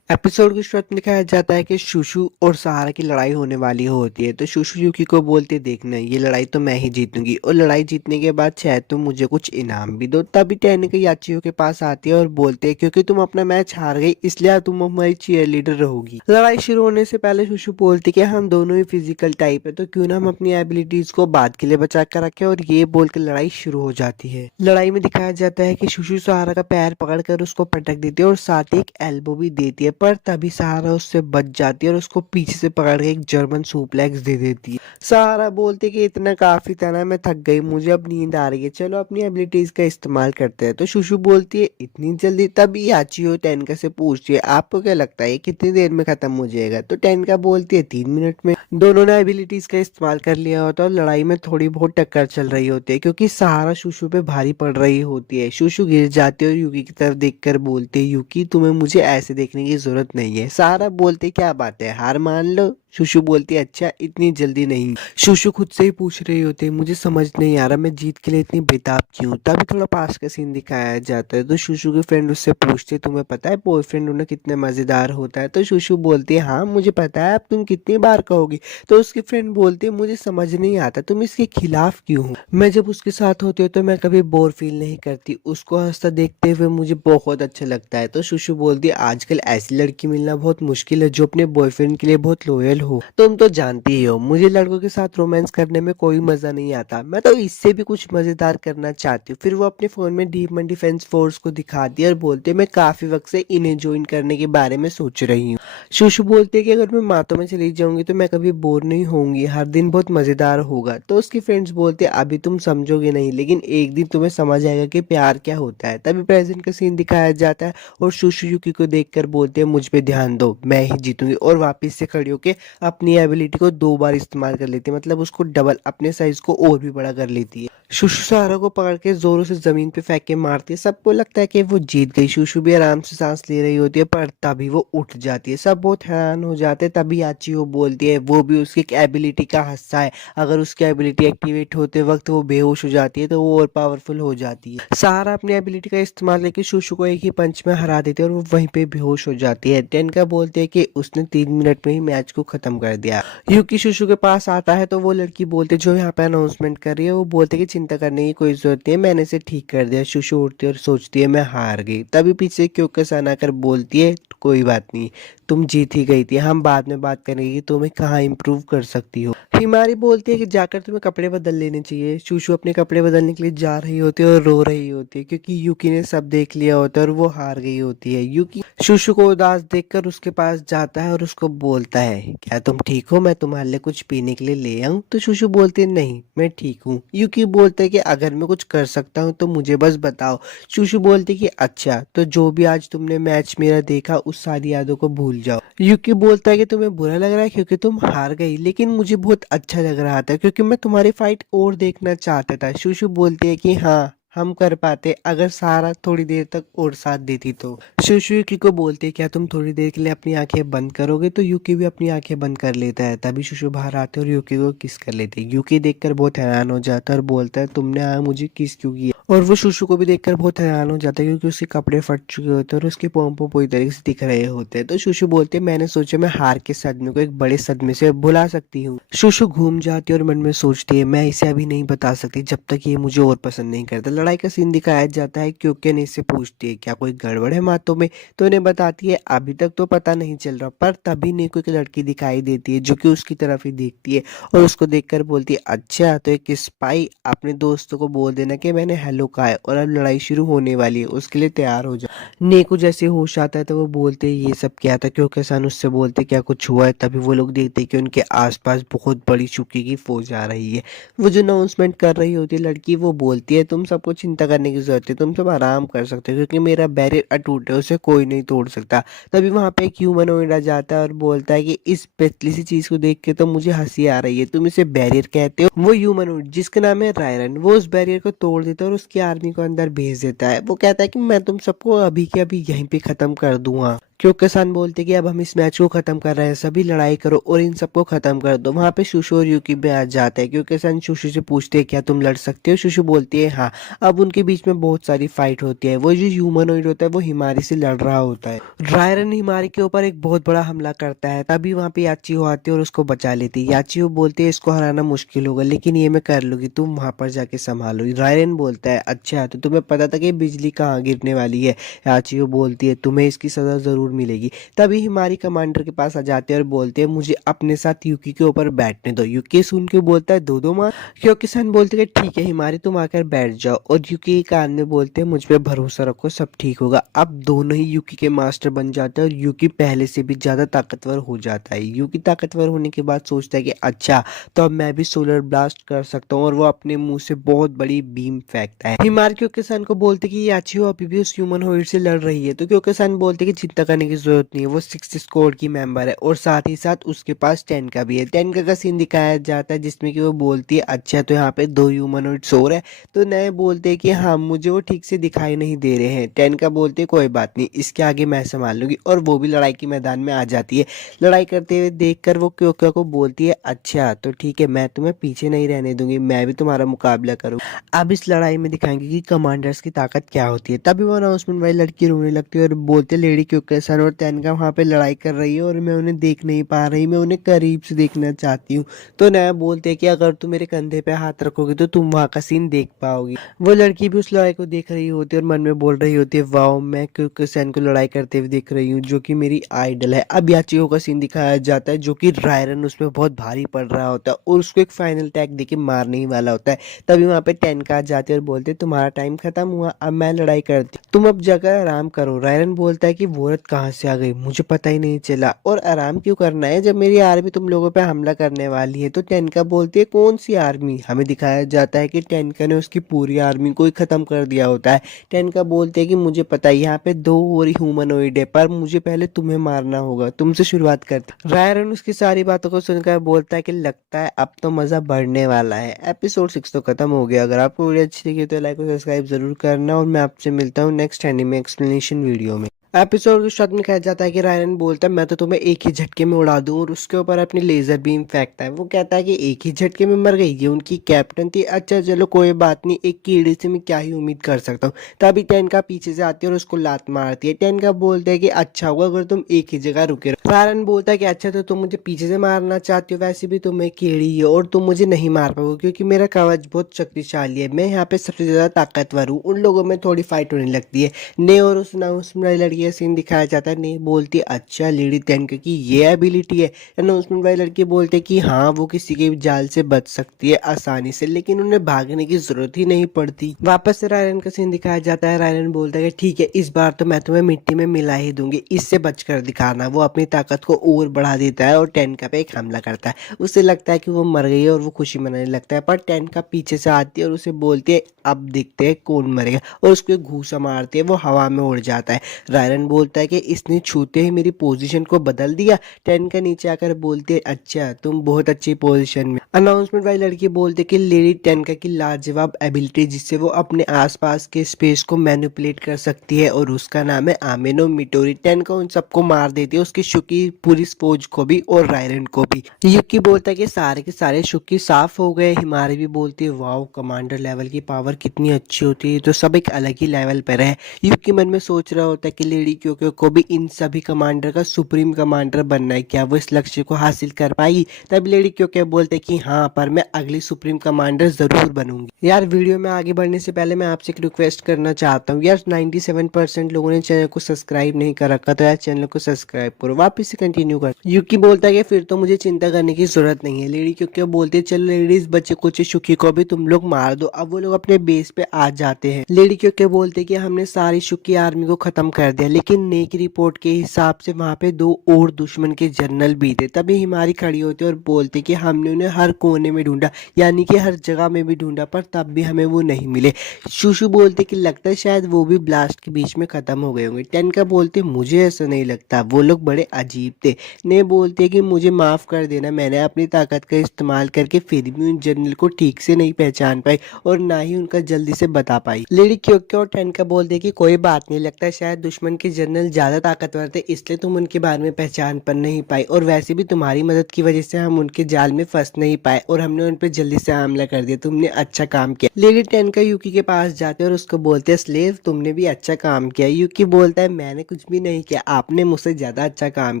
एपिसोड की शुरुआत में दिखाया जाता है कि शुशु और सहारा की लड़ाई होने वाली होती है। तो शुशु यूकी को बोलते देखना ये लड़ाई तो मैं ही जीतूंगी और लड़ाई जीतने के बाद शायद तुम मुझे कुछ इनाम भी दो। तभी टैनिका याचियो के पास आती है और बोलते हैं क्योंकि तुम अपना मैच हार गई इसलिए तुम हमारी चीयर लीडर रहोगी। लड़ाई शुरू होने से पहले शुशु बोलती कि हम दोनों ही फिजिकल टाइप है तो क्यों ना हम अपनी एबिलिटीज को बाद के लिए बचा कर रखें, और ये बोलकर लड़ाई शुरू हो जाती है। लड़ाई में दिखाया जाता है कि शुशु सहारा का पैर पकड़कर उसको पटक देती है और साथ ही एक एल्बो भी देती है, पर तभी सहारा उससे बच जाती है और उसको पीछे से पकड़ के एक जर्मन सुप्लेक्स दे देती है। सहारा बोलती है कि इतना काफी था ना, मैं थक गई, मुझे अब नींद आ रही है, चलो अपनी एबिलिटीज का इस्तेमाल करते हैं। तो शुशु बोलती है इतनी जल्दी। तभी याचियो टेनका से पूछती है आपको क्या लगता है कितनी देर में खत्म हो जाएगा। तो टेनका बोलती है 3 मिनट में। दोनों ने एबिलिटीज का इस्तेमाल कर लिया होता है और लड़ाई में थोड़ी बहुत टक्कर चल रही होती है क्योंकि सहारा शुशु पे भारी पड़ रही होती है। शुशु गिर जाती है और यूकी की तरफ देखकर बोलते है यूकी तुम्हें मुझे ऐसे देखने की जरूरत नहीं है। सहारा बोलते क्या बात है हार मान लो। शुशु बोलती है अच्छा इतनी जल्दी नहीं। शुशु खुद से ही पूछ रही होती है मुझे समझ नहीं आ रहा मैं जीत के लिए इतनी बेताब क्यों। तभी थोड़ा पास का सीन दिखाया जाता है। तो शुशु के फ्रेंड उससे पूछते तुम्हें पता है बॉयफ्रेंड होना कितने मजेदार होता है। तो शुशु बोलती है हाँ मुझे पता है, अब तुम कितनी बार कहोगी। तो उसके फ्रेंड बोलते हैं मुझे समझ नहीं आता तुम इसके खिलाफ क्यों हो। मैं जब उसके साथ होती हूँ तो मैं कभी बोर फील नहीं करती, उसको हंसता देखते हुए मुझे बहुत अच्छा लगता है। तो शुशु बोलती है आजकल ऐसी लड़की मिलना बहुत मुश्किल है जो अपने बॉयफ्रेंड के लिए बहुत लॉयल हो। तुम तो जानती ही हो मुझे लड़कों के साथ रोमांस करने में कोई मजा नहीं आता, मैं तो इससे भी कुछ मजेदार करना चाहती हूँ। फिर वो अपने फोन में डीमन डिफेंस फोर्स को दिखाती है और बोलती है मैं काफी वक्त से इन्हें ज्वाइन करने के बारे में सोच रही हूँ। शुशु बोलती है कि अगर मैं मातो में चली जाऊंगी तो मैं कभी बोर नहीं होंगी, हर दिन बहुत मजेदार होगा। तो उसकी फ्रेंड्स बोलते हैं अभी तुम समझोगे नहीं, लेकिन एक दिन तुम्हें समझ आएगा कि प्यार क्या होता है। तभी प्रेजेंट का सीन दिखाया जाता है और शुशु युकी को देखकर बोलते हैं मुझ पे ध्यान दो, मैं ही जीतूंगी। और वापस से खड़ी होकर अपनी एबिलिटी को 2 बार इस्तेमाल कर लेती है, मतलब उसको डबल अपने साइज को और भी बड़ा कर लेती है। शुशु सहारा को पकड़ के जोरों से जमीन पे फेंक के मारती है। सबको लगता है कि वो जीत गई। शुशु भी आराम से सांस ले रही होती है, पर तभी वो उठ जाती है। सब बहुत हैरान हो जाते हैं। तभी आचियो बोलती है वो भी उसकी एबिलिटी का हिस्सा है, अगर उसकी एबिलिटी एक्टिवेट होते वक्त वो बेहोश हो जाती है तो वो और पावरफुल हो जाती है। सहारा अपनी एबिलिटी का इस्तेमाल करके शुशु को एक ही पंच में हरा देते हैं और वो वहीं पे बेहोश हो जाती है। टेनका बोलते हैं कि उसने 3 मिनट में ही मैच को खत्म कर दिया। युकी शुशु के पास आता है तो वो लड़की बोलते जो यहाँ पे अनाउंसमेंट कर रही है, वो बोलते कि चिंता करने की कोई जरूरत नहीं है, मैंने इसे ठीक कर दिया। शुशु उठती है और सोचती है मैं हार गई। तभी पीछे क्योंकि आकर बोलती है कोई बात नहीं, तुम जीत ही गई थी, हम बाद में बात करेंगे कि तुम्हें कहाँ इम्प्रूव कर सकती हो। हिमारी बोलती है कि जाकर तुम्हें कपड़े बदल लेने चाहिए। शूशु अपने कपड़े बदलने के लिए जा रही होती है और रो रही होती है क्योंकि यूकी ने सब देख लिया होता है और वो हार गई होती है। यूकी शूशु को उदास देखकर उसके पास जाता है और उसको बोलता है क्या तुम ठीक हो, मैं तुम्हारे लिए कुछ पीने के लिए ले आऊं। तो शूशु बोलती है नहीं मैं ठीक हूँ। यूकी बोलता है कि अगर मैं कुछ कर सकता हूँ तो मुझे बस बताओ। शूशु बोलती है कि अच्छा तो जो भी आज तुमने मैच मेरा देखा उस सारी यादों को भूल जाओ। यूकी बोलता है कि तुम्हें बुरा लग रहा है क्योंकि तुम हार गई, लेकिन मुझे बहुत अच्छा लग रहा था क्योंकि मैं तुम्हारी फाइट और देखना चाहता था। शूशु बोलती है कि हाँ हम कर पाते अगर सारा थोड़ी देर तक और साथ देती तो। शूशु यूकी को बोलती है क्या तुम थोड़ी देर के लिए अपनी आंखें बंद करोगे। तो यूकी भी अपनी आंखें बंद कर लेता है। तभी शूशु बाहर आते और यूकी को किस कर लेते हैं। यूकी देखकर बहुत हैरान हो जाता है और बोलता है तुमने मुझे किस क्यों किया। और वो शूशु को भी देखकर बहुत हैरान हो जाता है क्योंकि उसके कपड़े फट चुके होते हैं और उसके पोंपो पूरी तरीके से दिख रहे होते हैं। तो शूशु बोलते हैं मैंने सोचा मैं हार के सदमे को एक बड़े सदमे से भुला सकती हूँ। शूशु घूम जाती है और मन में सोचती है मैं इसे अभी नहीं बता सकती जब तक ये मुझे और पसंद नहीं करता। लड़ाई का सीन दिखाया जाता है क्योंकि ने इससे पूछती है क्या कोई गड़बड़ है मातों में। तो इन्हें बताती है अभी तक तो पता नहीं चल रहा, पर तभी नेको की लड़की दिखाई देती है जो कि उसकी तरफ ही देखती है और उसको देखकर बोलती है अच्छा तो एक स्पाई, अपने दोस्तों को बोल देना कि मैंने हेलो कहा है और अब लड़ाई शुरू होने वाली है, उसके लिए तैयार हो जाओ। नेको जैसे होश आता है तो वो बोलते ये सब क्या था क्योंकि सन उससे बोलते क्या कुछ हुआ है। तभी वो लोग देखते हैं कि उनके आसपास बहुत बड़ी चुकी की फौज आ रही है। वो जो अनाउंसमेंट कर रही होती है लड़की वो बोलती है तुम सबको चिंता करने की जरूरत है, तुम सब आराम कर सकते हो क्योंकि मेरा बैरियर अटूट है, उसे कोई नहीं तोड़ सकता। तभी वहां पे एक ह्यूमनॉइड आ जाता है और बोलता है कि इस पतली सी चीज को देख के तो मुझे हंसी आ रही है, तुम इसे बैरियर कहते हो। वो ह्यूमनॉइड जिसका नाम है रायरन, वो उस बैरियर को तोड़ देता है और उसकी आर्मी को अंदर भेज देता है। वो कहता है कि मैं तुम सबको अभी के अभी यहीं पे खत्म कर दूंगा। क्योंकि सन बोलते कि अब हम इस मैच को खत्म कर रहे हैं, सभी लड़ाई करो और इन सबको खत्म कर दो। वहां पे शुशु और यूकी भी आ जाते हैं क्योंकि सन शुशु से पूछते हैं क्या तुम लड़ सकते हो। शुशु बोलती है हाँ। अब उनके बीच में बहुत सारी फाइट होती है। वो जो ह्यूमनॉइड होता है वो हिमारी से लड़ रहा होता है। रायरन हिमारी के ऊपर एक बहुत बड़ा हमला करता है। तभी वहां पे याचियो आती है और उसको बचा लेती है। याचियो बोलते है इसको हराना मुश्किल होगा लेकिन ये मैं कर लूंगी, तुम वहां पर जाके संभालो। रायरन बोलता है अच्छा तो तुम्हें पता था कि बिजली कहाँ गिरने वाली है। याचियो बोलती है तुम्हें इसकी सजा जरूर मिलेगी। तभी हिमारी कमांडर के पास आ जाते हैं और बोलते हैं मुझे अपने साथ यूकी के ऊपर बैठने दो। यूकी सुन के बोलता है दो दो मार। क्योंकि सन बोलते हैं ठीक है हिमारी तुम आकर बैठ जाओ और यूकी के कान में बोलते हैं मुझ पे भरोसा रखो सब ठीक होगा। अब दोनों ही यूकी के मास्टर बन जाते हैं और यूकी पहले से भी ज्यादा ताकतवर हो जाता है। यूकी ताकतवर होने के बाद सोचता है कि अच्छा तो अब मैं भी सोलर ब्लास्ट कर सकता हूँ और वो अपने मुंह से बहुत बड़ी बीम फेंकता है। हिमारी क्योंकि सन को बोलते कि याचियो अभी भी उस ह्यूमन होइड से लड़ रही है। तो क्योंकि सन बोलते कि चिंता करने की जरूरत नहीं है, वो 6 स्क्वाड की मेंबर है और साथ ही साथ उसके पास टेनका भी है। टेनका का सीन दिखाया जाता है जिसमें कि वो बोलती है अच्छा तो यहाँ पे 2 ह्यूमनॉइड्स और है। तो नए बोलते हैं कि हाँ मुझे वो ठीक से दिखाई नहीं दे रहे हैं। टेनका बोलते हैं कोई बात नहीं इसके आगे मैं संभाल लूंगी और वो भी लड़ाई के मैदान में आ जाती है। लड़ाई करते हुए देखकर वो क्योंका को बोलती है अच्छा तो ठीक है मैं तुम्हें पीछे नहीं रहने दूंगी, मैं भी तुम्हारा मुकाबला करूँ। अब इस लड़ाई में दिखाएंगे कि कमांडर्स की ताकत क्या होती है। तभी वो अनाउंसमेंट वाली लड़की रोने लगती है और बोलते लेडी क्योंकि सन और तेनका वहां पे लड़ाई कर रही है और मैं उन्हें देख नहीं पा रही, मैं उन्हें करीब से देखना चाहती हूँ। तो नया बोलते हैं कि अगर तुम मेरे कंधे पे हाथ रखोगे तो तुम वहां का सीन देख पाओगी। वो लड़की भी उस लड़ाई को देख रही होती है और मन में बोल रही होती है वाओ मैं क्योंकि सैन को लड़ाई करते हुए देख रही हूँ जो कि मेरी आइडल है। अब याचियो का सीन दिखाया जाता है जो कि रायरन उसमें बहुत भारी पड़ रहा होता है और उसको एक फाइनल अटैक देके मारने ही वाला होता है। तभी वहां पे टेनका आ जाते हैं और बोलते तुम्हारा टाइम खत्म हुआ, अब मैं लड़ाई करती, तुम अब जाकर आराम करो। रायरन बोलता है कि वो औरत कहाँ से आ गई, मुझे पता ही नहीं चला, और आराम क्यों करना है जब मेरी आर्मी तुम लोगों पे हमला करने वाली है। तो टेनका बोलती है कौन सी आर्मी। हमें दिखाया जाता है कि टेनका ने उसकी पूरी आर्मी को ही खत्म कर दिया होता है। टेनका बोलते है कि मुझे पता है यहाँ पे 2 और ह्यूमनॉइड है, पर मुझे पहले तुम्हें मारना होगा, तुमसे शुरुआत करते। रायरन उसकी सारी बातों को सुनकर बोलता है कि लगता है अब तो मजा बढ़ने वाला है। एपिसोड 6 तो खत्म हो गया। अगर आपको वीडियो अच्छी लगी तो लाइक और सब्सक्राइब जरूर करना, और मैं आपसे मिलता हूँ नेक्स्ट एनीमे एक्सप्लेनेशन वीडियो में। एपिसोड के शुरुआत में कहा जाता है कि रायरन बोलता है मैं तो तुम्हें एक ही झटके में उड़ा दूं, और उसके ऊपर अपनी लेजर बीम फेंकता है। वो कहता है कि एक ही झटके में मर गई, ये उनकी कैप्टन थी। अच्छा चलो कोई बात नहीं, एक कीड़े से मैं क्या ही उम्मीद कर सकता हूँ। तभी टेनका पीछे से आती है और उसको लात मारती है। टेनका बोलता है कि अच्छा होगा अगर तुम एक ही जगह रुके रहो। रायरन बोलता है कि अच्छा तो तुम मुझे पीछे से मारना चाहती हो, वैसे भी तुम एक कीड़ी हो और तुम मुझे नहीं मार पाओगे क्योंकि मेरा कवच बहुत शक्तिशाली है। मैं यहाँ पे सबसे ज्यादा ताकतवर हूँ। उन लोगों में थोड़ी फाइट होने लगती है। ने और उस अनाउंसमेंट लड़की का सीन दिखाया जाता है। ने बोलती है अच्छा लेडी टेनका की ये एबिलिटी है। अनाउंसमेंट वाली लड़की बोलते कि हाँ वो किसी के भी जाल से बच सकती है आसानी से, लेकिन उन्हें भागने की जरूरत ही नहीं पड़ती। वापस से रायरन का सीन दिखाया जाता है। रायरन बोलता है कि ठीक है इस बार तो मैं तुम्हें मिट्टी में मिला ही दूंगी, इससे बचकर दिखाना। वो अपनी ताकत को और बढ़ा देता है और टेनका पे एक हमला करता है। उसे लगता है कि वो मर गई है और वो खुशी मनाने लगता है, पर टेनका पीछे से आती है और उसे बोलती है अब देखते हैं कौन मरेगा, और उसको एक घूसा मारती है। वो हवा में उड़ जाता है। रायरन बोलता है कि इसने छूते ही मेरी पोजीशन को बदल दिया। टेनका नीचे आकर बोलती है अच्छा तुम बहुत अच्छी पोजीशन में। अनाउंसमेंट वाली लड़की बोलती है कि लेडी टेनका की लाजवाब एबिलिटी जिससे वो अपने आसपास के स्पेस को मैनिपुलेट कर सकती है, और उसका नाम है आमेनो मिटोरी। टेनका उन सबको मार देती है, उसकी शुकी पूरी फौज को भी और रायरन को भी। युकी बोलता है कि सारे के सारे शुकी साफ हो गए। हिमारी भी बोलती है वाओ कमांडर लेवल की पावर कितनी अच्छी होती है, तो सब एक अलग ही लेवल पर है। युकी मन में सोच रहा होता है कि लेडी क्योंकि को भी इन सभी कमांडर का सुप्रीम कमांडर बनना है, क्या वो इस लक्ष्य को हासिल कर पाएगी। तब लेडी क्योंकि बोलते कि हाँ पर मैं अगली सुप्रीम कमांडर जरूर बनूंगी। यार वीडियो में आगे बढ़ने से पहले मैं आपसे एक रिक्वेस्ट करना चाहता हूँ यार, 97% लोगों ने चैनल को सब्सक्राइब नहीं कर रखा, तो यार चैनल को सब्सक्राइब करो। वापस से कंटिन्यू कर। युकी बोलता है कि फिर तो मुझे चिंता करने की जरूरत नहीं है। लेडी क्योंकि बोलते चलो लेडीज बच्चे कुछ शुकी को भी तुम लोग मार दो। अब वो लोग अपने बेस पे आ जाते हैं। लेडी क्योंकि बोलते कि हमने सारी शुकी आर्मी को खत्म कर दिया, लेकिन ने की रिपोर्ट के हिसाब से वहां पे 2 और दुश्मन के जनरल भी थे। तभी हिमारी खड़ी होती है और बोलती कि हमने उन्हें हर कोने में ढूंढा, यानी कि हर जगह में भी ढूंढा, पर तब भी हमें वो नहीं मिले। शुशु बोलते कि लगता है शायद वो भी ब्लास्ट के बीच में खत्म हो गए होंगे। टेनका बोलते मुझे ऐसा नहीं लगता, वो लोग बड़े अजीब थे। ने बोलते कि मुझे माफ कर देना, मैंने अपनी ताकत का इस्तेमाल करके फिर भी उन जनरल को ठीक से नहीं पहचान पाई और ना ही उनका जल्दी से बता पाई। लेडी क्योंकि और टेनका बोलते कि कोई बात नहीं, लगता है शायद दुश्मन के जनरल ज्यादा ताकतवर थे इसलिए तुम उनके बारे में पहचान पर नहीं पाई, और वैसे भी तुम्हारी मदद की वजह से हम उनके जाल में फंस नहीं पाए और हमने उन पर जल्दी से हमला कर दिया। तुमने अच्छा काम किया। लेडी टेनका युकी के पास जाते और उसको बोलते हैं स्लेव तुमने भी अच्छा काम किया। युकी बोलता है मैंने कुछ भी नहीं किया, आपने मुझसे ज्यादा अच्छा काम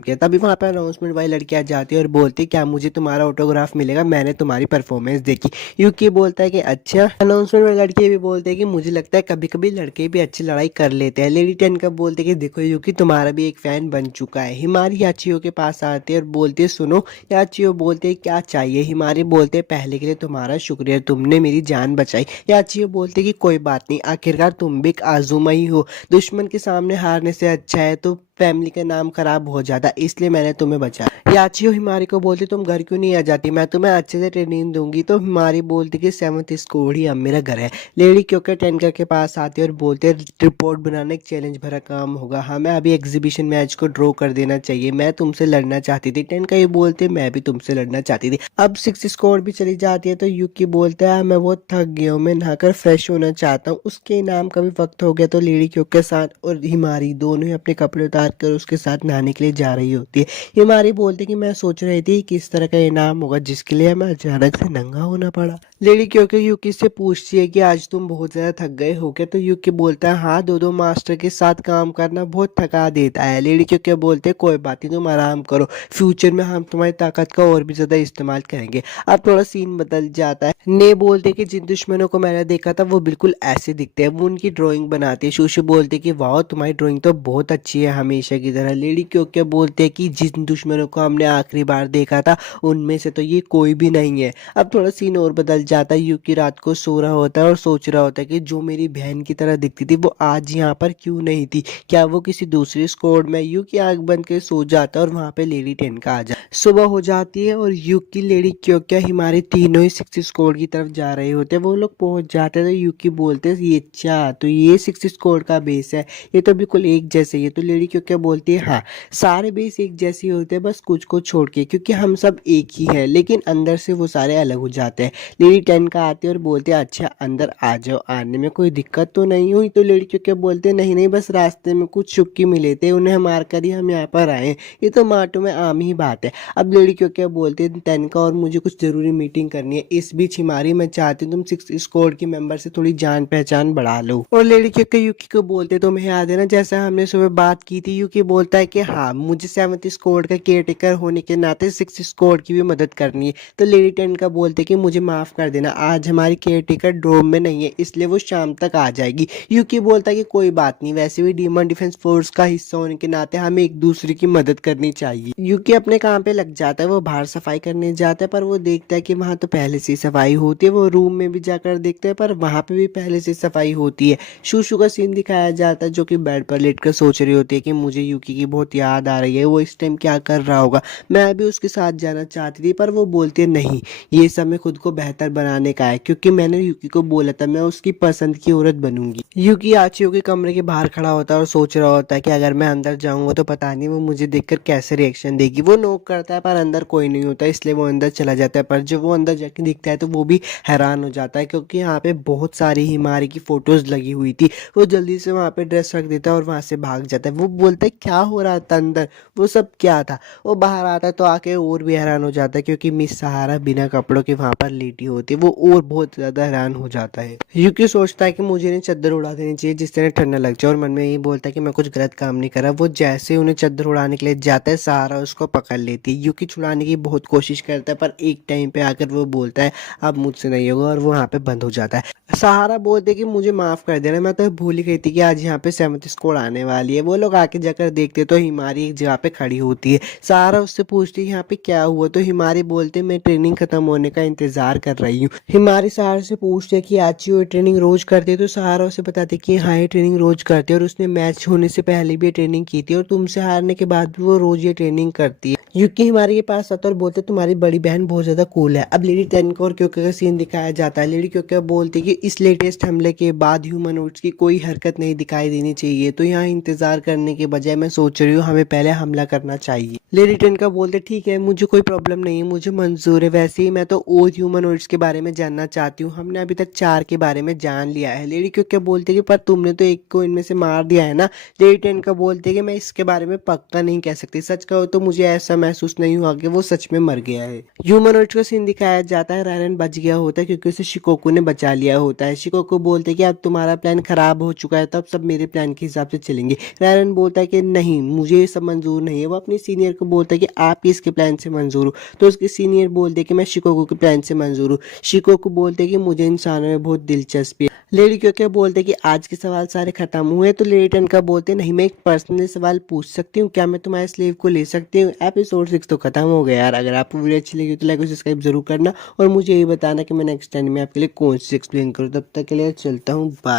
किया। तभी वहां पर अनाउंसमेंट वाली लड़की आ जाती है और बोलती क्या मुझे तुम्हारा ऑटोग्राफ मिलेगा, मैंने तुम्हारी परफॉर्मेंस देखी। युकी बोलता है कि अच्छा। अनाउंसमेंट वाली लड़की भी बोलते हैं कि मुझे लगता है कभी कभी लड़के भी अच्छी लड़ाई कर लेते हैं। लेडी टेनका बोलते हैं कि देखो युकी तुम्हारा भी एक फैन बन चुका है। हिमारी याचियो के पास आते हैं और बोलते हैं सुनो। याचियो बोलते हैं क्या चाहिए। हिमारी बोलते हैं पहले के लिए तुम्हारा शुक्रिया, तुमने मेरी जान बचाई। याचियो बोलते कि कोई बात नहीं, आखिरकार तुम भी एक आजुमा ही हो, दुश्मन के सामने हारने से अच्छा है तो फैमिली का नाम खराब हो जाता, इसलिए मैंने तुम्हें बचाया। याचियो हिमारी को बोलती तुम घर क्यों नहीं आ जाती, मैं तुम्हें अच्छे से ट्रेनिंग दूंगी। तो हिमारी बोलती कि 7th स्कोर ही अब मेरा घर है। लेडी क्योंकि टेनका के पास आती है और बोलते रिपोर्ट बनाना एक चैलेंज भरा काम होगा, हमें अभी एग्जीबिशन मैच को ड्रॉ कर देना चाहिए, मैं तुमसे लड़ना चाहती थी। टेनका ये बोलते मैं भी तुमसे लड़ना चाहती थी। अब 6 स्कोर भी चली जाती है तो युकी बोलता है मैं बहुत थक गया हूँ, मैं नहाकर फ्रेश होना चाहता हूँ। उसके इनाम का भी वक्त हो गया तो लेडी क्योंकि साथ और हिमारी दोनों ही अपने कपड़े उतार कर उसके साथ नहाने के लिए जा रही होती है। हिमारी बोलती कि मैं सोच रही थी किस तरह का इनाम होगा जिसके लिए हमें अचानक से नंगा होना पड़ा। लेडी क्योंकि युकी से पूछती है कि आज तुम बहुत ज्यादा थक गए हो क्या। तो युकी बोलता है हाँ, दो मास्टर के साथ काम करना बहुत थका देता है। लेडी क्योंकि बोलते कोई बात नहीं, तुम आराम करो, फ्यूचर में हम तुम्हारी ताकत का और भी ज्यादा इस्तेमाल करेंगे। अब थोड़ा सीन बदल जाता है। ने बोलते कि जिन दुश्मनों को मैंने देखा था वो बिल्कुल ऐसे दिखते हैं, वो उनकी ड्राइंग बनाते हैं। शूशु बोलते कि वाह तुम्हारी ड्राइंग तो बहुत अच्छी है, हम हमेशा की तरह। लेडी क्योंकि बोलते हैं कि जिन दुश्मनों को हमने आखिरी बार देखा था उनमें से तो ये कोई भी नहीं है। अब थोड़ा सीन और बदल जाता है। यूकी रात को सो रहा होता है और सोच रहा होता है कि जो मेरी बहन की तरह दिखती थी वो आज यहाँ पर क्यों नहीं थी, क्या वो किसी दूसरी स्क्वाड में। यूकी आंख बंद के सो जाता है और वहाँ पे लेडी टेनका आ जाती है। सुबह हो जाती है और यूकी, लेडी क्योंकि हमारे तीनों ही 6 स्क्वाड की तरफ जा रहे होते हैं। वो लोग पहुंच जाते हैं तो यूकी बोलते हैं ये अच्छा तो ये 6 स्क्वाड का बेस है, ये तो बिल्कुल एक जैसे ही है। तो लेडी क्योंकि बोलती है हाँ सारे बेस एक जैसे ही होते हैं बस कुछ को छोड़ के, क्योंकि हम सब एक ही है, लेकिन अंदर से वो सारे अलग हो जाते हैं। लेडी टेनका आती है और बोलते हैं अच्छा अंदर आ जाओ, आने में कोई दिक्कत तो नहीं हुई। तो लेडी क्योंकि बोलते हैं नहीं नहीं बस रास्ते में कुछ शुक्की मिले थे, उन्हें मारकर ही हम यहाँ पर आए, ये तो माटो में आम ही बात है। अब लेडी क्योंकि बोलते हैं टेनका और मुझे कुछ जरूरी मीटिंग करनी है। इस बीच हिमारी मैं चाहती हूँ तुम 6 स्क्वाड के मेंबर से थोड़ी जान पहचान बढ़ा लो। और लेडी क्योंकि यूकी को बोलते तुम्हें याद है ना जैसा हमने सुबह बात की थी। यूकी बोलता है कि हाँ मुझे 7th स्क्वाड का केयरटेकर होने के नाते 6 स्क्वाड की भी मदद करनी है। तो लेडी टेनका बोलते कि मुझे माफ कर देना, आज हमारी केयरटेकर ड्रोम में नहीं है इसलिए वो शाम तक आ जाएगी। यूकी बोलता है कि कोई बात नहीं, वैसे भी डीमन डिफेंस फोर्स का हिस्सा होने के नाते हमें एक दूसरे की मदद करनी चाहिए। यूकी अपने काम पे लग जाता है, वो बाहर सफाई करने जाता है पर वो देखता है कि वहाँ तो पहले से सफाई होती है। वो रूम में भी जाकर देखते हैं पर वहाँ पे भी पहले से सफाई होती है। शूशु का सीन दिखाया जाता है जो कि बेड पर लेटकर सोच रही होती है कि मुझे यूकी की बहुत याद आ रही है, वो इस टाइम क्या कर रहा होगा, मैं भी उसके साथ जाना चाहती थी। पर वो बोलती है नहीं ये समय खुद को बेहतर बनाने का है, क्योंकि मैंने यूकी को बोला था मैं उसकी पसंद की औरत बनूंगी। यूकी आचियो के कमरे के बाहर खड़ा होता है और सोच रहा होता है कि अगर मैं अंदर जाऊंगा तो पता नहीं वो मुझे देखकर कैसे रिएक्शन देगी। वो नॉक करता है पर अंदर कोई नहीं होता इसलिए वो अंदर चला जाता है। पर जब वो अंदर जाके दिखता है तो वो भी हैरान हो जाता है क्योंकि यहाँ पे बहुत सारी हिमारी की फोटोज लगी हुई थी। वो जल्दी से वहाँ पे ड्रेस रख देता है और वहाँ से भाग जाता है। वो बोलता है क्या हो रहा था अंदर, वो सब क्या था। वो बाहर आता है तो आके और भी हैरान हो जाता है क्योंकि मिस सहारा बिना कपड़ों के वहाँ पर लेटी होती है। वो और बहुत ज्यादा हैरान हो जाता है। यूकी सोचता है कि मुझे इन्हें चद्दर उड़ा देनी चाहिए जिससे इन्हें ठंडा लग जाए और मन में यही बोलता है कि मैं कुछ गलत काम नहीं कर रहा। वो जैसे उन्हें चद्दर उड़ाने के लिए जाता है सहारा उसको पकड़ लेती है। यूकी छुड़ाने की बहुत कोशिश करता है पर एक टाइम पे आकर वो बोलता है अब मुझसे नहीं होगा और वो वहाँ पे बंद हो जाता है। सहारा बोलते है कि मुझे माफ कर देना, मैं तो भूल ही गई थी कि आज यहाँ पे 7th स्क्वाड आने वाली है। वो लोग आके जाकर देखते तो हिमारी एक जगह पे खड़ी होती है। सहारा उससे पूछती है यहाँ पे क्या हुआ। तो हिमारी बोलते मैं ट्रेनिंग खत्म होने का इंतजार कर रही हूँ। हिमारी सहारा से पूछते कि आज ये ट्रेनिंग रोज करते है। तो सहारा उसे बताते कि हाँ ये ट्रेनिंग रोज करते है और उसने मैच होने से पहले भी ये ट्रेनिंग की थी और तुमसे हारने के बाद भी वो रोज ये ट्रेनिंग करती है। यूकी हिमारी के पास आता और बोलते तुम्हारी बड़ी बहन बहुत ज्यादा कूल है। अब लेडी टेनका और क्योंकि का सीन दिखाया जाता है। लेडी क्योंकि बोलती कि इस लेटेस्ट हमले के बाद ह्यूमनॉइड्स की कोई हरकत नहीं दिखाई देनी चाहिए, तो यहाँ इंतजार करने के बजाय मैं सोच रही हूँ हमें पहले हमला करना चाहिए। लेडी टेनका बोलते ठीक है मुझे कोई प्रॉब्लम नहीं है, मुझे मंजूर है। वैसे ही मैं तो और ह्यूमनॉइड्स के बारे में जानना चाहती हूँ, हमने अभी तक 4 के बारे में जान लिया है। लेडी क्योंकि बोलते कि पर तुमने तो एक को इनमें से मार दिया है ना। लेडी टेनका बोलते कि मैं इसके बारे में पक्का नहीं कह सकती, सच कहो तो मुझे ऐसा महसूस नहीं हुआ कि वो सच में मर गया है। ह्यूमनॉइड्स का सीन दिखाया जाता है। रायरन बच गया होता है क्योंकि उसे शिकोकू ने बचा लिया होता है। शिकोकू बोलते हैं कि अब तुम्हारा प्लान खराब हो चुका है तो अब सब मेरे प्लान के हिसाब से चलेंगे। रायरन बोलता है कि नहीं मुझे ये सब मंजूर नहीं है। वो अपने सीनियर को बोलता है कि आप इसके प्लान से मंजूर हो। तो उसके सीनियर बोलते हैं कि मैं शिकोकू के प्लान से मंजूर हूँ। शिकोकू बोलते हैं कि मुझे इंसानों में बहुत दिलचस्पी है। लेडी क्योंकि बोलते हैं कि आज के सवाल सारे खत्म हुए। तो लेडी टेनका बोलते हैं नहीं मैं एक पर्सनल सवाल पूछ सकती हूँ, क्या मैं तुम्हारे स्लेव को ले सकती हूँ। एपिसोड 6 तो खत्म हो गया यार। अगर आपको वीडियो अच्छी लगी तो लाइक और सब्सक्राइब जरूर करना और मुझे ये बताना कि मैं नेक्स्ट टाइम में आपके लिए कौन सी एक्सप्लेन करूँ। तब तक के लिए चलता हूँ, बाय।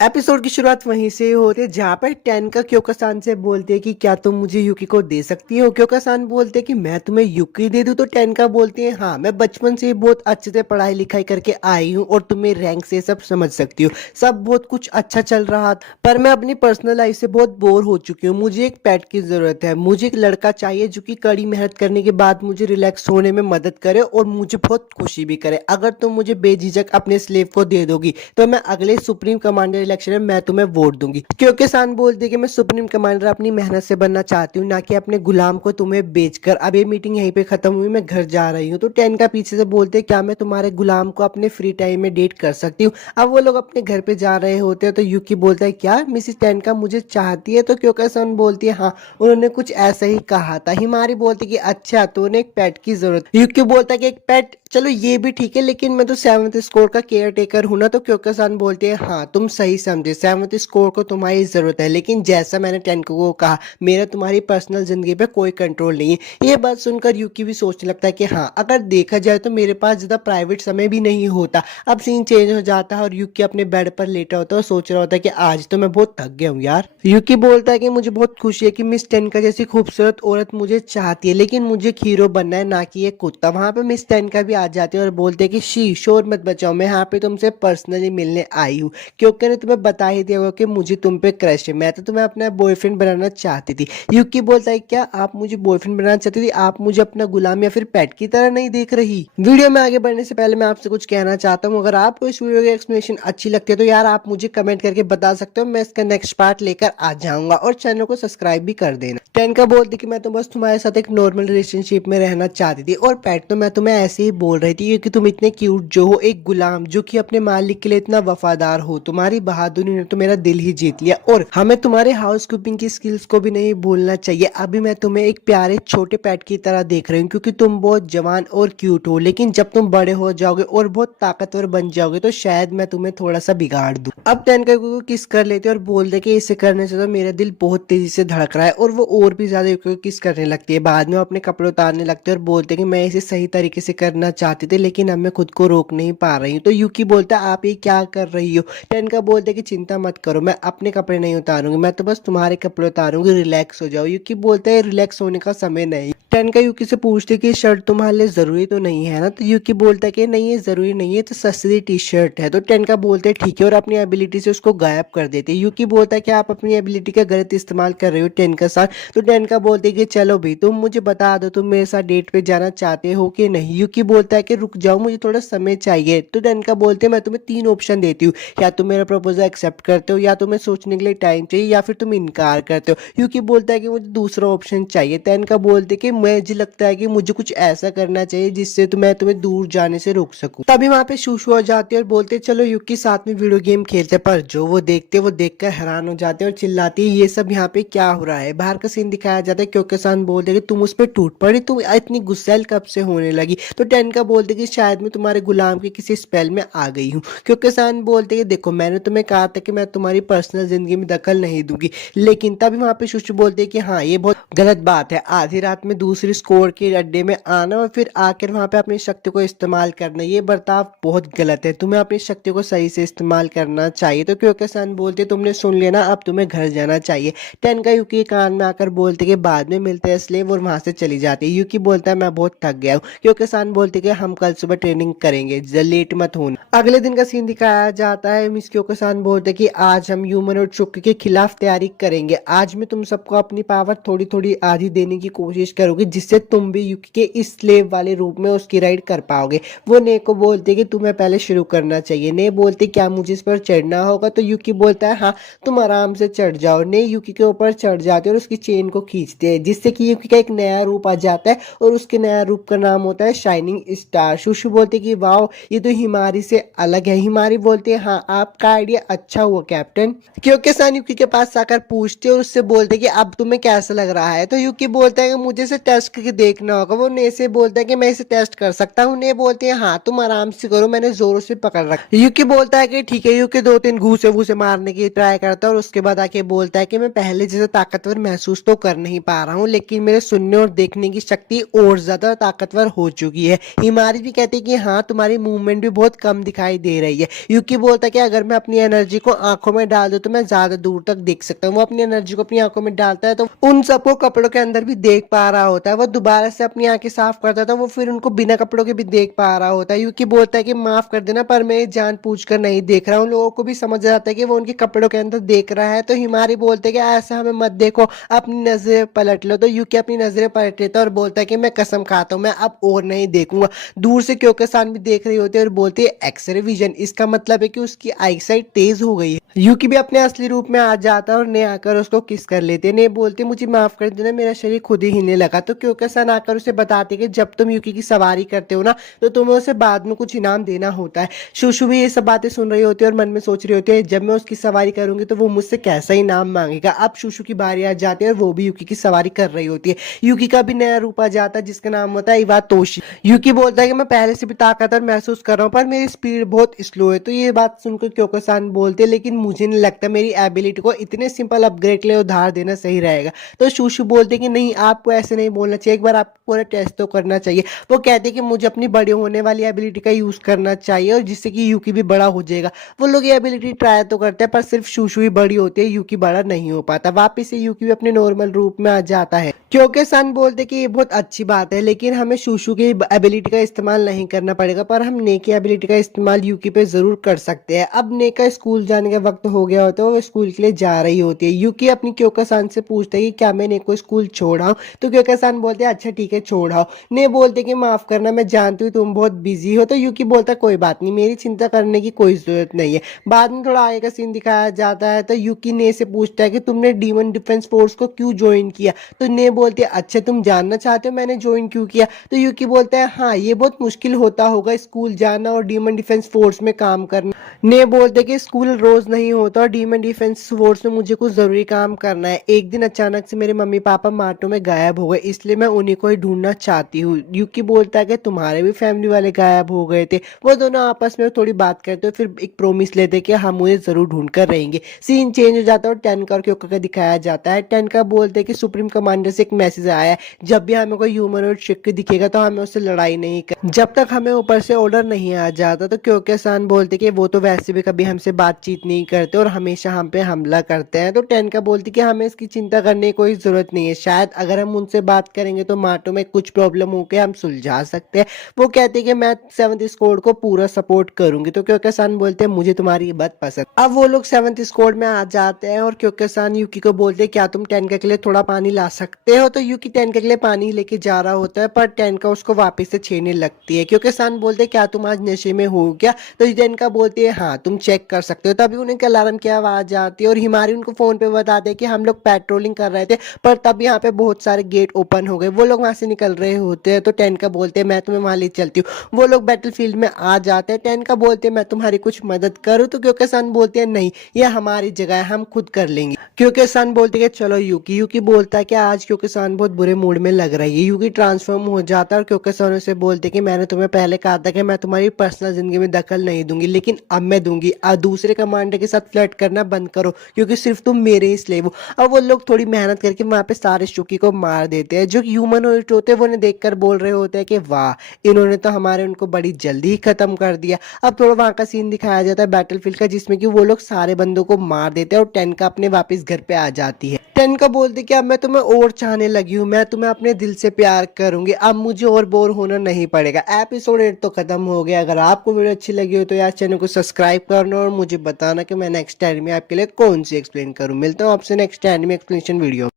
एपिसोड की शुरुआत वहीं से होती है जहाँ पर टेनका क्योकासान से बोलते हैं कि क्या तुम मुझे यूकी को दे सकती हो। क्योकासान बोलते हैं कि मैं तुम्हें यूकी दे दूं। तो टेनका बोलती है हाँ मैं बचपन से बहुत अच्छे से पढ़ाई लिखाई करके आई हूँ और तुम्हें रैंक से सब समझ सकती हो, सब बहुत कुछ अच्छा चल रहा था पर मैं अपनी पर्सनल लाइफ से बहुत बोर हो चुकी हूँ। मुझे एक पेट की जरूरत है, मुझे एक लड़का चाहिए जो कि कड़ी मेहनत करने के बाद मुझे रिलैक्स होने में मदद करे और मुझे बहुत खुशी भी करे। अगर तुम मुझे बेझिझक अपने स्लेव को दे दोगी तो मैं अगले सुप्रीम कमांडर इलेक्शन में मैं तुम्हें वोट दूंगी। क्योंकि सान बोलती कि मैं सुप्रीम कमांडर अपनी मेहनत से बनना चाहती हूँ ना कि अपने गुलाम को तुम्हें बेचकर। अब ये मीटिंग यहीं पे खत्म हुई, मैं घर जा रही हूँ। तो टेनका पीछे से बोलते क्या मैं तुम्हारे गुलाम को अपने फ्री टाइम में डेट कर सकती हूँ। अब वो लोग अपने घर पे जा रहे होते हैं तो यूकी बोलता है क्या मिसिस टेनका मुझे चाहती है। तो क्योंकि सान बोलती है हाँ उन्होंने कुछ ऐसा ही कहा था। हिमारी बोलती कि अच्छा तो उन्हें एक पेट की जरूरत। यूकी बोलता है कि एक पेट चलो ये भी ठीक है, लेकिन मैं तो 7th स्कोर का केयर टेकर हूं ना। तो क्योंकि बोलते हैं हाँ तुम सही समझे, 7th स्कोर को तुम्हारी जरूरत है, लेकिन जैसा मैंने 10 को कहा, मेरा तुम्हारी पर्सनल जिंदगी पे कोई कंट्रोल नहीं है। ये बात सुनकर यूकी भी सोचने लगता है कि हाँ अगर देखा जाए तो मेरे पास ज्यादा प्राइवेट समय भी नहीं होता। अब सीन चेंज हो जाता है और यूकी अपने बेड पर लेटा होता है और सोच रहा होता है कि आज तो मैं बहुत थक गया हूँ यार। यूकी बोलता है कि मुझे बहुत खुशी है कि मिस टेनका जैसी खूबसूरत औरत मुझे चाहती है, लेकिन मुझे हीरो बनना है ना कि एक कुत्ता। वहां पे मिस टेनका भी आ जाती है और बोलते हैं कि शी शोर मत बचाओ, मैं यहाँ पे तुमसे पर्सनली मिलने आई हूँ, क्योंकि ने तुम्हें बता ही दिया होगा कि मुझे तुम पे क्रश है, मैं तो तुम्हें अपना बॉयफ्रेंड बनाना चाहती थी। यूकी बोलता है क्या आप मुझे बॉयफ्रेंड बनाना चाहती थी, आप मुझे अपना गुलाम या फिर पेट की तरह नहीं देख रही। वीडियो में आगे बढ़ने से पहले मैं आपसे कुछ कहना चाहता हूँ, अगर आपको इस वीडियो की एक्सप्लेनेशन अच्छी लगती है तो यार आप मुझे कमेंट करके बता सकते हो, मैं इसका नेक्स्ट पार्ट लेकर आ जाऊंगा। और चैनल को सब्सक्राइब भी कर देना। टेनका बोलती कि मैं तो बस तुम्हारे साथ एक नॉर्मल रिलेशनशिप में रहना चाहती थी, और पेट तो मैं तुम्हें ऐसे ही बोल रही थी क्योंकि तुम इतने क्यूट जो हो, एक गुलाम जो कि अपने मालिक के लिए इतना वफादार हो। तुम्हारी बहादुरी ने तो मेरा दिल ही जीत लिया, और हमें तुम्हारे हाउस कीपिंग की स्किल्स को भी नहीं भूलना चाहिए। अभी मैं तुम्हें एक प्यारे छोटे पेट की तरह देख रही हूँ क्योंकि तुम बहुत जवान और क्यूट हो, लेकिन जब तुम बड़े हो जाओगे और बहुत ताकतवर बन जाओगे तो शायद मैं तुम्हें थोड़ा सा बिगाड़ दूं। अब टेनका को किस कर लेते और बोल दे कि इसे करने से तो मेरा दिल बहुत तेजी से धड़क रहा है, और वो और भी ज्यादा यूकी को किस करने लगती है। बाद में वो अपने कपड़े उतारने लगते हैं और बोलते हैं कि मैं इसे सही तरीके से करना चाहती थी, लेकिन अब मैं खुद को रोक नहीं पा रही हूँ। तो यूकी बोलता है आप ये क्या कर रही हो। टेनका बोलते कि चिंता मत करो, मैं अपने कपड़े नहीं उतारूंगी, मैं तो बस तुम्हारे कपड़े उतारूंगी, रिलैक्स हो जाओ। यूकी बोलता है रिलैक्स होने का समय नहीं। टेनका यूकी से पूछते कि शर्ट तुम्हारे लिए जरूरी तो नहीं है ना। तो यूकी बोलता है कि नहीं ये जरूरी नहीं है, तो सस्ती टी शर्ट है। तो टेनका बोलते हैं ठीक है, और अपनी एबिलिटी से उसको गायब कर देते हैं। यूकी बोलता है कि आप अपनी एबिलिटी का गलत इस्तेमाल कर रहे हो टेनका साथ। तो टेनका बोलते हैं कि चलो भाई तुम मुझे बता दो तुम मेरे साथ डेट पे जाना चाहते हो कि नहीं। यूकी बोलता है कि रुक जाओ मुझे थोड़ा समय चाहिए। तो टेनका बोलते हैं मैं तुम्हें 3 ऑप्शन देती हूँ, या तुम मेरा प्रपोजल एक्सेप्ट करते हो, या तुम्हें सोचने के लिए टाइम चाहिए, या फिर तुम इनकार करते हो। यूकी बोलता है कि मुझे दूसरा ऑप्शन चाहिए। टेनका बोलते हैं कि मुझे लगता है कि मुझे कुछ ऐसा करना चाहिए जिससे मैं तुम्हें दूर जाने से रोक सकूं। तभी वहां पे शूशु हो जाती है और बोलते चलो यूकी साथ में वीडियो गेम खेलते, पर जो वो देखते वो देखकर हैरान हो जाते हैं और चिल्लाती है ये सब यहाँ पे क्या हो रहा है। बाहर का सीन दिखाया जाता है, क्योंकि सान बोलते कि तुम उस पर टूट पड़ी, तुम इतनी गुस्सैल कब से होने लगी। तो टेनका बोलते कि शायद मैं तुम्हारे गुलाम के किसी स्पेल में आ गई हूँ। क्योंकि सान बोलते कि देखो मैंने तुम्हें कहा था कि मैं तुम्हारी पर्सनल जिंदगी में दखल नहीं दूंगी, लेकिन तभी वहां पे शूशु बोलते कि हाँ ये बहुत गलत बात है, आधी रात में दूसरी स्कोर के अड्डे में आना और फिर आकर वहां पे अपनी शक्ति को इस्तेमाल करना, ये बर्ताव बहुत गलत है, तुम्हें अपनी शक्ति को सही से इस्तेमाल करना चाहिए। तो क्योंकि सन बोलते तुमने सुन लिया ना, अब तुम्हें घर जाना चाहिए। टेनका यूकी के कान में आकर बोलते कि बाद में मिलते हैं, इसलिए वो वहां से चली जाती है। यूकी बोलता है मैं बहुत थक गया हूँ, क्योंकि सन बोलते कि हम कल सुबह ट्रेनिंग करेंगे, लेट मत होना। अगले दिन का सीन दिखाया जाता है। मिस क्योकोसान बोलते कि आज हम ह्यूमन और चुक्की के खिलाफ तैयारी करेंगे। आज मैं तुम सबको अपनी पावर थोड़ी थोड़ी आधी देने की कोशिश करूंगी, जिससे तुम भी यूकी के इस स्लेव वाले रूप में उसकी राइड कर पाओगे। वो ने को बोलते कि तुम्हें पहले शुरू करना चाहिए। ने बोलते क्या मुझे इस पर चढ़ना होगा। तो यूकी बोलता है हाँ तुम आराम से चढ़ जाओ। ने यूकी के ऊपर चढ़ जाते हैं और उसकी चेन को खींचते हैं, जिससे कि यूकी का एक नया रूप आ जाता है, और उसके नया रूप का नाम होता है शाइनिंग स्टार। शूशु बोलते कि वाओ ये तो हिमारी से अलग है। हिमारी बोलते हैं हाँ आपका आइडिया अच्छा हुआ कैप्टन। क्योंकि सन यूकी के पास आकर पूछते और उससे बोलते कि अब तुम्हें कैसा लग रहा है। तो यूकी बोलता है कि मुझे इसे टेस्ट करके देखना होगा। वो ने से बोलता है कि मैं इसे टेस्ट कर सकता हूँ। ने बोलते हैं हाँ तुम आराम से करो, मैंने जोरों से पकड़ रखा। यूकी बोलता है कि ठीक है। यूकी 2-3 घूसे वूसे मारने की ट्राई करता है और उसके बाद आके बोलता है कि मैं पहले जैसे ताकतवर महसूस तो कर नहीं पा रहा हूँ, लेकिन मेरे सुनने और देखने की शक्ति और ज्यादा ताकतवर हो चुकी है। हिमारी भी कहती है कि हाँ तुम्हारी मूवमेंट भी बहुत कम दिखाई दे रही है। यूकी बोलता है कि अगर मैं अपनी एनर्जी को आंखों में डाल दूं तो मैं ज्यादा दूर तक देख सकता हूँ। वो अपनी एनर्जी को अपनी आंखों में डालता है तो उन सबको कपड़ों के अंदर भी देख पा रहा होता है। वो दोबारा से अपनी आंखें साफ करता था, वो फिर उनको बिना कपड़ों के भी देख पा रहा होता है। यूकी बोलता है कि माफ कर देना पर मैं जानबूझकर नहीं देख रहा हूँ। लोगों को भी समझ आता है कि वो उनके कपड़ों के अंदर देख रहा है। तो हिमारी बोलते कि ऐसा हमें मत देखो, अपनी नजरें पलट लो। तो यूकी अपनी नजरें पलट लेता है और बोलता है कि मैं कसम खाता हूँ मैं अब और नहीं देखूंगा। दूर से क्योंकि सान भी देख रही होती है और बोलती है एक्सरे विजन, इसका मतलब है कि उसकी आईसाइट तेज हो गई है। यूकी भी अपने असली रूप में आ जाता है और ने आकर उसको किस कर लेते। ने बोलते मुझे माफ कर देना मेरा शरीर खुद ही हिलने लगा। तो क्योकसान आकर उसे बताते कि जब तुम यूकी की सवारी करते हो ना तो तुम्हें उसे बाद में कुछ इनाम देना होता है। शुशु भी ये सब बातें सुन रही होती है और मन में सोच रही होती है जब मैं उसकी सवारी करूंगी तो वो मुझसे कैसा इनाम मांगेगा। अब शुशु की बारी आ जाती है और वो भी यूकी की सवारी कर रही होती है। यूकी का भी नया रूप आ जाता है जिसका नाम होता है इवातोशी। यूकी बोलता है कि मैं पहले से भी ताकतवर महसूस कर रहा हूँ पर मेरी स्पीड बहुत स्लो है। तो ये बात सुनकर क्योकसान बोलते हैं लेकिन मुझे नहीं लगता मेरी एबिलिटी को इतने सिंपल अपग्रेड के लिए उधार देना सही रहेगा। तो शुशु बोलते कि नहीं, आपको ऐसे नहीं बोलना चाहिए, एक बार आपको पूरा टेस्ट तो करना चाहिए। वो कहते कि मुझे अपनी बड़ी होने वाली एबिलिटी का यूज करना चाहिए और जिससे कि यूकी भी बड़ा हो जाएगा। वो लोग ये एबिलिटी ट्राई तो करते हैं पर सिर्फ शुशु ही बड़ी होती है, यूकी बड़ा नहीं हो पाता। वापिस से यूकी भी अपने नॉर्मल रूप में आ जाता है। क्योंकि सन बोलते कि ये बहुत अच्छी बात है लेकिन हमें शुशु की एबिलिटी का इस्तेमाल नहीं करना पड़ेगा पर हम ने की एबिलिटी का इस्तेमाल यूकी पे जरूर कर सकते हैं। अब ने का स्कूल जाने का वक्त हो गया होता है, वो स्कूल के लिए जा रही होती है। यूकी अपनी क्योकसान से पूछता है कि क्या मैं ने को स्कूल छोड़ाऊं। तो क्योकसान बोलते हैं अच्छा ठीक है छोड़ाओ। ने बोलते कि माफ करना, मैं जानती हूँ तुम बहुत बिजी हो। तो यूकी बोलता कोई बात नहीं, मेरी चिंता करने की कोई जरूरत नहीं है। बाद में थोड़ा आगे का सीन दिखाया जाता है तो यूकी ने से पूछता है कि तुमने डीमन डिफेंस फोर्स को क्यों ज्वाइन किया। तो ने बोलती है अच्छा तुम जानना चाहते हो मैंने ज्वाइन क्यों किया। तो यूकी बोलता है हाँ ये बहुत मुश्किल होता होगा स्कूल जाना और डीमन डिफेंस फोर्स में काम करना। ने बोलते कि स्कूल रोज नहीं होता और डीमन डिफेंस फोर्स में मुझे कुछ जरूरी काम करना है। एक दिन अचानक से मेरे मम्मी पापा मार्टो में गायब हो गए इसलिए मैं उन्हीं को ही ढूंढना चाहती हूँ। यूकी बोलता है कि तुम्हारे भी फैमिली वाले गायब हो गए थे। वो दोनों आपस में थोड़ी बात करते फिर एक प्रोमिस लेते कि हम उन्हें जरूर ढूंढ कर रहेंगे। सीन चेंज हो जाता है और टेनका और क्योका का दिखाया जाता है। टेनका बोलते कि सुप्रीम कमांडर से एक मैसेज आया है, जब भी हमें कोई ह्यूमनॉइड शिप दिखेगा तो हमें उससे लड़ाई नहीं कर जब तक हमें ऊपर से ऑर्डर नहीं आ जाता। तो क्योकसान बोलते कि वो तो वैसे भी कभी हमसे बातचीत नहीं करते और हमेशा हम पे हमला करते हैं। तो टेनका बोलती कि हमें इसकी चिंता करने की कोई जरूरत नहीं है, शायद अगर हम उनसे बात करेंगे तो मार्टो में कुछ प्रॉब्लम होके हम सुलझा सकते हैं। वो कहते हैं कि मैं 7th स्क्वाड को पूरा सपोर्ट करूंगी। तो क्योकसान बोलते हैं मुझे तुम्हारी बात पसंद। अब वो लोग 7th स्क्वाड में आ जाते हैं और क्योकसान यूकी को बोलते हैं क्या तुम टेनका के लिए थोड़ा पानी ला सकते हो। तो यूकी टेनका के लिए पानी लेके जा रहा होता है पर टेनका उसको वापस से छेड़ने लगती है। क्योकसान बोलते हैं क्या तुम आज नशे में हो क्या। तो टेनका बोलती है हाँ तुम चेक कर सकते हो। तभी उन्हें अलार्म की आवाज आती है और हिमारी उनको फोन पे बताते हैं कि हम लोग पेट्रोलिंग कर रहे थे पर तब यहाँ पे बहुत सारे गेट ओपन हो गए। वो लोग वहां से निकल रहे होते हैं तो टेनका बोलते हैं मैं तुम्हें वहां ले चलती हूँ। वो लोग बैटलफील्ड में आ जाते हैं। टेनका बोलते हैं मैं तुम्हारी कुछ मदद करूँ। तो क्योकसान बोलते हैं नहीं ये हमारी जगह है, हम खुद कर लेंगे। क्योकसान बोलते हैं चलो यूकी। यूकी बोलता है कि आज क्योकसान बहुत बुरे मूड में लग रही है। यूकी ट्रांसफॉर्म हो जाता है और क्योकसान उसे बोलते कि मैंने तुम्हें पहले कहा था कि मैं तुम्हारी पर्सनल जिंदगी में दखल नहीं दूंगी लेकिन अब मैं दूंगी। दूसरे कमांडर के साथ फ्लर्ट करना बंद करो क्योंकि सिर्फ तुम मेरे ही स्लेव हो। अब वो लोग थोड़ी मेहनत करके वहां पे सारे शुकी को मार देते हैं। जो ह्यूमनॉइड होते हैं वो उन्हें देखकर बोल रहे होते हैं कि वाह इन्होंने तो हमारे उनको बड़ी जल्दी ही खत्म कर दिया। अब थोड़ा वहां का सीन दिखाया जाता है बैटलफील्ड का जिसमें कि वो लोग सारे बंदों को मार देते हैं और टेनका अपने वापस घर पे आ जाती है। टेनका बोलती कि अब मैं तुम्हें और चाहने लगी हूँ, मैं तुम्हें अपने दिल से प्यार करूंगी, अब मुझे और बोर होना नहीं पड़ेगा। एपिसोड 8 तो खत्म हो गया। अगर आपको वीडियो अच्छी लगी हो तो यार चैनल को सब्सक्राइब करना और मुझे बताना कि मैं नेक्स्ट टाइम में आपके लिए कौन सी एक्सप्लेन करूं। मिलता हूं आपसे नेक्स्ट टाइम में एक्सप्लेनेशन वीडियो।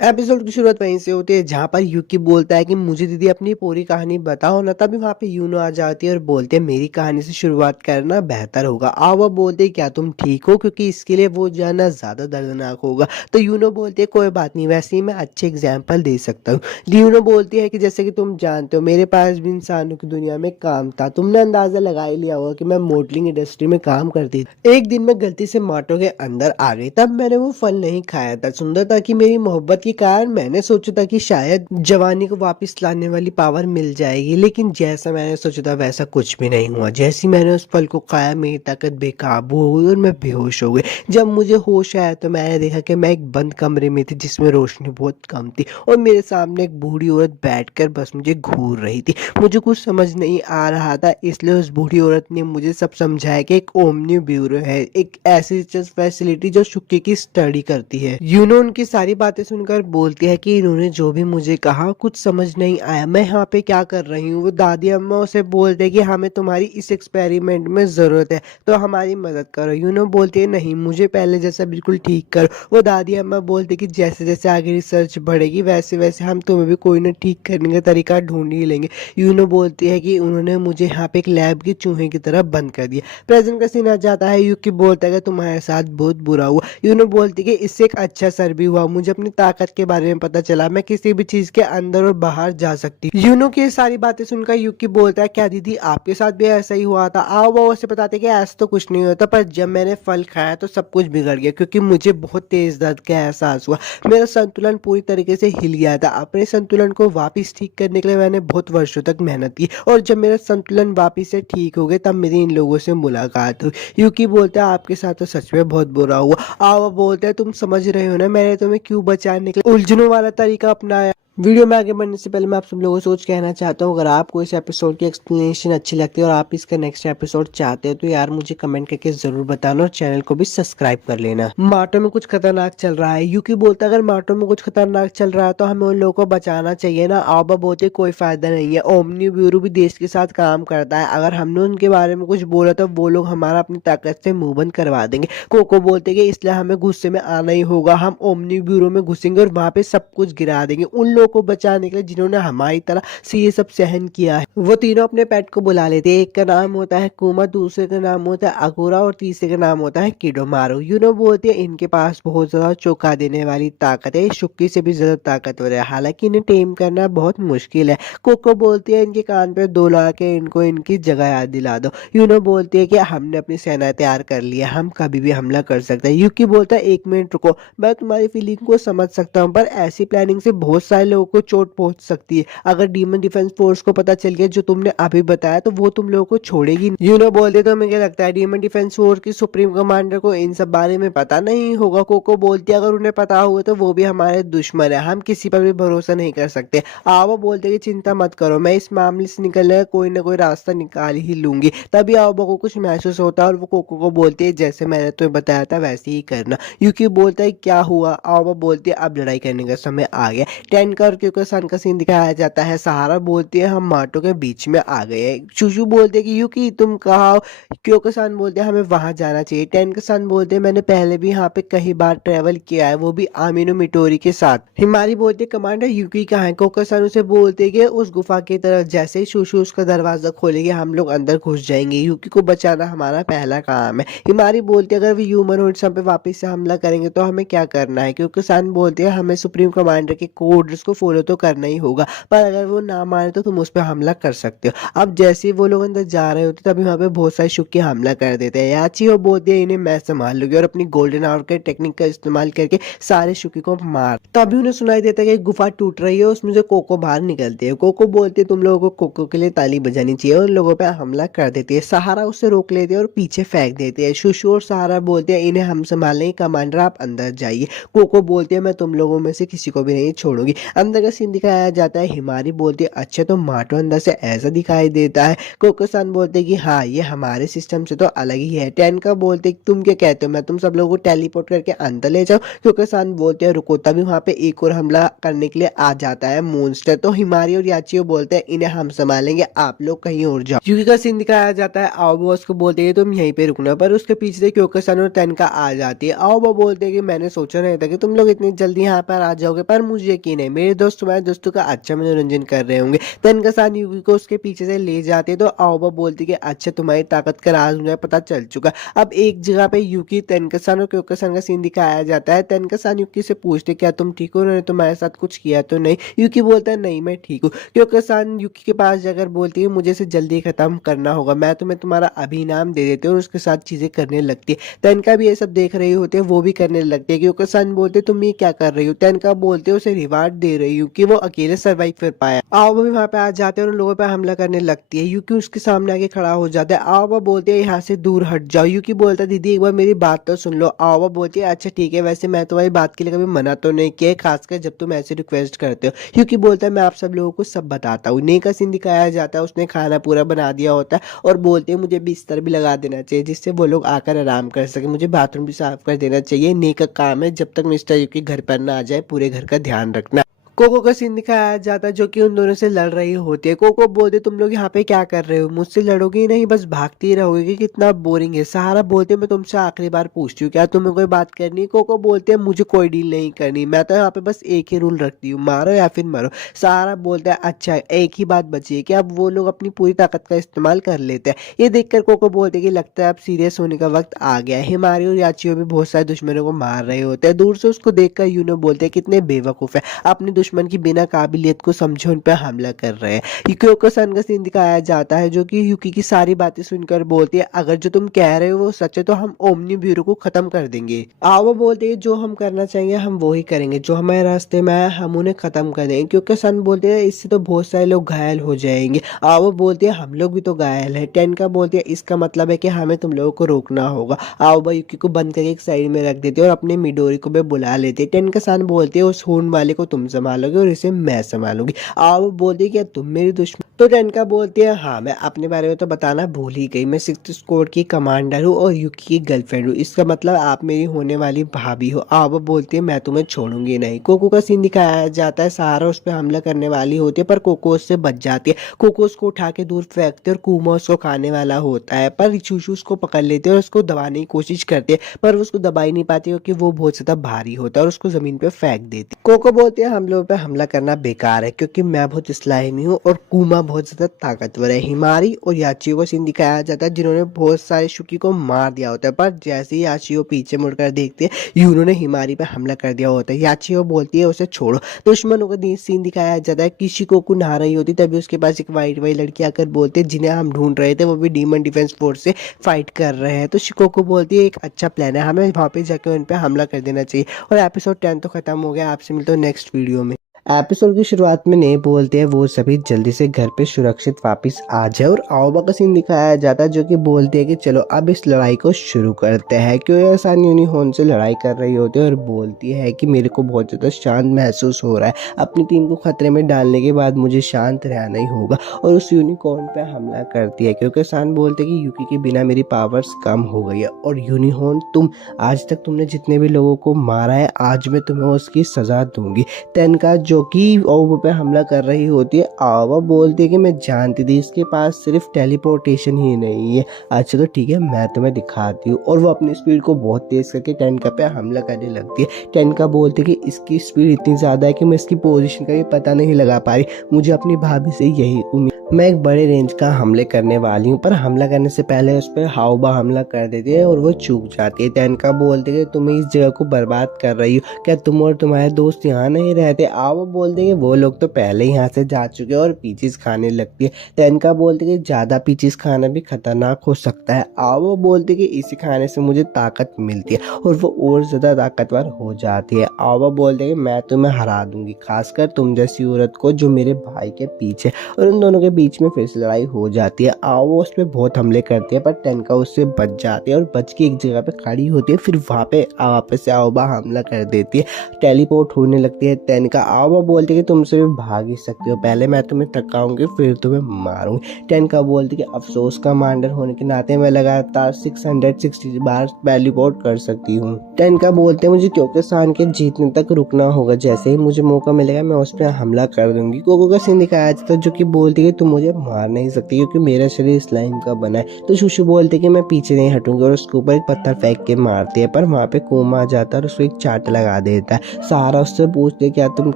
एपिसोड की शुरुआत वहीं से होती है जहां पर यूकी बोलता है कि मुझे दीदी अपनी पूरी कहानी बताओ ना। तभी वहां पे यूनो आ जाती है और बोलते हैं मेरी कहानी से शुरुआत करना बेहतर होगा। वो बोलते क्या तुम ठीक हो क्योंकि इसके लिए वो जानना ज्यादा दर्दनाक होगा। तो यूनो बोलते कोई बात नहीं, वैसे ही मैं अच्छे एग्जाम्पल दे सकता हूँ। यूनो बोलती है कि जैसे कि तुम जानते हो मेरे पास भी इंसानों की दुनिया में काम था। तुमने अंदाजा लगा ही लिया होगा कि मैं मॉडलिंग इंडस्ट्री में काम करती थी। एक दिन मैं गलती से मार्टो के अंदर आ गई, तब मैंने वो फल नहीं खाया था। सुंदरता की मेरी मोहब्बत के कारण मैंने सोचा था कि शायद जवानी को वापस लाने वाली पावर मिल जाएगी, लेकिन जैसा मैंने सोचा था वैसा कुछ भी नहीं हुआ। जैसे मैंने उस फल को खाया मेरी ताकत बेकाबू हो गई और मैं बेहोश हो गई। जब मुझे होश आया तो मैंने देखा कि मैं एक बंद कमरे में थी जिसमें रोशनी बहुत कम थी और मेरे सामने एक बूढ़ी औरत बैठकर बस मुझे घूर रही थी। मुझे कुछ समझ नहीं आ रहा था इसलिए उस बूढ़ी औरत ने मुझे सब समझाया कि एक ओमनी ब्यूरो है, एक ऐसी रिसर्च फैसिलिटी जो शुक्के की स्टडी करती है। यूनो उनकी सारी बातें सुनकर बोलती है कि इन्होंने जो भी मुझे कहा कुछ समझ नहीं आया, मैं यहाँ पे क्या कर रही हूँ। वो दादी अम्मा उसे बोलते कि हमें तुम्हारी इस एक्सपेरिमेंट में जरूरत है तो हमारी मदद करो। यूनो बोलती है नहीं मुझे पहले जैसा बिल्कुल ठीक करो। वो दादी अम्मा बोलते कि जैसे जैसे आगे रिसर्च बढ़ेगी वैसे वैसे हम तुम्हें भी कोई ना ठीक करने का तरीका ढूंढ ही लेंगे। यूनो बोलती है कि उन्होंने मुझे यहाँ पे एक लैब की चूहे की तरह बंद कर दिया। प्रेजेंट का सीन आ जाता है। यूकी बोलता है कि तुम्हारे साथ बहुत बुरा हुआ। यूनो बोलती है कि इससे एक अच्छा सर भी हुआ, मुझे अपनी ताकत ताकत के बारे में पता चला। मैं किसी भी चीज के अंदर और बाहर जा सकती हूँ। यूनो की ये सारी बातें सुनकर युकी बोलता है, क्या दीदी आपके साथ भी ऐसा ही हुआ था? आओ वो उसे बताते कि ऐसा तो कुछ नहीं होता, पर जब मैंने फल खाया तो सब कुछ बिगड़ गया, क्योंकि मुझे बहुत तेज दर्द का एहसास हुआ। मेरा संतुलन पूरी तरीके से हिल गया था। अपने संतुलन को वापस ठीक करने के लिए मैंने बहुत वर्षों तक मेहनत की, और जब मेरा संतुलन वापस से ठीक हो गया तब मेरी इन लोगों से मुलाकात हुई। युकी बोलता है, आपके साथ तो सच में बहुत बुरा हुआ। आओ बोलते हैं, तुम समझ रहे हो ना मैंने तुम्हें क्यों बचाने के लिए उलझनों वाला तरीका अपनाया। वीडियो में आगे बढ़ने से पहले मैं आप सब लोगों से सोच कहना चाहता हूँ, अगर आपको इस एपिसोड की एक्सप्लेनेशन अच्छी लगती है और आप इसका नेक्स्ट एपिसोड चाहते हो तो यार मुझे कमेंट करके जरूर बताना, और चैनल को भी सब्सक्राइब कर लेना। मार्टो में कुछ खतरनाक चल रहा है। युकी बोलता है, अगर मार्टो में कुछ खतरनाक चल रहा है तो हमें उन लोगों को बचाना चाहिए ना। आबा बोलते कोई फायदा नहीं है, ओमनी ब्यूरो भी देश के साथ काम करता है, अगर हमने उनके बारे में कुछ बोला तो वो लोग हमारा अपनी ताकत से मुंह बंद करवा देंगे। कोको बोलते कि इसलिए हमें गुस्से में आना ही होगा, हम ओमनी ब्यूरो में घुसेंगे और वहां पे सब कुछ गिरा देंगे उन लोगों को बचाने के लिए जिन्होंने हमारी तरह से ये सब सहन किया है। वो तीनों अपने पेट को बुला लेते हैं, एक का नाम होता है कुमा, दूसरे का नाम होता है अगोरा और तीसरे का नाम होता है किडोमारू। यूनो बोलती है, इनके पास बहुत ज्यादा चौंका देने वाली ताकत है, शुक्की से भी ज्यादा ताकतवर है, हालांकि इन्हें टेम करना बहुत मुश्किल है। कोको बोलती है, इनके कान पे दो लगा के इनको इनकी जगह याद दिला दो। यूनो बोलती है कि हमने अपनी सेना तैयार कर ली है, हम कभी भी हमला कर सकते हैं। युकी बोलता है, एक मिनट रुको, मैं तुम्हारी फीलिंग को समझ सकता हूँ, पर ऐसी प्लानिंग से बहुत सारे लोगों को चोट पहुंच सकती है। अगर डीमन डिफेंस फोर्स को पता चल गया जो तुमने अभी बताया तो वो तुम लोगों को छोड़ेगी नहीं। यूनो बोलते तो मुझे लगता है डीमन डिफेंस फोर्स की सुप्रीम कमांडर को इन सब बारे में पता नहीं होगा। कोको बोलती है, अगर उन्हें पता हुआ तो वो भी हमारे दुश्मन है, हम किसी पर भी भरोसा नहीं कर सकते। आओ बोलते कि चिंता मत करो, मैं इस मामले से निकलने का कोई ना कोई रास्ता निकाल ही लूंगी। तभी आओबा को कुछ महसूस होता है और वो कोको को बोलती है, जैसे मैंने तुम्हें बताया था वैसे ही करना। युकी बोलता है, क्या हुआ? आओबा बोलती है, अब लड़ाई करने का समय आ गया। टेनका और क्योकोसान का सीन दिखाया जाता है। सहारा बोलती है, हम मार्टो के बीच में आ गए हैं। चूचू बोलते हैं कि युकी तुम कहाँ हो? क्योकोसान बोलते हैं, हमें वहां जाना चाहिए। टेनका-सान बोलते हैं, मैंने पहले भी यहाँ पे कई बार ट्रेवल किया है, वो भी आमिनो मिटोरी के साथ। हिमारी बोलती है, कमांडर युकी कहाँ है? कोको-सान उसे बोलते हैं कि उस गुफा की तरफ। जैसे ही शूशु उसका दरवाजा खोलेंगे हम लोग अंदर घुस जाएंगे, युकी को बचाना हमारा पहला काम है। हिमारी बोलती है, अगर वो ह्यूमनॉइड्स हम पे वापस से हमला करेंगे तो हमें क्या करना है? क्योकोसान बोलते हैं, हमें सुप्रीम कमांडर के कोड्स को फॉलो तो करना ही होगा, पर अगर वो ना माने तो तुम उस पर हमला कर सकते हो। अब जैसे ही वो लोग अंदर जा रहे होते तभी वहाँ पे बहुत सारे शुक्की हमला कर देते हैं। याचियो बोलती है, इन्हें मैं संभाल लूंगी, और अपनी गोल्डन आवर के टेक्निक का इस्तेमाल करके सारे शुक्की को मार। तभी उन्हें सुनाई देता है कि गुफा टूट रही है, उसमें से कोको बाहर निकलती है। कोको बोलती है, तुम लोगों को कोको के लिए ताली बजानी चाहिए, और लोगों पे हमला कर देती है। सहारा उसे रोक लेती है और पीछे फेंक देती है। शुशु और सहारा बोलते हैं, इन्हें हम संभालेंगे, कमांडर आप अंदर जाइए। कोको बोलती है, मैं तुम लोगों में से किसी को भी नहीं छोड़ूंगी। अंदर का सीन दिखाया जाता है। हिमारी बोलती है, अच्छा तो मार्टो अंदर से ऐसा दिखाई देता है। कोको-सान बोलते हैं कि हाँ ये हमारे सिस्टम से तो अलग ही है। टेनका बोलते हैं, तुम क्या कहते हो, मैं तुम सब लोगों को टेलीपोर्ट करके अंदर ले जाऊं? कोको-सान बोलते हैं, रुको। तभी वहां पे एक और हमला करने के लिए आ जाता है मॉन्स्टर। तो हिमारी और याचियो बोलते हैं, इन्हें हम संभालेंगे, आप लोग कहीं और जाओ। युकी का सीन दिखाया जाता है। आओबा उसको बोलते हैं, तुम यहीं पे रुकना, पर उसके पीछे से कोको-सान और टेनका आ जाती है। आओबा बोलते हैं कि मैंने सोचा नहीं था कि तुम लोग इतनी जल्दी यहाँ पर आ जाओगे, पर मुझे यकीन है मेरे दोस्त तुम्हारे दोस्तों का अच्छा मनोरंजन कर रहे होंगे। टेनका-सान युकी को उसके पीछे से ले जाते तो आओबा बोलती कि अच्छा तुम्हारी ताकत का राज मुझे पता चल चुका। अब एक जगह पे युकी, टेनका-सान और कोको-सान का सीन दिखाया जाता है। टेनका-सान युकी से पूछते, क्या तुम ठीक हो? उन्होंने तुम्हारे साथ कुछ किया तो नहीं? युकी बोलता है, नहीं मैं ठीक हूँ। कोको-सान युकी के पास जाकर बोलती है, मुझे इसे जल्दी खत्म करना होगा, मैं तुम्हें तुम्हारा अभी इनाम दे देती हूँ, और उसके साथ चीजें करने लगती है। टेनका भी ये सब देख रही होती है, वो भी करने लगती है। कोको-सान बोलते, तुम ये क्या कर रही हो? टेनका बोलते, उसे रिवार्ड दे रही हूँ कि वो अकेले सर्वाइव कर पाया। आओबा भी वहां पे आ जाते हैं और उन लोगों पे हमला करने लगती है। युकी उसके सामने आके खड़ा हो जाता है। आओबा बोलते हैं, यहाँ से दूर हट जाओ। युकी बोलता है, दीदी एक बार मेरी बात तो सुन लो। आओबा बोलती है, अच्छा ठीक है, वैसे मैं तुम्हारी बात के लिए कभी मना तो नहीं किया, खासकर जब तुम ऐसे रिक्वेस्ट करते हो। युकी बोलता है, मैं आप सब लोगों को सब बताता हूँ। ने का सीन दिखाया जाता है, उसने खाना पूरा बना दिया होता है और बोलते हैं, मुझे बिस्तर भी लगा देना चाहिए जिससे वो लोग आकर आराम कर सके, मुझे बाथरूम भी साफ कर देना चाहिए। ने का काम है, जब तक मिस्टर युकी घर पर ना आ जाए पूरे घर का ध्यान रखना। कोको का सीन दिखाया जाता है जो कि उन दोनों से लड़ रही होती है। कोको बोलते तुम लोग यहाँ पे क्या कर रहे हो, मुझसे लड़ोगे ही नहीं, बस भागती ही रहोगे कि कितना बोरिंग है। सहारा बोलते मैं तुमसे आखिरी बार पूछती हूँ क्या तुम्हें कोई बात करनी है। कोको बोलते हैं मुझे कोई डील नहीं करनी, मैं तो यहाँ पे बस एक ही रूल रखती हूँ, मारो या फिर मरो। सहारा बोलता है अच्छा एक ही बात बची है कि अब वो लोग अपनी पूरी ताकत का इस्तेमाल कर लेते हैं। ये देखकर कोको बोलते कि लगता है अब सीरियस होने का वक्त आ गया है। हिमारी और याचियो भी बहुत सारे दुश्मनों को मार रहे होते हैं। दूर से उसको देखकर यूनो बोलते हैं कितने बेवकूफ है, अपने दुश्मन की बिना काबिलियत को समझे उन पर हमला कर रहे हैं। यूकियो सन का सीन दिखाया जाता है जो कि यूकी की सारी बातें सुनकर बोलती है अगर जो तुम कह रहे हो वो सच है तो हम ओमनी ब्यूरो को खत्म कर देंगे। आओ बोलते हैं जो हम करना चाहेंगे हम वो ही करेंगे, जो हमारे रास्ते में है हम उन्हें खत्म कर देंगे। क्योंकि सन बोलते हैं इससे तो बहुत सारे लोग घायल हो जाएंगे। आओ बोलते हैं हम लोग भी तो घायल है। टेनका बोलते हैं इसका मतलब है कि हमें तुम लोगों को रोकना होगा। आओ यूकी को बंद करके एक साइड में रख देते और अपने मिडोरी को भी बुला लेते। टेनका सन बोलते हैं उस खून वाले को तुम संभालोगे और इसे मैं संभालूंगी। आओ बोलती क्या तुम मेरी दुश्मन, तो टेनका बोलती है हाँ मैं अपने बारे में तो बताना भूल ही गई, मैं सिक्स्थ स्क्वाड की कमांडर हूँ और यूकी की गर्लफ्रेंड हूँ, इसका मतलब आप मेरी होने वाली भाभी हो। आओ बोलती है मैं तुम्हें छोड़ूंगी नहीं। कोको का सीन दिखाया जाता है, सहारा उस पर हमला करने वाली होती है पर कोको उससे बच जाती है। कोको उसको उठा के दूर फेंकते और कुमा उसको खाने वाला होता है पर चूचू उसको पकड़ लेते और उसको दबाने की कोशिश करते पर उसको दबा ही नहीं पाती क्योंकि वो बहुत ज्यादा भारी होता है और उसको जमीन पे फेंक देती। कोको बोलती है हम लोगों पे हमला करना बेकार है क्योंकि मैं बहुत स्लाइमी हूँ और कुमा बहुत ज्यादा ताकतवर है। हिमारी और याचियो को सीन दिखाया जाता है जिन्होंने बहुत सारे शुकी को मार दिया होता है पर जैसे ही याचियो पीछे मुड़कर देखती है यूनो ने हिमारी पे हमला कर दिया होता है। याचियो बोलती है उसे छोड़ो। दुश्मनों का सीन दिखाया जाता है, किसी को नहा रही होती तभी उसके पास एक वाइट लड़की आकर बोलते हैं जिन्हें हम ढूंढ रहे थे वो भी डीमन डिफेंस फोर्स से फाइट कर रहे हैं। तो शिकोको बोलती है एक अच्छा प्लान है, हमें वहां पे जाकर उन पे हमला कर देना चाहिए। और एपिसोड 10 तो खत्म हो गया, आपसे मिलते हो नेक्स्ट वीडियो में। एपिसोड की शुरुआत में नहीं बोलते हैं वो सभी जल्दी से घर पे सुरक्षित वापस आ जाए और आओबा का सीन दिखाया जाता है जो कि बोलते हैं कि चलो अब इस लड़ाई को शुरू करते हैं। क्यों ऐसा यूनिकॉर्न से लड़ाई कर रही होती है और बोलती है कि मेरे को बहुत ज़्यादा शांत महसूस हो रहा है, अपनी टीम को खतरे में डालने के बाद मुझे शांत रहना ही होगा और उस यूनिकॉर्न पे हमला करती है। क्योंकि सान बोलते हैं कि यूकी के बिना मेरी पावर्स कम हो गई है और यूनिकॉर्न तुम आज तक तुमने जितने भी लोगों को मारा है आज मैं तुम्हें उसकी सजा दूंगी। तेनका जो कि ओबो पे हमला कर रही होती है, आवा बोलती है कि मैं जानती थी इसके पास सिर्फ टेलीपोर्टेशन ही नहीं है। अच्छा तो ठीक है मैं तुम्हें दिखाती हूँ और वो अपनी स्पीड को बहुत तेज करके टेनका पे हमला करने लगती है। टेनका बोलती है कि इसकी स्पीड इतनी ज़्यादा है कि मैं इसकी पोजीशन का भी पता नहीं लगा पा रही, मुझे अपनी भाभी से यही उम्मीद, मैं एक बड़े रेंज का हमले करने वाली हूँ। पर हमला करने से पहले उस पर हाउबा हमला कर देती है और वो चूक जाती है। तेनका बोलते कि तुम इस जगह को बर्बाद कर रही हो, क्या तुम और तुम्हारे दोस्त यहाँ नहीं रहते। आओ बोलते कि वो लोग तो पहले ही यहाँ से जा चुके हैं और पीचीज खाने लगती है। तेनका बोलते कि ज़्यादा पीचीज खाना भी खतरनाक हो सकता है। आओ बोलते कि इसी खाने से मुझे ताकत मिलती है और वो और ज़्यादा ताकतवर हो जाती है। आओ बोलते कि मैं तुम्हें हरा दूंगी, खासकर तुम जैसी औरत को जो मेरे भाई के पीछे। और उन दोनों के बीच में फिर से लड़ाई हो जाती है। आओ उस पर बहुत हमले करते हैं पर टेनका उससे बच जाती है और बच के एक जगह पे खड़ी होती है। फिर वहाँ पे वापस से आओबा हमला कर देती है, टेलीपोर्ट होने लगती है। टेनका आओबा बोलती है कि तुमसे भी भाग ही सकते हो, पहले मैं तुम्हें थकाऊंगी फिर तुम्हें मारूंगी। टेनका बोलती है कि अफसोस कमांडर होने के नाते मैं लगातार 660 बार टेलीपोर्ट कर सकती हूँ। टेनका बोलते हैं मुझे क्योंकि सान के जीतने तक रुकना होगा, जैसे ही मुझे मौका मिलेगा मैं उस पर हमला कर दूंगी। कोको का सीन दिखाया जाता है जो कि बोलती है तुम मुझे मार नहीं सकती क्योंकि मेरा शरीर स्लाइम का बना है। तो शुशु बोलते कि मैं पीछे नहीं हटूंगी और उसके ऊपर एक पत्थर फेंक के मारती है पर वहाँ पे कोमा आ जाता है और उसको एक चाट लगा देता है। सहारा उससे पूछते क्या तुम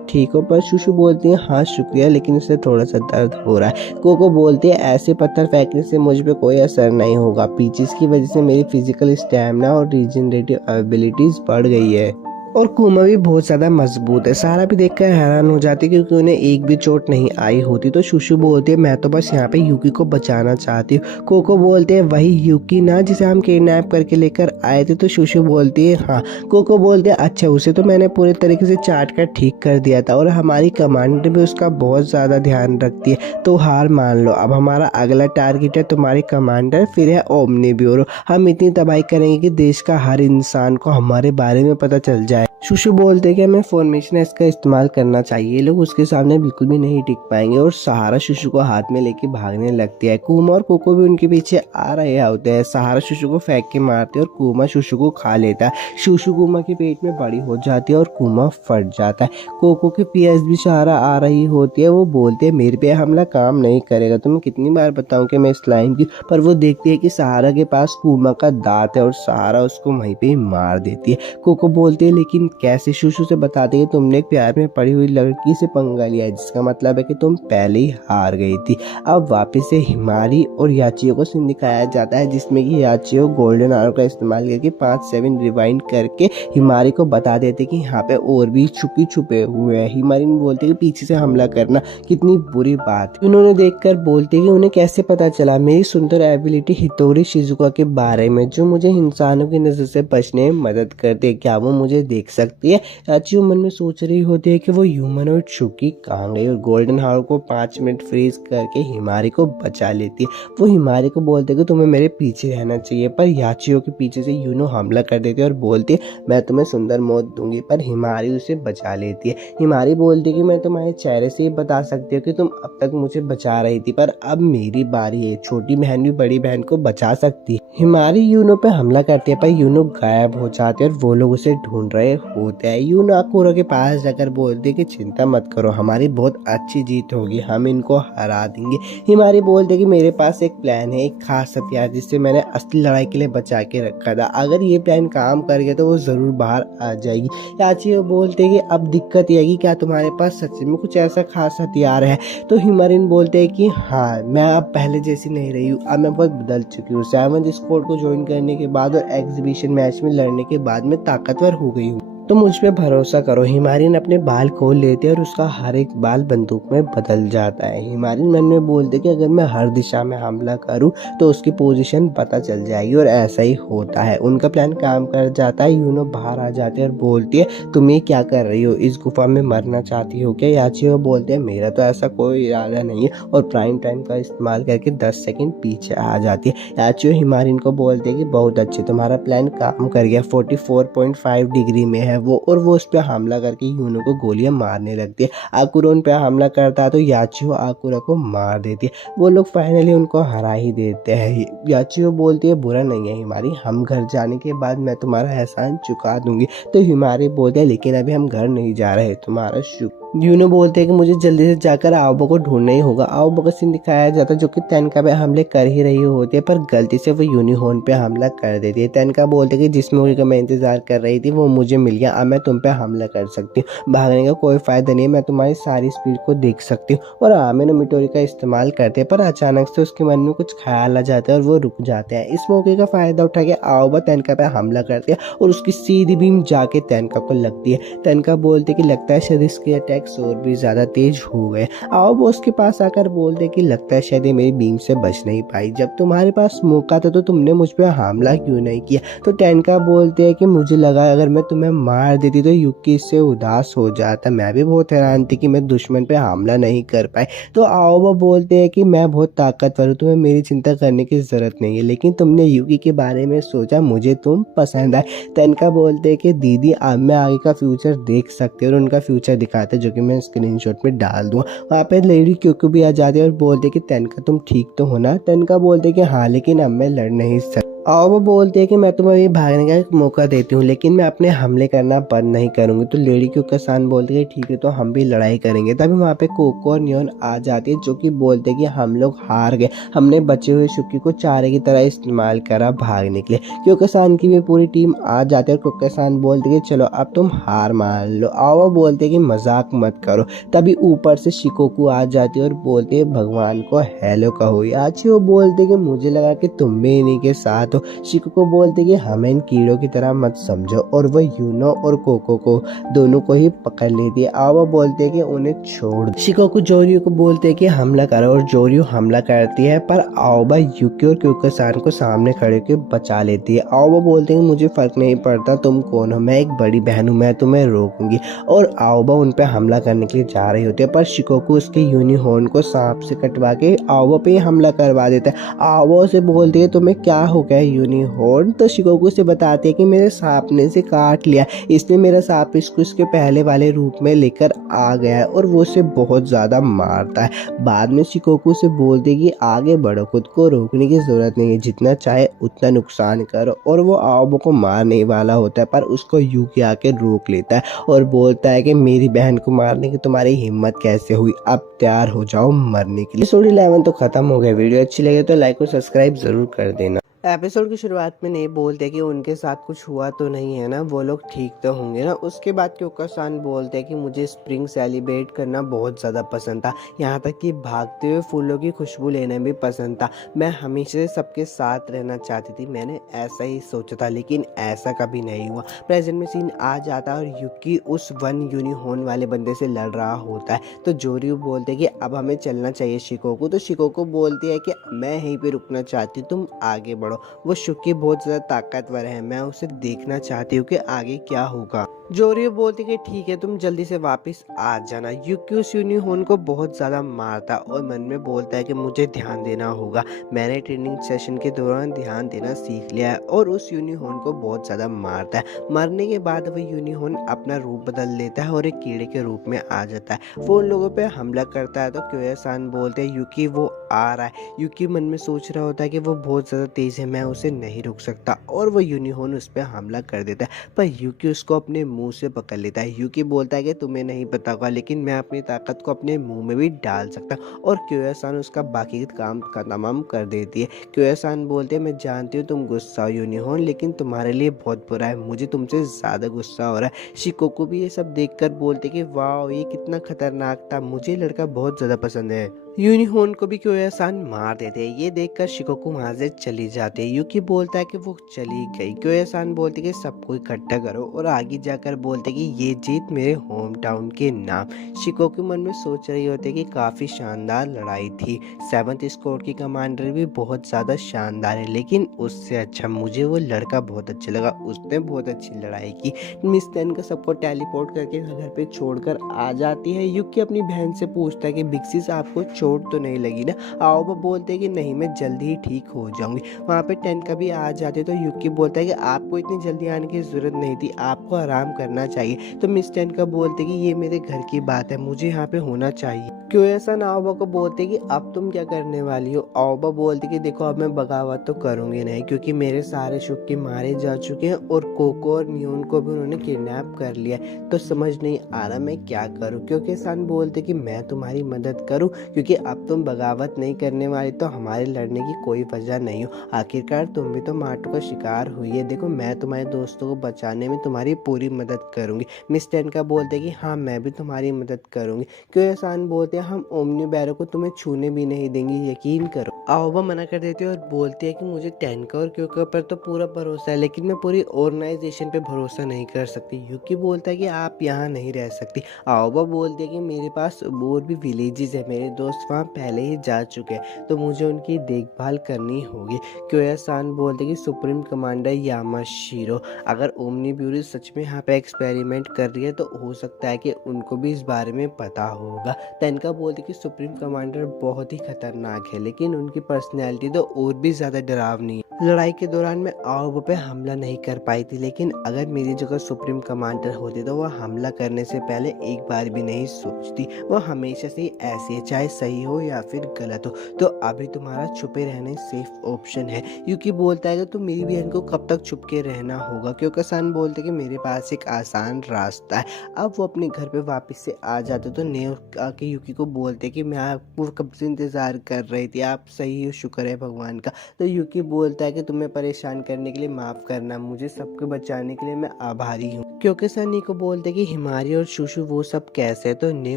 ठीक हो, पर शुशु बोलती है हाँ शुक्रिया लेकिन इससे थोड़ा सा दर्द हो रहा है। कोको बोलती है ऐसे पत्थर फेंकने से मुझ पे कोई असर नहीं होगा, पीचेस की वजह से मेरी फिजिकल स्टैमिना और रीजनरेटिव एबिलिटीज बढ़ गई है और कुमा भी बहुत ज़्यादा मजबूत है। सारा भी देखकर हैरान हो जाती है क्योंकि उन्हें एक भी चोट नहीं आई होती। तो शुशु बोलती है मैं तो बस यहाँ पे यूकी को बचाना चाहती हूँ। कोको बोलते हैं वही यूकी ना जिसे हम किडनैप करके लेकर आए थे। तो शुशु बोलती है हाँ। कोको बोलते हैं अच्छा उसे तो मैंने पूरे तरीके से चाट कर ठीक कर दिया था और हमारी कमांडर भी उसका बहुत ज़्यादा ध्यान रखती है। तो हार मान लो, अब हमारा अगला टारगेट है तुम्हारी कमांडर, फिर है ओमनी ब्यूरो। हम इतनी तबाही करेंगे कि देश का हर इंसान को हमारे बारे में पता चल जाए। है। शुशु बोलते कि हमें फॉर्मेशन एस का इस्तेमाल करना चाहिए, ये लोग उसके सामने बिल्कुल भी नहीं टिक पाएंगे और सहारा शुशु को हाथ में लेके भागने लगती है। कुमा और कोको भी उनके पीछे आ रहे होते हैं। सहारा शुशु को फेंक के मारते और कुमा शुशु को खा लेता है। शुशु कुमा के पेट में बड़ी हो जाती है और कुमा फट जाता है। कोको के पीएस भी सहारा आ रही होती है। वो बोलते हैं मेरे पे हमला काम नहीं करेगा, तुम्हें कितनी बार बताऊं कि मैं स्लाइम की, पर वो देखती है कि सहारा के पास कुमा का दांत है और सहारा उसको वहीं पे ही मार देती है। कोको बोलती है लेकिन कैसे? शुशु से बताती है तुमने एक प्यार में पड़ी हुई लड़की से पंगा लिया, जिसका मतलब है कि तुम पहले ही हार गई थी। अब वापस से हिमारी और याचियो को सीन दिखाया जाता है, जिसमें कि याचियो गोल्डन आवर का इस्तेमाल करके 5-7 रिवाइंड करके हिमारी को बता देते कि यहाँ पे और भी छुपे हुए हैं। हिमारी बोलते कि पीछे से हमला करना कितनी बुरी बात। उन्होंने देखकर बोलते कि उन्हें कैसे पता चला मेरी सुंदर एबिलिटी हितोरी शिजुका के बारे में, जो मुझे इंसानों की नजर से बचने में मदद करते, क्या वो मुझे देख सकती है? याचियो मन में सोच रही होती है कि वो ह्यूमनॉइड शुकी कहाँ गई और गोल्डन हावर को 5 मिनट फ्रीज करके हिमारी को बचा लेती है। वो हिमारी को बोलते कि तुम्हें मेरे पीछे रहना चाहिए, पर याचियो के पीछे से यूनो हमला कर देती है और बोलती मैं तुम्हें सुंदर मौत दूंगी, पर हिमारी उसे बचा लेती है। हिमारी बोलती कि मैं तुम्हारे चेहरे से ही बता सकती हूँ कि तुम अब तक मुझे बचा रही थी, पर अब मेरी बारी है। छोटी बहन भी बड़ी बहन को बचा सकती है। हिमारी यूनो पे हमला करती है, पर यूनो गायब हो जाती है और वो लोग उसे ढूंढ रहे होते हैं। यूनो अकुरो के पास जाकर बोलती है कि चिंता मत करो, हमारी बहुत अच्छी जीत होगी, हम इनको हरा देंगे। हिमारी बोलते है कि मेरे पास एक प्लान है, एक खास हथियार जिससे मैंने असली लड़ाई के लिए बचा के रखा था, अगर ये प्लान काम कर गया तो वो जरूर बाहर आ जाएगी। याचियो बोलते है कि अब दिक्कत ये है कि क्या तुम्हारे पास सच में कुछ ऐसा खास हथियार है? तो हिमारिन बोलते है कि हाँ, मैं अब पहले जैसी नहीं रही हूँ, अब मैं बहुत बदल चुकी हूँ। 7 स्क्वाड को ज्वाइन करने के बाद और एग्जीबिशन मैच में लड़ने के बाद मैं ताकतवर हो गई हूँ, तो मुझ पे भरोसा करो। हिमारिन अपने बाल खोल लेते और उसका हर एक बाल बंदूक में बदल जाता है। हिमारिन मन में बोलते कि अगर मैं हर दिशा में हमला करूं तो उसकी पोजीशन पता चल जाएगी, और ऐसा ही होता है। उनका प्लान काम कर जाता है। यूनो बाहर आ जाती है और बोलती है तुम ये क्या कर रही हो, इस गुफा में मरना चाहती हो क्या? याचियो बोलते हैं मेरा तो ऐसा कोई इरादा नहीं है, और प्राइम टाइम का इस्तेमाल करके 10 सेकंड पीछे आ जाती है। याचियो हिमारिन को बोलते है कि बहुत अच्छे, तुम्हारा प्लान काम कर गया, 44.5 डिग्री में है वो, और वो उस पर हमला करके यूनो को गोलियां मारने लगती है। आकुरा उन पे हमला करता है तो याचियो आकुरा को मार देती है। वो लोग फाइनली उनको हरा ही देते हैं। याचियो बोलती है बुरा नहीं है हिमारी, हम घर जाने के बाद मैं तुम्हारा एहसान चुका दूंगी। तो हिमारी बोलते हैं लेकिन अभी हम घर नहीं जा रहे, तुम्हारा शुक्र। यूनो बोलते हैं कि मुझे जल्दी से जाकर आओबा को ढूंढना ही होगा। आओबा का सीन दिखाया जाता है, जो कि तेनका पे हमले कर ही रही होती है, पर गलती से वो यूनिहॉर्न पे हमला कर देती है। तेनका बोलते हैं कि जिस मूवी का मैं इंतजार कर रही थी वो मुझे मिल गया, अब मैं तुम पे हमला कर सकती हूँ, भागने का कोई फायदा नहीं, मैं तुम्हारी सारी स्पीड को देख सकती हूँ। और आमिनो मिटोरी का इस्तेमाल करते हैं, पर अचानक से उसके मन में कुछ ख्याल आ जाता है और वो रुक जाते हैं। इस मौके का फायदा उठा के आओबा तेनका पे हमला करते हैं और उसकी सीधी बीम जाके तेनका को लगती है। तेनका बोलते कि लगता है शायद इसके अटैक्स और भी ज्यादा तेज हो गए। आओबा उसके पास आकर बोलते कि लगता है शायद ये मेरी बीम से बच नहीं पाई, जब तुम्हारे पास मौका था तो तुमने मुझ पे हमला क्यों नहीं किया? तो तेनका बोलते हैं कि मुझे लगा अगर मैं तुम्हें मार देती तो युकी इससे उदास हो जाता, मैं भी बहुत हैरान थी कि मैं दुश्मन पे हमला नहीं कर पाई। तो आओबा बोलते हैं कि मैं बहुत ताकतवर हूँ, तुम्हें मेरी चिंता करने की जरूरत नहीं है, लेकिन तुमने युकी के बारे में सोचा, मुझे तुम पसंद आए। तेनका बोलते हैं कि दीदी अब मैं आगे का फ्यूचर देख सकते, और उनका फ्यूचर दिखाते जो कि मैं स्क्रीनशॉट में डाल दूंगा। वहाँ पे लेडी क्योंकि भी आ जाती है और बोलते कि तेनका तुम ठीक तो हो ना? तेनका बोलते कि हाँ, लेकिन अब मैं लड़ नहीं सकता। और वो बोलते हैं कि मैं तुम्हें अभी भागने का एक मौका देती हूँ, लेकिन मैं अपने हमले करना बंद नहीं करूंगी। तो लेडी क्यों किसान बोलते हैं ठीक है, तो हम भी लड़ाई करेंगे। तभी वहाँ पे कोको और नियॉन आ जाती है, जो कि बोलते हैं कि हम लोग हार गए, हमने बचे हुए शुक्की को चारे की तरह इस्तेमाल करा भागने के लिए। क्यों किसान की भी पूरी टीम आ जाती है और कोको किसान बोलते कि चलो अब तुम हार मान लो। आओ बोलते कि मजाक मत करो। तभी ऊपर से शिकोकू आ जाती है और बोलते भगवान को हेलो कहो। याचियो बोलते कि मुझे लगा कि तुम भी इन्हीं के साथ हो। शिकोकू बोलते कि हमें इन कीड़ों की तरह मत समझो, और वह यूनो और कोको को दोनों को ही पकड़ लेती है। आओ बोलते कि उन्हें छोड़। शिकोकू जोरियो को बोलते कि हमला करो, और जोरियो हमला करती है, पर आओबा युकी और क्योकोसान को सामने खड़े होकर बचा लेती है। आओबा बोलते हैं मुझे फर्क नहीं पड़ता तुम कौन हो, मैं एक बड़ी बहन हूँ, मैं तुम्हें रोकूंगी। और आओबा उन पे हमला करने के लिए जा रही होती है, पर शिकोकू उसके यूनिहॉर्न को सांप से कटवा के आओबा पे हमला करवा देता है। आओबा से बोलती है तुम्हें क्या हो गया यूनिहॉर्न। तो शिकोकू से बताते हैं कि मेरे सांप ने से काट लिया, इसने मेरा सांप इसको इसके पहले वाले रूप में लेकर आ गया है और वो उसे बहुत ज़्यादा मारता है। बाद में शिकोकू से बोलते कि आगे बढ़ो, खुद को रोकने की ज़रूरत नहीं है, जितना चाहे उतना नुकसान करो। और वो आओबो को मारने वाला होता है पर उसको यूकी आके रोक लेता है और बोलता है कि मेरी बहन को मारने की तुम्हारी हिम्मत कैसे हुई, अब तैयार हो जाओ मरने के लिए। एपिसोड 11 तो खत्म हो गया। वीडियो अच्छी लगे तो लाइक और सब्सक्राइब जरूर कर देना। एपिसोड की शुरुआत में नहीं बोलते कि उनके साथ कुछ हुआ तो नहीं है ना, वो लोग ठीक तो होंगे ना। उसके बाद क्योकासान बोलते हैं कि मुझे स्प्रिंग सेलिब्रेट करना बहुत ज़्यादा पसंद था, यहाँ तक कि भागते हुए फूलों की खुशबू लेना भी पसंद था। मैं हमेशा सबके साथ रहना चाहती थी, मैंने ऐसा ही सोचा था, लेकिन ऐसा कभी नहीं हुआ। प्रेजेंट में सीन आ जाता है और युकी उस वन यूनिहॉर्न वाले बंदे से लड़ रहा होता है। तो जोरियो बोलते हैं कि अब हमें चलना चाहिए शिकोकू। तो शिकोकू बोलती है कि मैं यहीं पे रुकना चाहती, तुम आगे बढ़ो। वो शुकी बहुत ज़्यादा ताकतवर है, मैं उसे देखना चाहती हूँ कि आगे क्या होगा। जोरियो बोलती कि ठीक है, तुम जल्दी से वापस आ जाना। युकी उस यूनिहॉर्न को बहुत ज़्यादा मारता और मन में बोलता है कि मुझे ध्यान देना होगा, मैंने ट्रेनिंग सेशन के दौरान ध्यान देना सीख लिया है। और उस यूनिहॉर्न को बहुत ज़्यादा मारता है। मरने के बाद वह यूनिहॉर्न अपना रूप बदल लेता है और एक कीड़े के रूप में आ जाता है। वो उन लोगों पे हमला करता है। तो क्योया-सान बोलते हैं युकी वो आ रहा है। युकी मन में सोच रहा होता है कि वो बहुत ज़्यादा तेज़ है, मैं उसे नहीं रोक सकता, और वो यूनिहॉर्न उस पर हमला कर देता है। पर युकी उसको अपने मुंह से पकड़ लेता है। युकी बोलता है कि तुम्हें नहीं पता होगा, लेकिन मैं अपनी ताकत को अपने मुंह में भी डाल सकता हूँ। और क्योया-सान उसका बाकी काम का तमाम कर देती है। क्योया-सान बोलते हैं मैं जानती हूँ तुम गुस्सा हो यूनिहॉर्न, लेकिन तुम्हारे लिए बहुत बुरा है, मुझे तुमसे ज़्यादा गुस्सा हो रहा है। शिकोकू भी ये सब देखकर बोलते कि वाह ये कितना खतरनाक था, मुझे लड़का बहुत ज़्यादा पसंद है। यूनिहॉर्न को भी क्योया-सान मार देते हैं। ये देखकर शिकोकू वहाँ से चली जाती है। युकी बोलता है कि वो चली गई। क्योया-सान बोलते कि सबको इकट्ठा करो और आगे जाकर बोलते कि ये जीत मेरे होम टाउन के नाम। शिकोकू मन में सोच रही होती है कि काफ़ी शानदार लड़ाई थी, 7th स्क्वाड की कमांडर भी बहुत ज़्यादा शानदार है, लेकिन उससे अच्छा मुझे वो लड़का बहुत अच्छा लगा, उसने बहुत अच्छी लड़ाई की। मिस टेन का सबको टेलीपोर्ट करके घर पे छोड़कर आ जाती है। युकी अपनी बहन से पूछता है कि बिक्सिस आपको चोट तो नहीं लगी ना। आओबा बोलते हैं कि नहीं, मैं जल्दी ही ठीक हो जाऊंगी। वहाँ पे टेन का भी आ जाते तो युकी बोलता है कि आपको इतनी जल्दी आने की ज़रूरत नहीं थी, आपको आराम करना चाहिए। तो मिस टेन का बोलते कि ये मेरे घर की बात है, मुझे यहाँ पे होना चाहिए। क्योया-सान आओबा को बोलते कि अब तुम क्या करने वाली हो। आओबा बोलते कि देखो अब मैं बगावत तो करूँगी नहीं, क्योंकि मेरे सारे शुक्की मारे जा चुके हैं और कोको और न्यून को भी उन्होंने किडनैप कर लिया, तो समझ नहीं आ रहा मैं क्या करूँ। क्योया-सान बोलते कि मैं तुम्हारी मदद करूँ, क्योंकि अब तुम बगावत नहीं करने वाली तो हमारे लड़ने की कोई वजह नहीं हो। आखिरकार तुम भी तो मार्टो का शिकार हुई है, देखो मैं तुम्हारे दोस्तों को बचाने में तुम्हारी पूरी मदद करूँगी। मिस टेन का बोलते कि हाँ मैं भी तुम्हारी मदद करूँगी। क्योया-सान बोलते हम ओमनी बैरो को तुम्हें छूने भी नहीं देंगे, यकीन करो। आओबा मना कर देती है और बोलती है कि मुझे टेनका और क्योका पर तो पूरा भरोसा है, लेकिन मैं पूरी ऑर्गेनाइजेशन पे भरोसा नहीं कर सकती। युकी बोलता है कि आप यहाँ नहीं रह सकती। आओबा बोलती है कि मेरे पास और भी विलेजेस है, मेरे दोस्त वहाँ पहले ही जा चुके हैं, तो मुझे उनकी देखभाल करनी होगी। क्योया-सान बोलते कि सुप्रीम कमांडर यामाशीरो, अगर ओमनी ब्यूरी सच में यहाँ पे एक्सपेरिमेंट कर रही है तो हो सकता है कि उनको भी इस बारे में पता होगा। टेनका बोलते कि सुप्रीम कमांडर बहुत ही खतरनाक है, लेकिन उनकी पर्सनैलिटी तो और भी ज़्यादा डरावनी है। लड़ाई के दौरान मैं आओबा पे हमला नहीं कर पाई थी, लेकिन अगर मेरी जगह सुप्रीम कमांडर होती तो वह हमला करने से पहले एक बार भी नहीं सोचती। वह हमेशा से ऐसी है, चाहे सही हो या फिर गलत हो। तो अभी तुम्हारा छुपे रहने सेफ ऑप्शन है। युकी बोलता है कि तुम मेरी बहन को कब तक छुप के रहना होगा। क्योया-सान बोलते कि मेरे पास एक आसान रास्ता है। अब वो अपने घर पे वापस से आ जाते तो नेओ आके युकी को बोलते कि मैं आपको कब से इंतज़ार कर रही थी, आप सही हो, शुक्र है भगवान का। तो युकी बोलता है कि तुम्हें परेशान करने के लिए माफ़ करना, मुझे सबको बचाने के लिए मैं आभारी हूँ। क्योया-सान नी को बोलते कि हिमारी और शुशु वो सब कैसे है। तो ने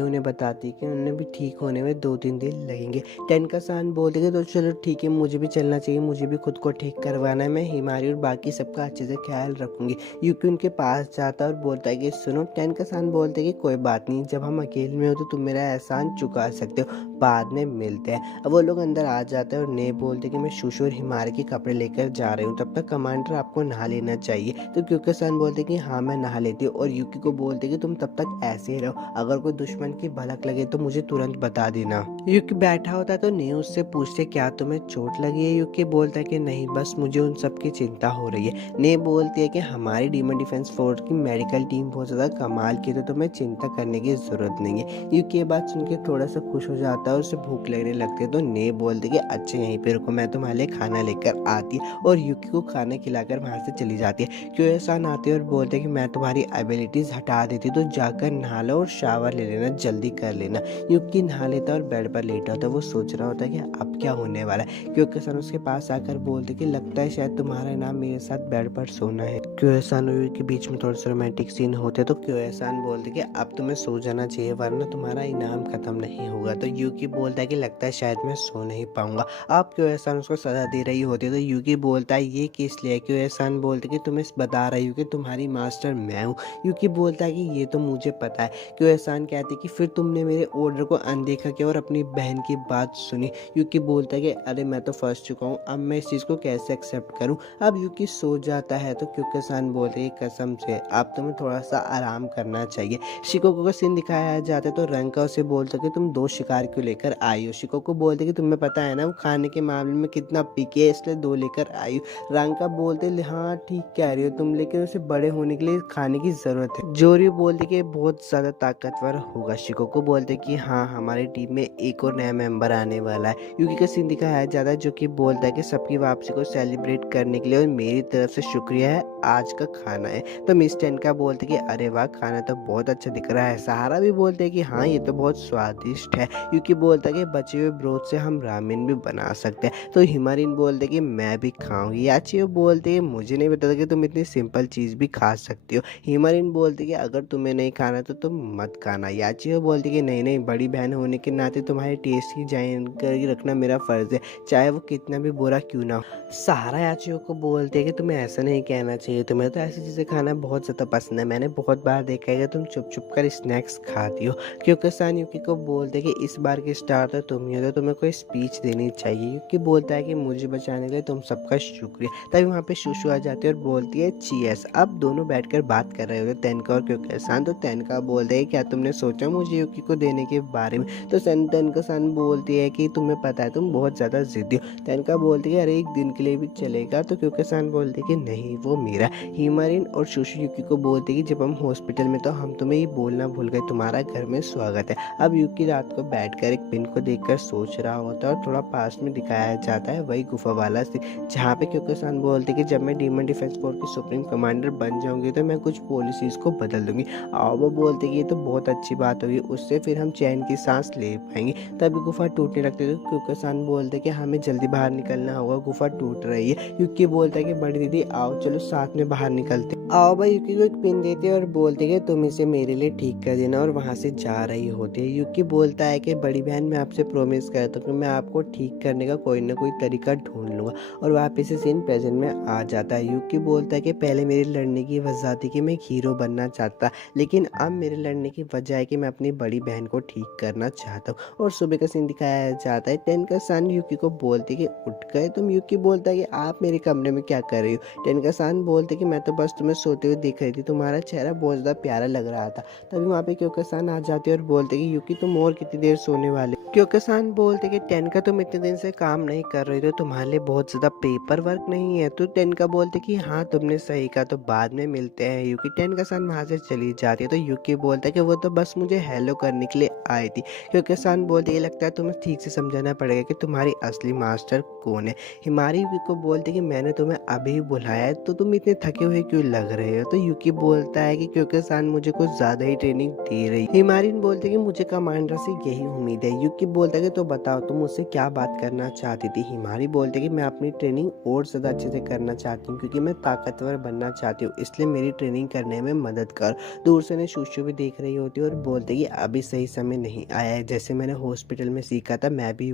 उन्हें बताती कि उन्हें भी ठीक होने में 2-3 दिन लगेंगे। टेनका-सान बोलते कि तो चलो ठीक है, मुझे भी चलना चाहिए, मुझे भी खुद को ठीक करवाना है, मैं हिमारी और बाकी सबका अच्छे से ख्याल रखूंगी। युकी उनके पास जाता और बोलता है कि सुनो। टेनका-सान बोलते कि कोई बात नहीं, जब हम अकेले में हो तो तुम मेरा एहसान चुका सकते हो, बाद में मिलते हैं। अब वो लोग अंदर आ जाते हैं और ने बोलते कि मैं शुशु और हिमारी के कपड़े लेकर जा रही हूँ, तब तक कमांडर आपको नहा लेना चाहिए। तो क्योंकि सन बोलते कि हाँ मैं नहा लेती हूँ, और यूकी को बोलते कि तुम तब तक ऐसे ही रहो, अगर कोई दुश्मन की भनक लगे तो मुझे तुरंत बता देना। यूकी बैठा होता है तो ने उससे पूछते क्या तुम्हें चोट लगी है? यूकी बोलता है कि नहीं, बस मुझे उन सब की चिंता हो रही है। ने बोलती है कि हमारी डीमन डिफेंस फोर्स की मेडिकल टीम बहुत ज़्यादा कमाल की, तो तुम्हें चिंता करने की ज़रूरत नहीं है। यूकी ये बात सुन के थोड़ा सा खुश हो जाता है और उसे भूख लगने लगती है। तो ने बोलती है कि अच्छा यहीं पे रुको, मैं तुम्हारे लिए खाना लेकर आती है, और यूकी को खाना खिलाकर वहाँ से चली जाती है। क्योएसान आते हैं और बोलते हैं कि मैं तुम्हारी एबिलिटीज़ हटा देती, तो जाकर नहा लो और शावर ले लेना, जल्दी कर लेना। यूकी नहा लेता है और बेड पर लेटा होता है। वो सोच रहा होता है कि अब क्या होने वाला है। क्योएसान उसके पास आकर बोलते कि लगता है शायद तुम्हारा नाम मेरे साथ बेड पर सोना है। क्योएसान और यूकी के बीच में थोड़ा सा रोमांटिक सीन होते, तो क्योएसान बोलते कि अब तुम्हें सो जाना चाहिए वरना तुम्हारा इनाम खत्म नहीं होगा। तो यूकी बोलता है कि लगता है शायद मैं सो नहीं पाऊंगा। अब क्योएसान उसको सजा दे रही होती है, तो यूकी बोलता है ये किस लिए? क्योएसान बोलते कि तुम्हें बता रही हूँ कि तुम्हारी मास्टर मैं हूँ। यूकी बोलता है कि ये तो मुझे पता है। क्योएसान कहती कि फिर तुमने मेरे ऑर्डर को अनदेखा किया और अपनी बहन की बात सुनी। यूकी बोलता है कि अरे मैं तो फंस चुका हूँ, अब मैं इस चीज़ को कैसे एक्सेप्ट करूँ। अब यूकी सो जाता है, तो क्योएसान बोलते हैं कसम से अब तुम्हें थोड़ा सा आराम करना चाहिए। शिकोको का सीन दिखाया जाता है, तो रंका उसे बोलता है कि तुम 2 शिकार क्यों लेकर आई हो। शिकोको बोलते कि तुम्हें पता है ना वो खाने के मामले में कितना पिकी है, इसलिए 2 लेकर आई हूँ। रंका बोलते हाँ ठीक कह रही हो तुम, लेकिन उसे बड़े होने के लिए खाने की जरूरत है। जोरियो बोलते कि बहुत ज्यादा ताकतवर होगा। शिकोको बोलते कि हाँ हमारी टीम में एक और नया मेंबर आने वाला है। यूकी का सीन दिखाया जाता है, जो कि बोलता है कि सबकी वापसी को सेलिब्रेट करने के लिए और मेरी तरफ से शुक्रिया है, आज का खाना है। तो मिस टेनका बोलते कि अरे वाह खाना तो बहुत अच्छा दिख रहा है। सहारा भी बोलते हैं कि हाँ ये तो बहुत स्वादिष्ट है। यूकी बोलता है कि बचे हुए ब्रोथ से हम रामेन भी बना सकते हैं। तो हिमारिन बोलते कि मैं भी खाऊंगी। याचियो बोलते कि मुझे नहीं पता था कि तुम इतनी सिंपल चीज़ भी खा सकती हो। हिमारिन बोलते कि अगर तुम्हें नहीं खाना तो तुम मत खाना। याचियो बोलते कि नहीं नहीं, बड़ी बहन होने के नाते तुम्हारे टेस्ट की जानकारी रखना मेरा फ़र्ज़ है, चाहे वो कितना भी बुरा क्यों ना हो। सहारा याचियो को बोलते हैं कि तुम्हें ऐसा नहीं कहना चाहिए, तुम्हें तो ऐसी चीज़ें खाना बहुत ज़्यादा पसंद है, मैंने बहुत बार देखा है कि तुम चुप चुप कर स्नैक्स खाती हो। क्योंकि यूकी को बोलते कि इस बार की स्टार तो तुम ही हो, तो तुम्हें कोई स्पीच देनी चाहिए। यूकी बोलता है कि मुझे बचाने के लिए तुम सबका शुक्रिया। तभी वहाँ पे शुशु आ जाती है और बोलती है चीयर्स। अब दोनों बैठकर बात कर रहे होते तेनका और क्योंकि तो तेनका बोलते है क्या तुमने सोचा मुझे यूकी को देने के बारे में? तो तेनका बोलती है कि तुम्हें पता है तुम बहुत ज़्यादा जिद्दी हो। तेनका बोलती है अरे एक दिन के लिए भी चलेगा। तो क्योंकि बोलते कि नहीं वो मेरा। हिमारिन और शुशु यूकी को बोलते कि जब हम हॉस्पिटल में तो हम तुम्हें ही बोलना भूल गए, तुम्हारा घर में स्वागत है। अब यूकी रात को बैठकर एक पिन को देखकर सोच रहा होता है, और थोड़ा पास में दिखाया जाता है वही गुफा वाला सीन जहाँ पे क्योंकि बोलते कि जब मैं डीमन डिफेंस फोर्स की सुप्रीम कमांडर बन जाऊंगी तो मैं कुछ पॉलिसीज को बदल दूंगी। और वो बोलते कि ये तो बहुत अच्छी बात होगी, उससे फिर हम चैन की सांस ले पाएंगे। तभी गुफा टूटने लगती है, तो क्योंकि बोलते कि हमें जल्दी बाहर निकलना होगा, गुफा टूट रही है। यूकी बोलता है कि बड़ी दीदी आओ चलो साथ में बाहर निकलते। आओ भाई यूकी को एक पिन देते हैं और बोलते कि तुम इसे मेरे लिए ठीक कर देना, और वहाँ से जा रही होती है। यूकी बोलता है कि बड़ी बहन मैं आपसे प्रॉमिस करता हूँ कि मैं आपको ठीक करने का कोई ना कोई तरीका ढूंढ लूँगा। और वापस से सीन प्रेजेंट में आ जाता है। यूकी बोलता है कि पहले मेरे लड़ने की वजह थी कि मैं एक हीरो बनना चाहता, लेकिन अब मेरे लड़ने की वजह है कि मैं अपनी बड़ी बहन को ठीक करना चाहता हूँ। और सुबह का सीन दिखाया जाता है। टेनका यूकी को बोलते कि उठ गए तुम। यूकी बोलता है कि आप मेरे कमरे में क्या कर रही हो? टेनका बोलते कि मैं तो बस तुम्हें सोते हुए दिख रही थी, तुम्हारा चेहरा बहुत ज़्यादा प्यारा लग रहा था। तभी वहाँ पे क्योंकि आ जाती है और बोलते कि यूकी तुम और कितनी देर सोने वाले? क्योंकि बोलते कि टेनका तुम इतने दिन से काम नहीं कर रही, तो तुम्हारे लिए बहुत ज़्यादा पेपर वर्क नहीं है? तो टेनका बोलते कि हाँ तुमने सही कहा, तो बाद में मिलते हैं। यूकी टेनका वहाँ से चली जाती है। तो यूकी बोलता है कि वो तो बस मुझे हेलो करने के लिए आई थी। क्योंकि बोलते ये लगता है तुम्हें ठीक से समझाना पड़ेगा कि तुम्हारी असली मास्टर कौन है। हिमारी यूकी को बोलते कि मैंने तुम्हें अभी बुलाया है, तो तुम इतने थके हुए क्यों लग रहे हो? तो यूकी बोलता है कि क्योंकि मुझे कुछ ज़्यादा ही ट्रेनिंग दे रही। हिमारिन बोलते कि मुझे कमांडर से यही उम्मीद है। यूकी बोलता है कि तो बताओ तुम मुझसे क्या बात करना चाहती थी? हिमारी बोलते कि मैं अपनी ट्रेनिंग और ज़्यादा अच्छे से करना चाहती हूँ, क्योंकि मैं ताकतवर बनना चाहती हूँ, इसलिए मेरी ट्रेनिंग करने में मदद कर। दूर से शुशु भी देख रही होती है और बोलते कि अभी सही समय नहीं आया है, जैसे मैंने हॉस्पिटल में सीखा था मैं भी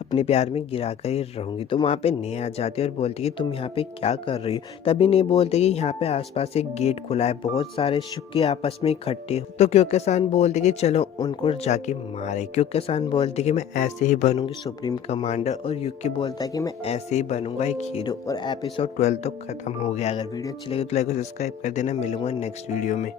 अपने प्यार में गिरा कर ही रहूंगी। तो वहाँ पे ने आ जाती है और बोलती कि तुम यहाँ पे क्या कर रही हो? तभी ने बोलते कि यहाँ पे आसपास एक गेट खुला है, बहुत सारे शुक्के आपस में इकट्ठे। तो क्योंकि बोलते कि चलो उनको जाके मारे। क्योंकि सन बोलती है कि मैं ऐसे ही बनूंगी सुप्रीम कमांडर, और युकी बोलता है कि मैं ऐसे ही बनूंगा एक हीरो। और एपिसोड 12 तो खत्म हो गया। अगर वीडियो अच्छी लगी तो लाइक और सब्सक्राइब कर देना। मिलूंगा नेक्स्ट वीडियो में।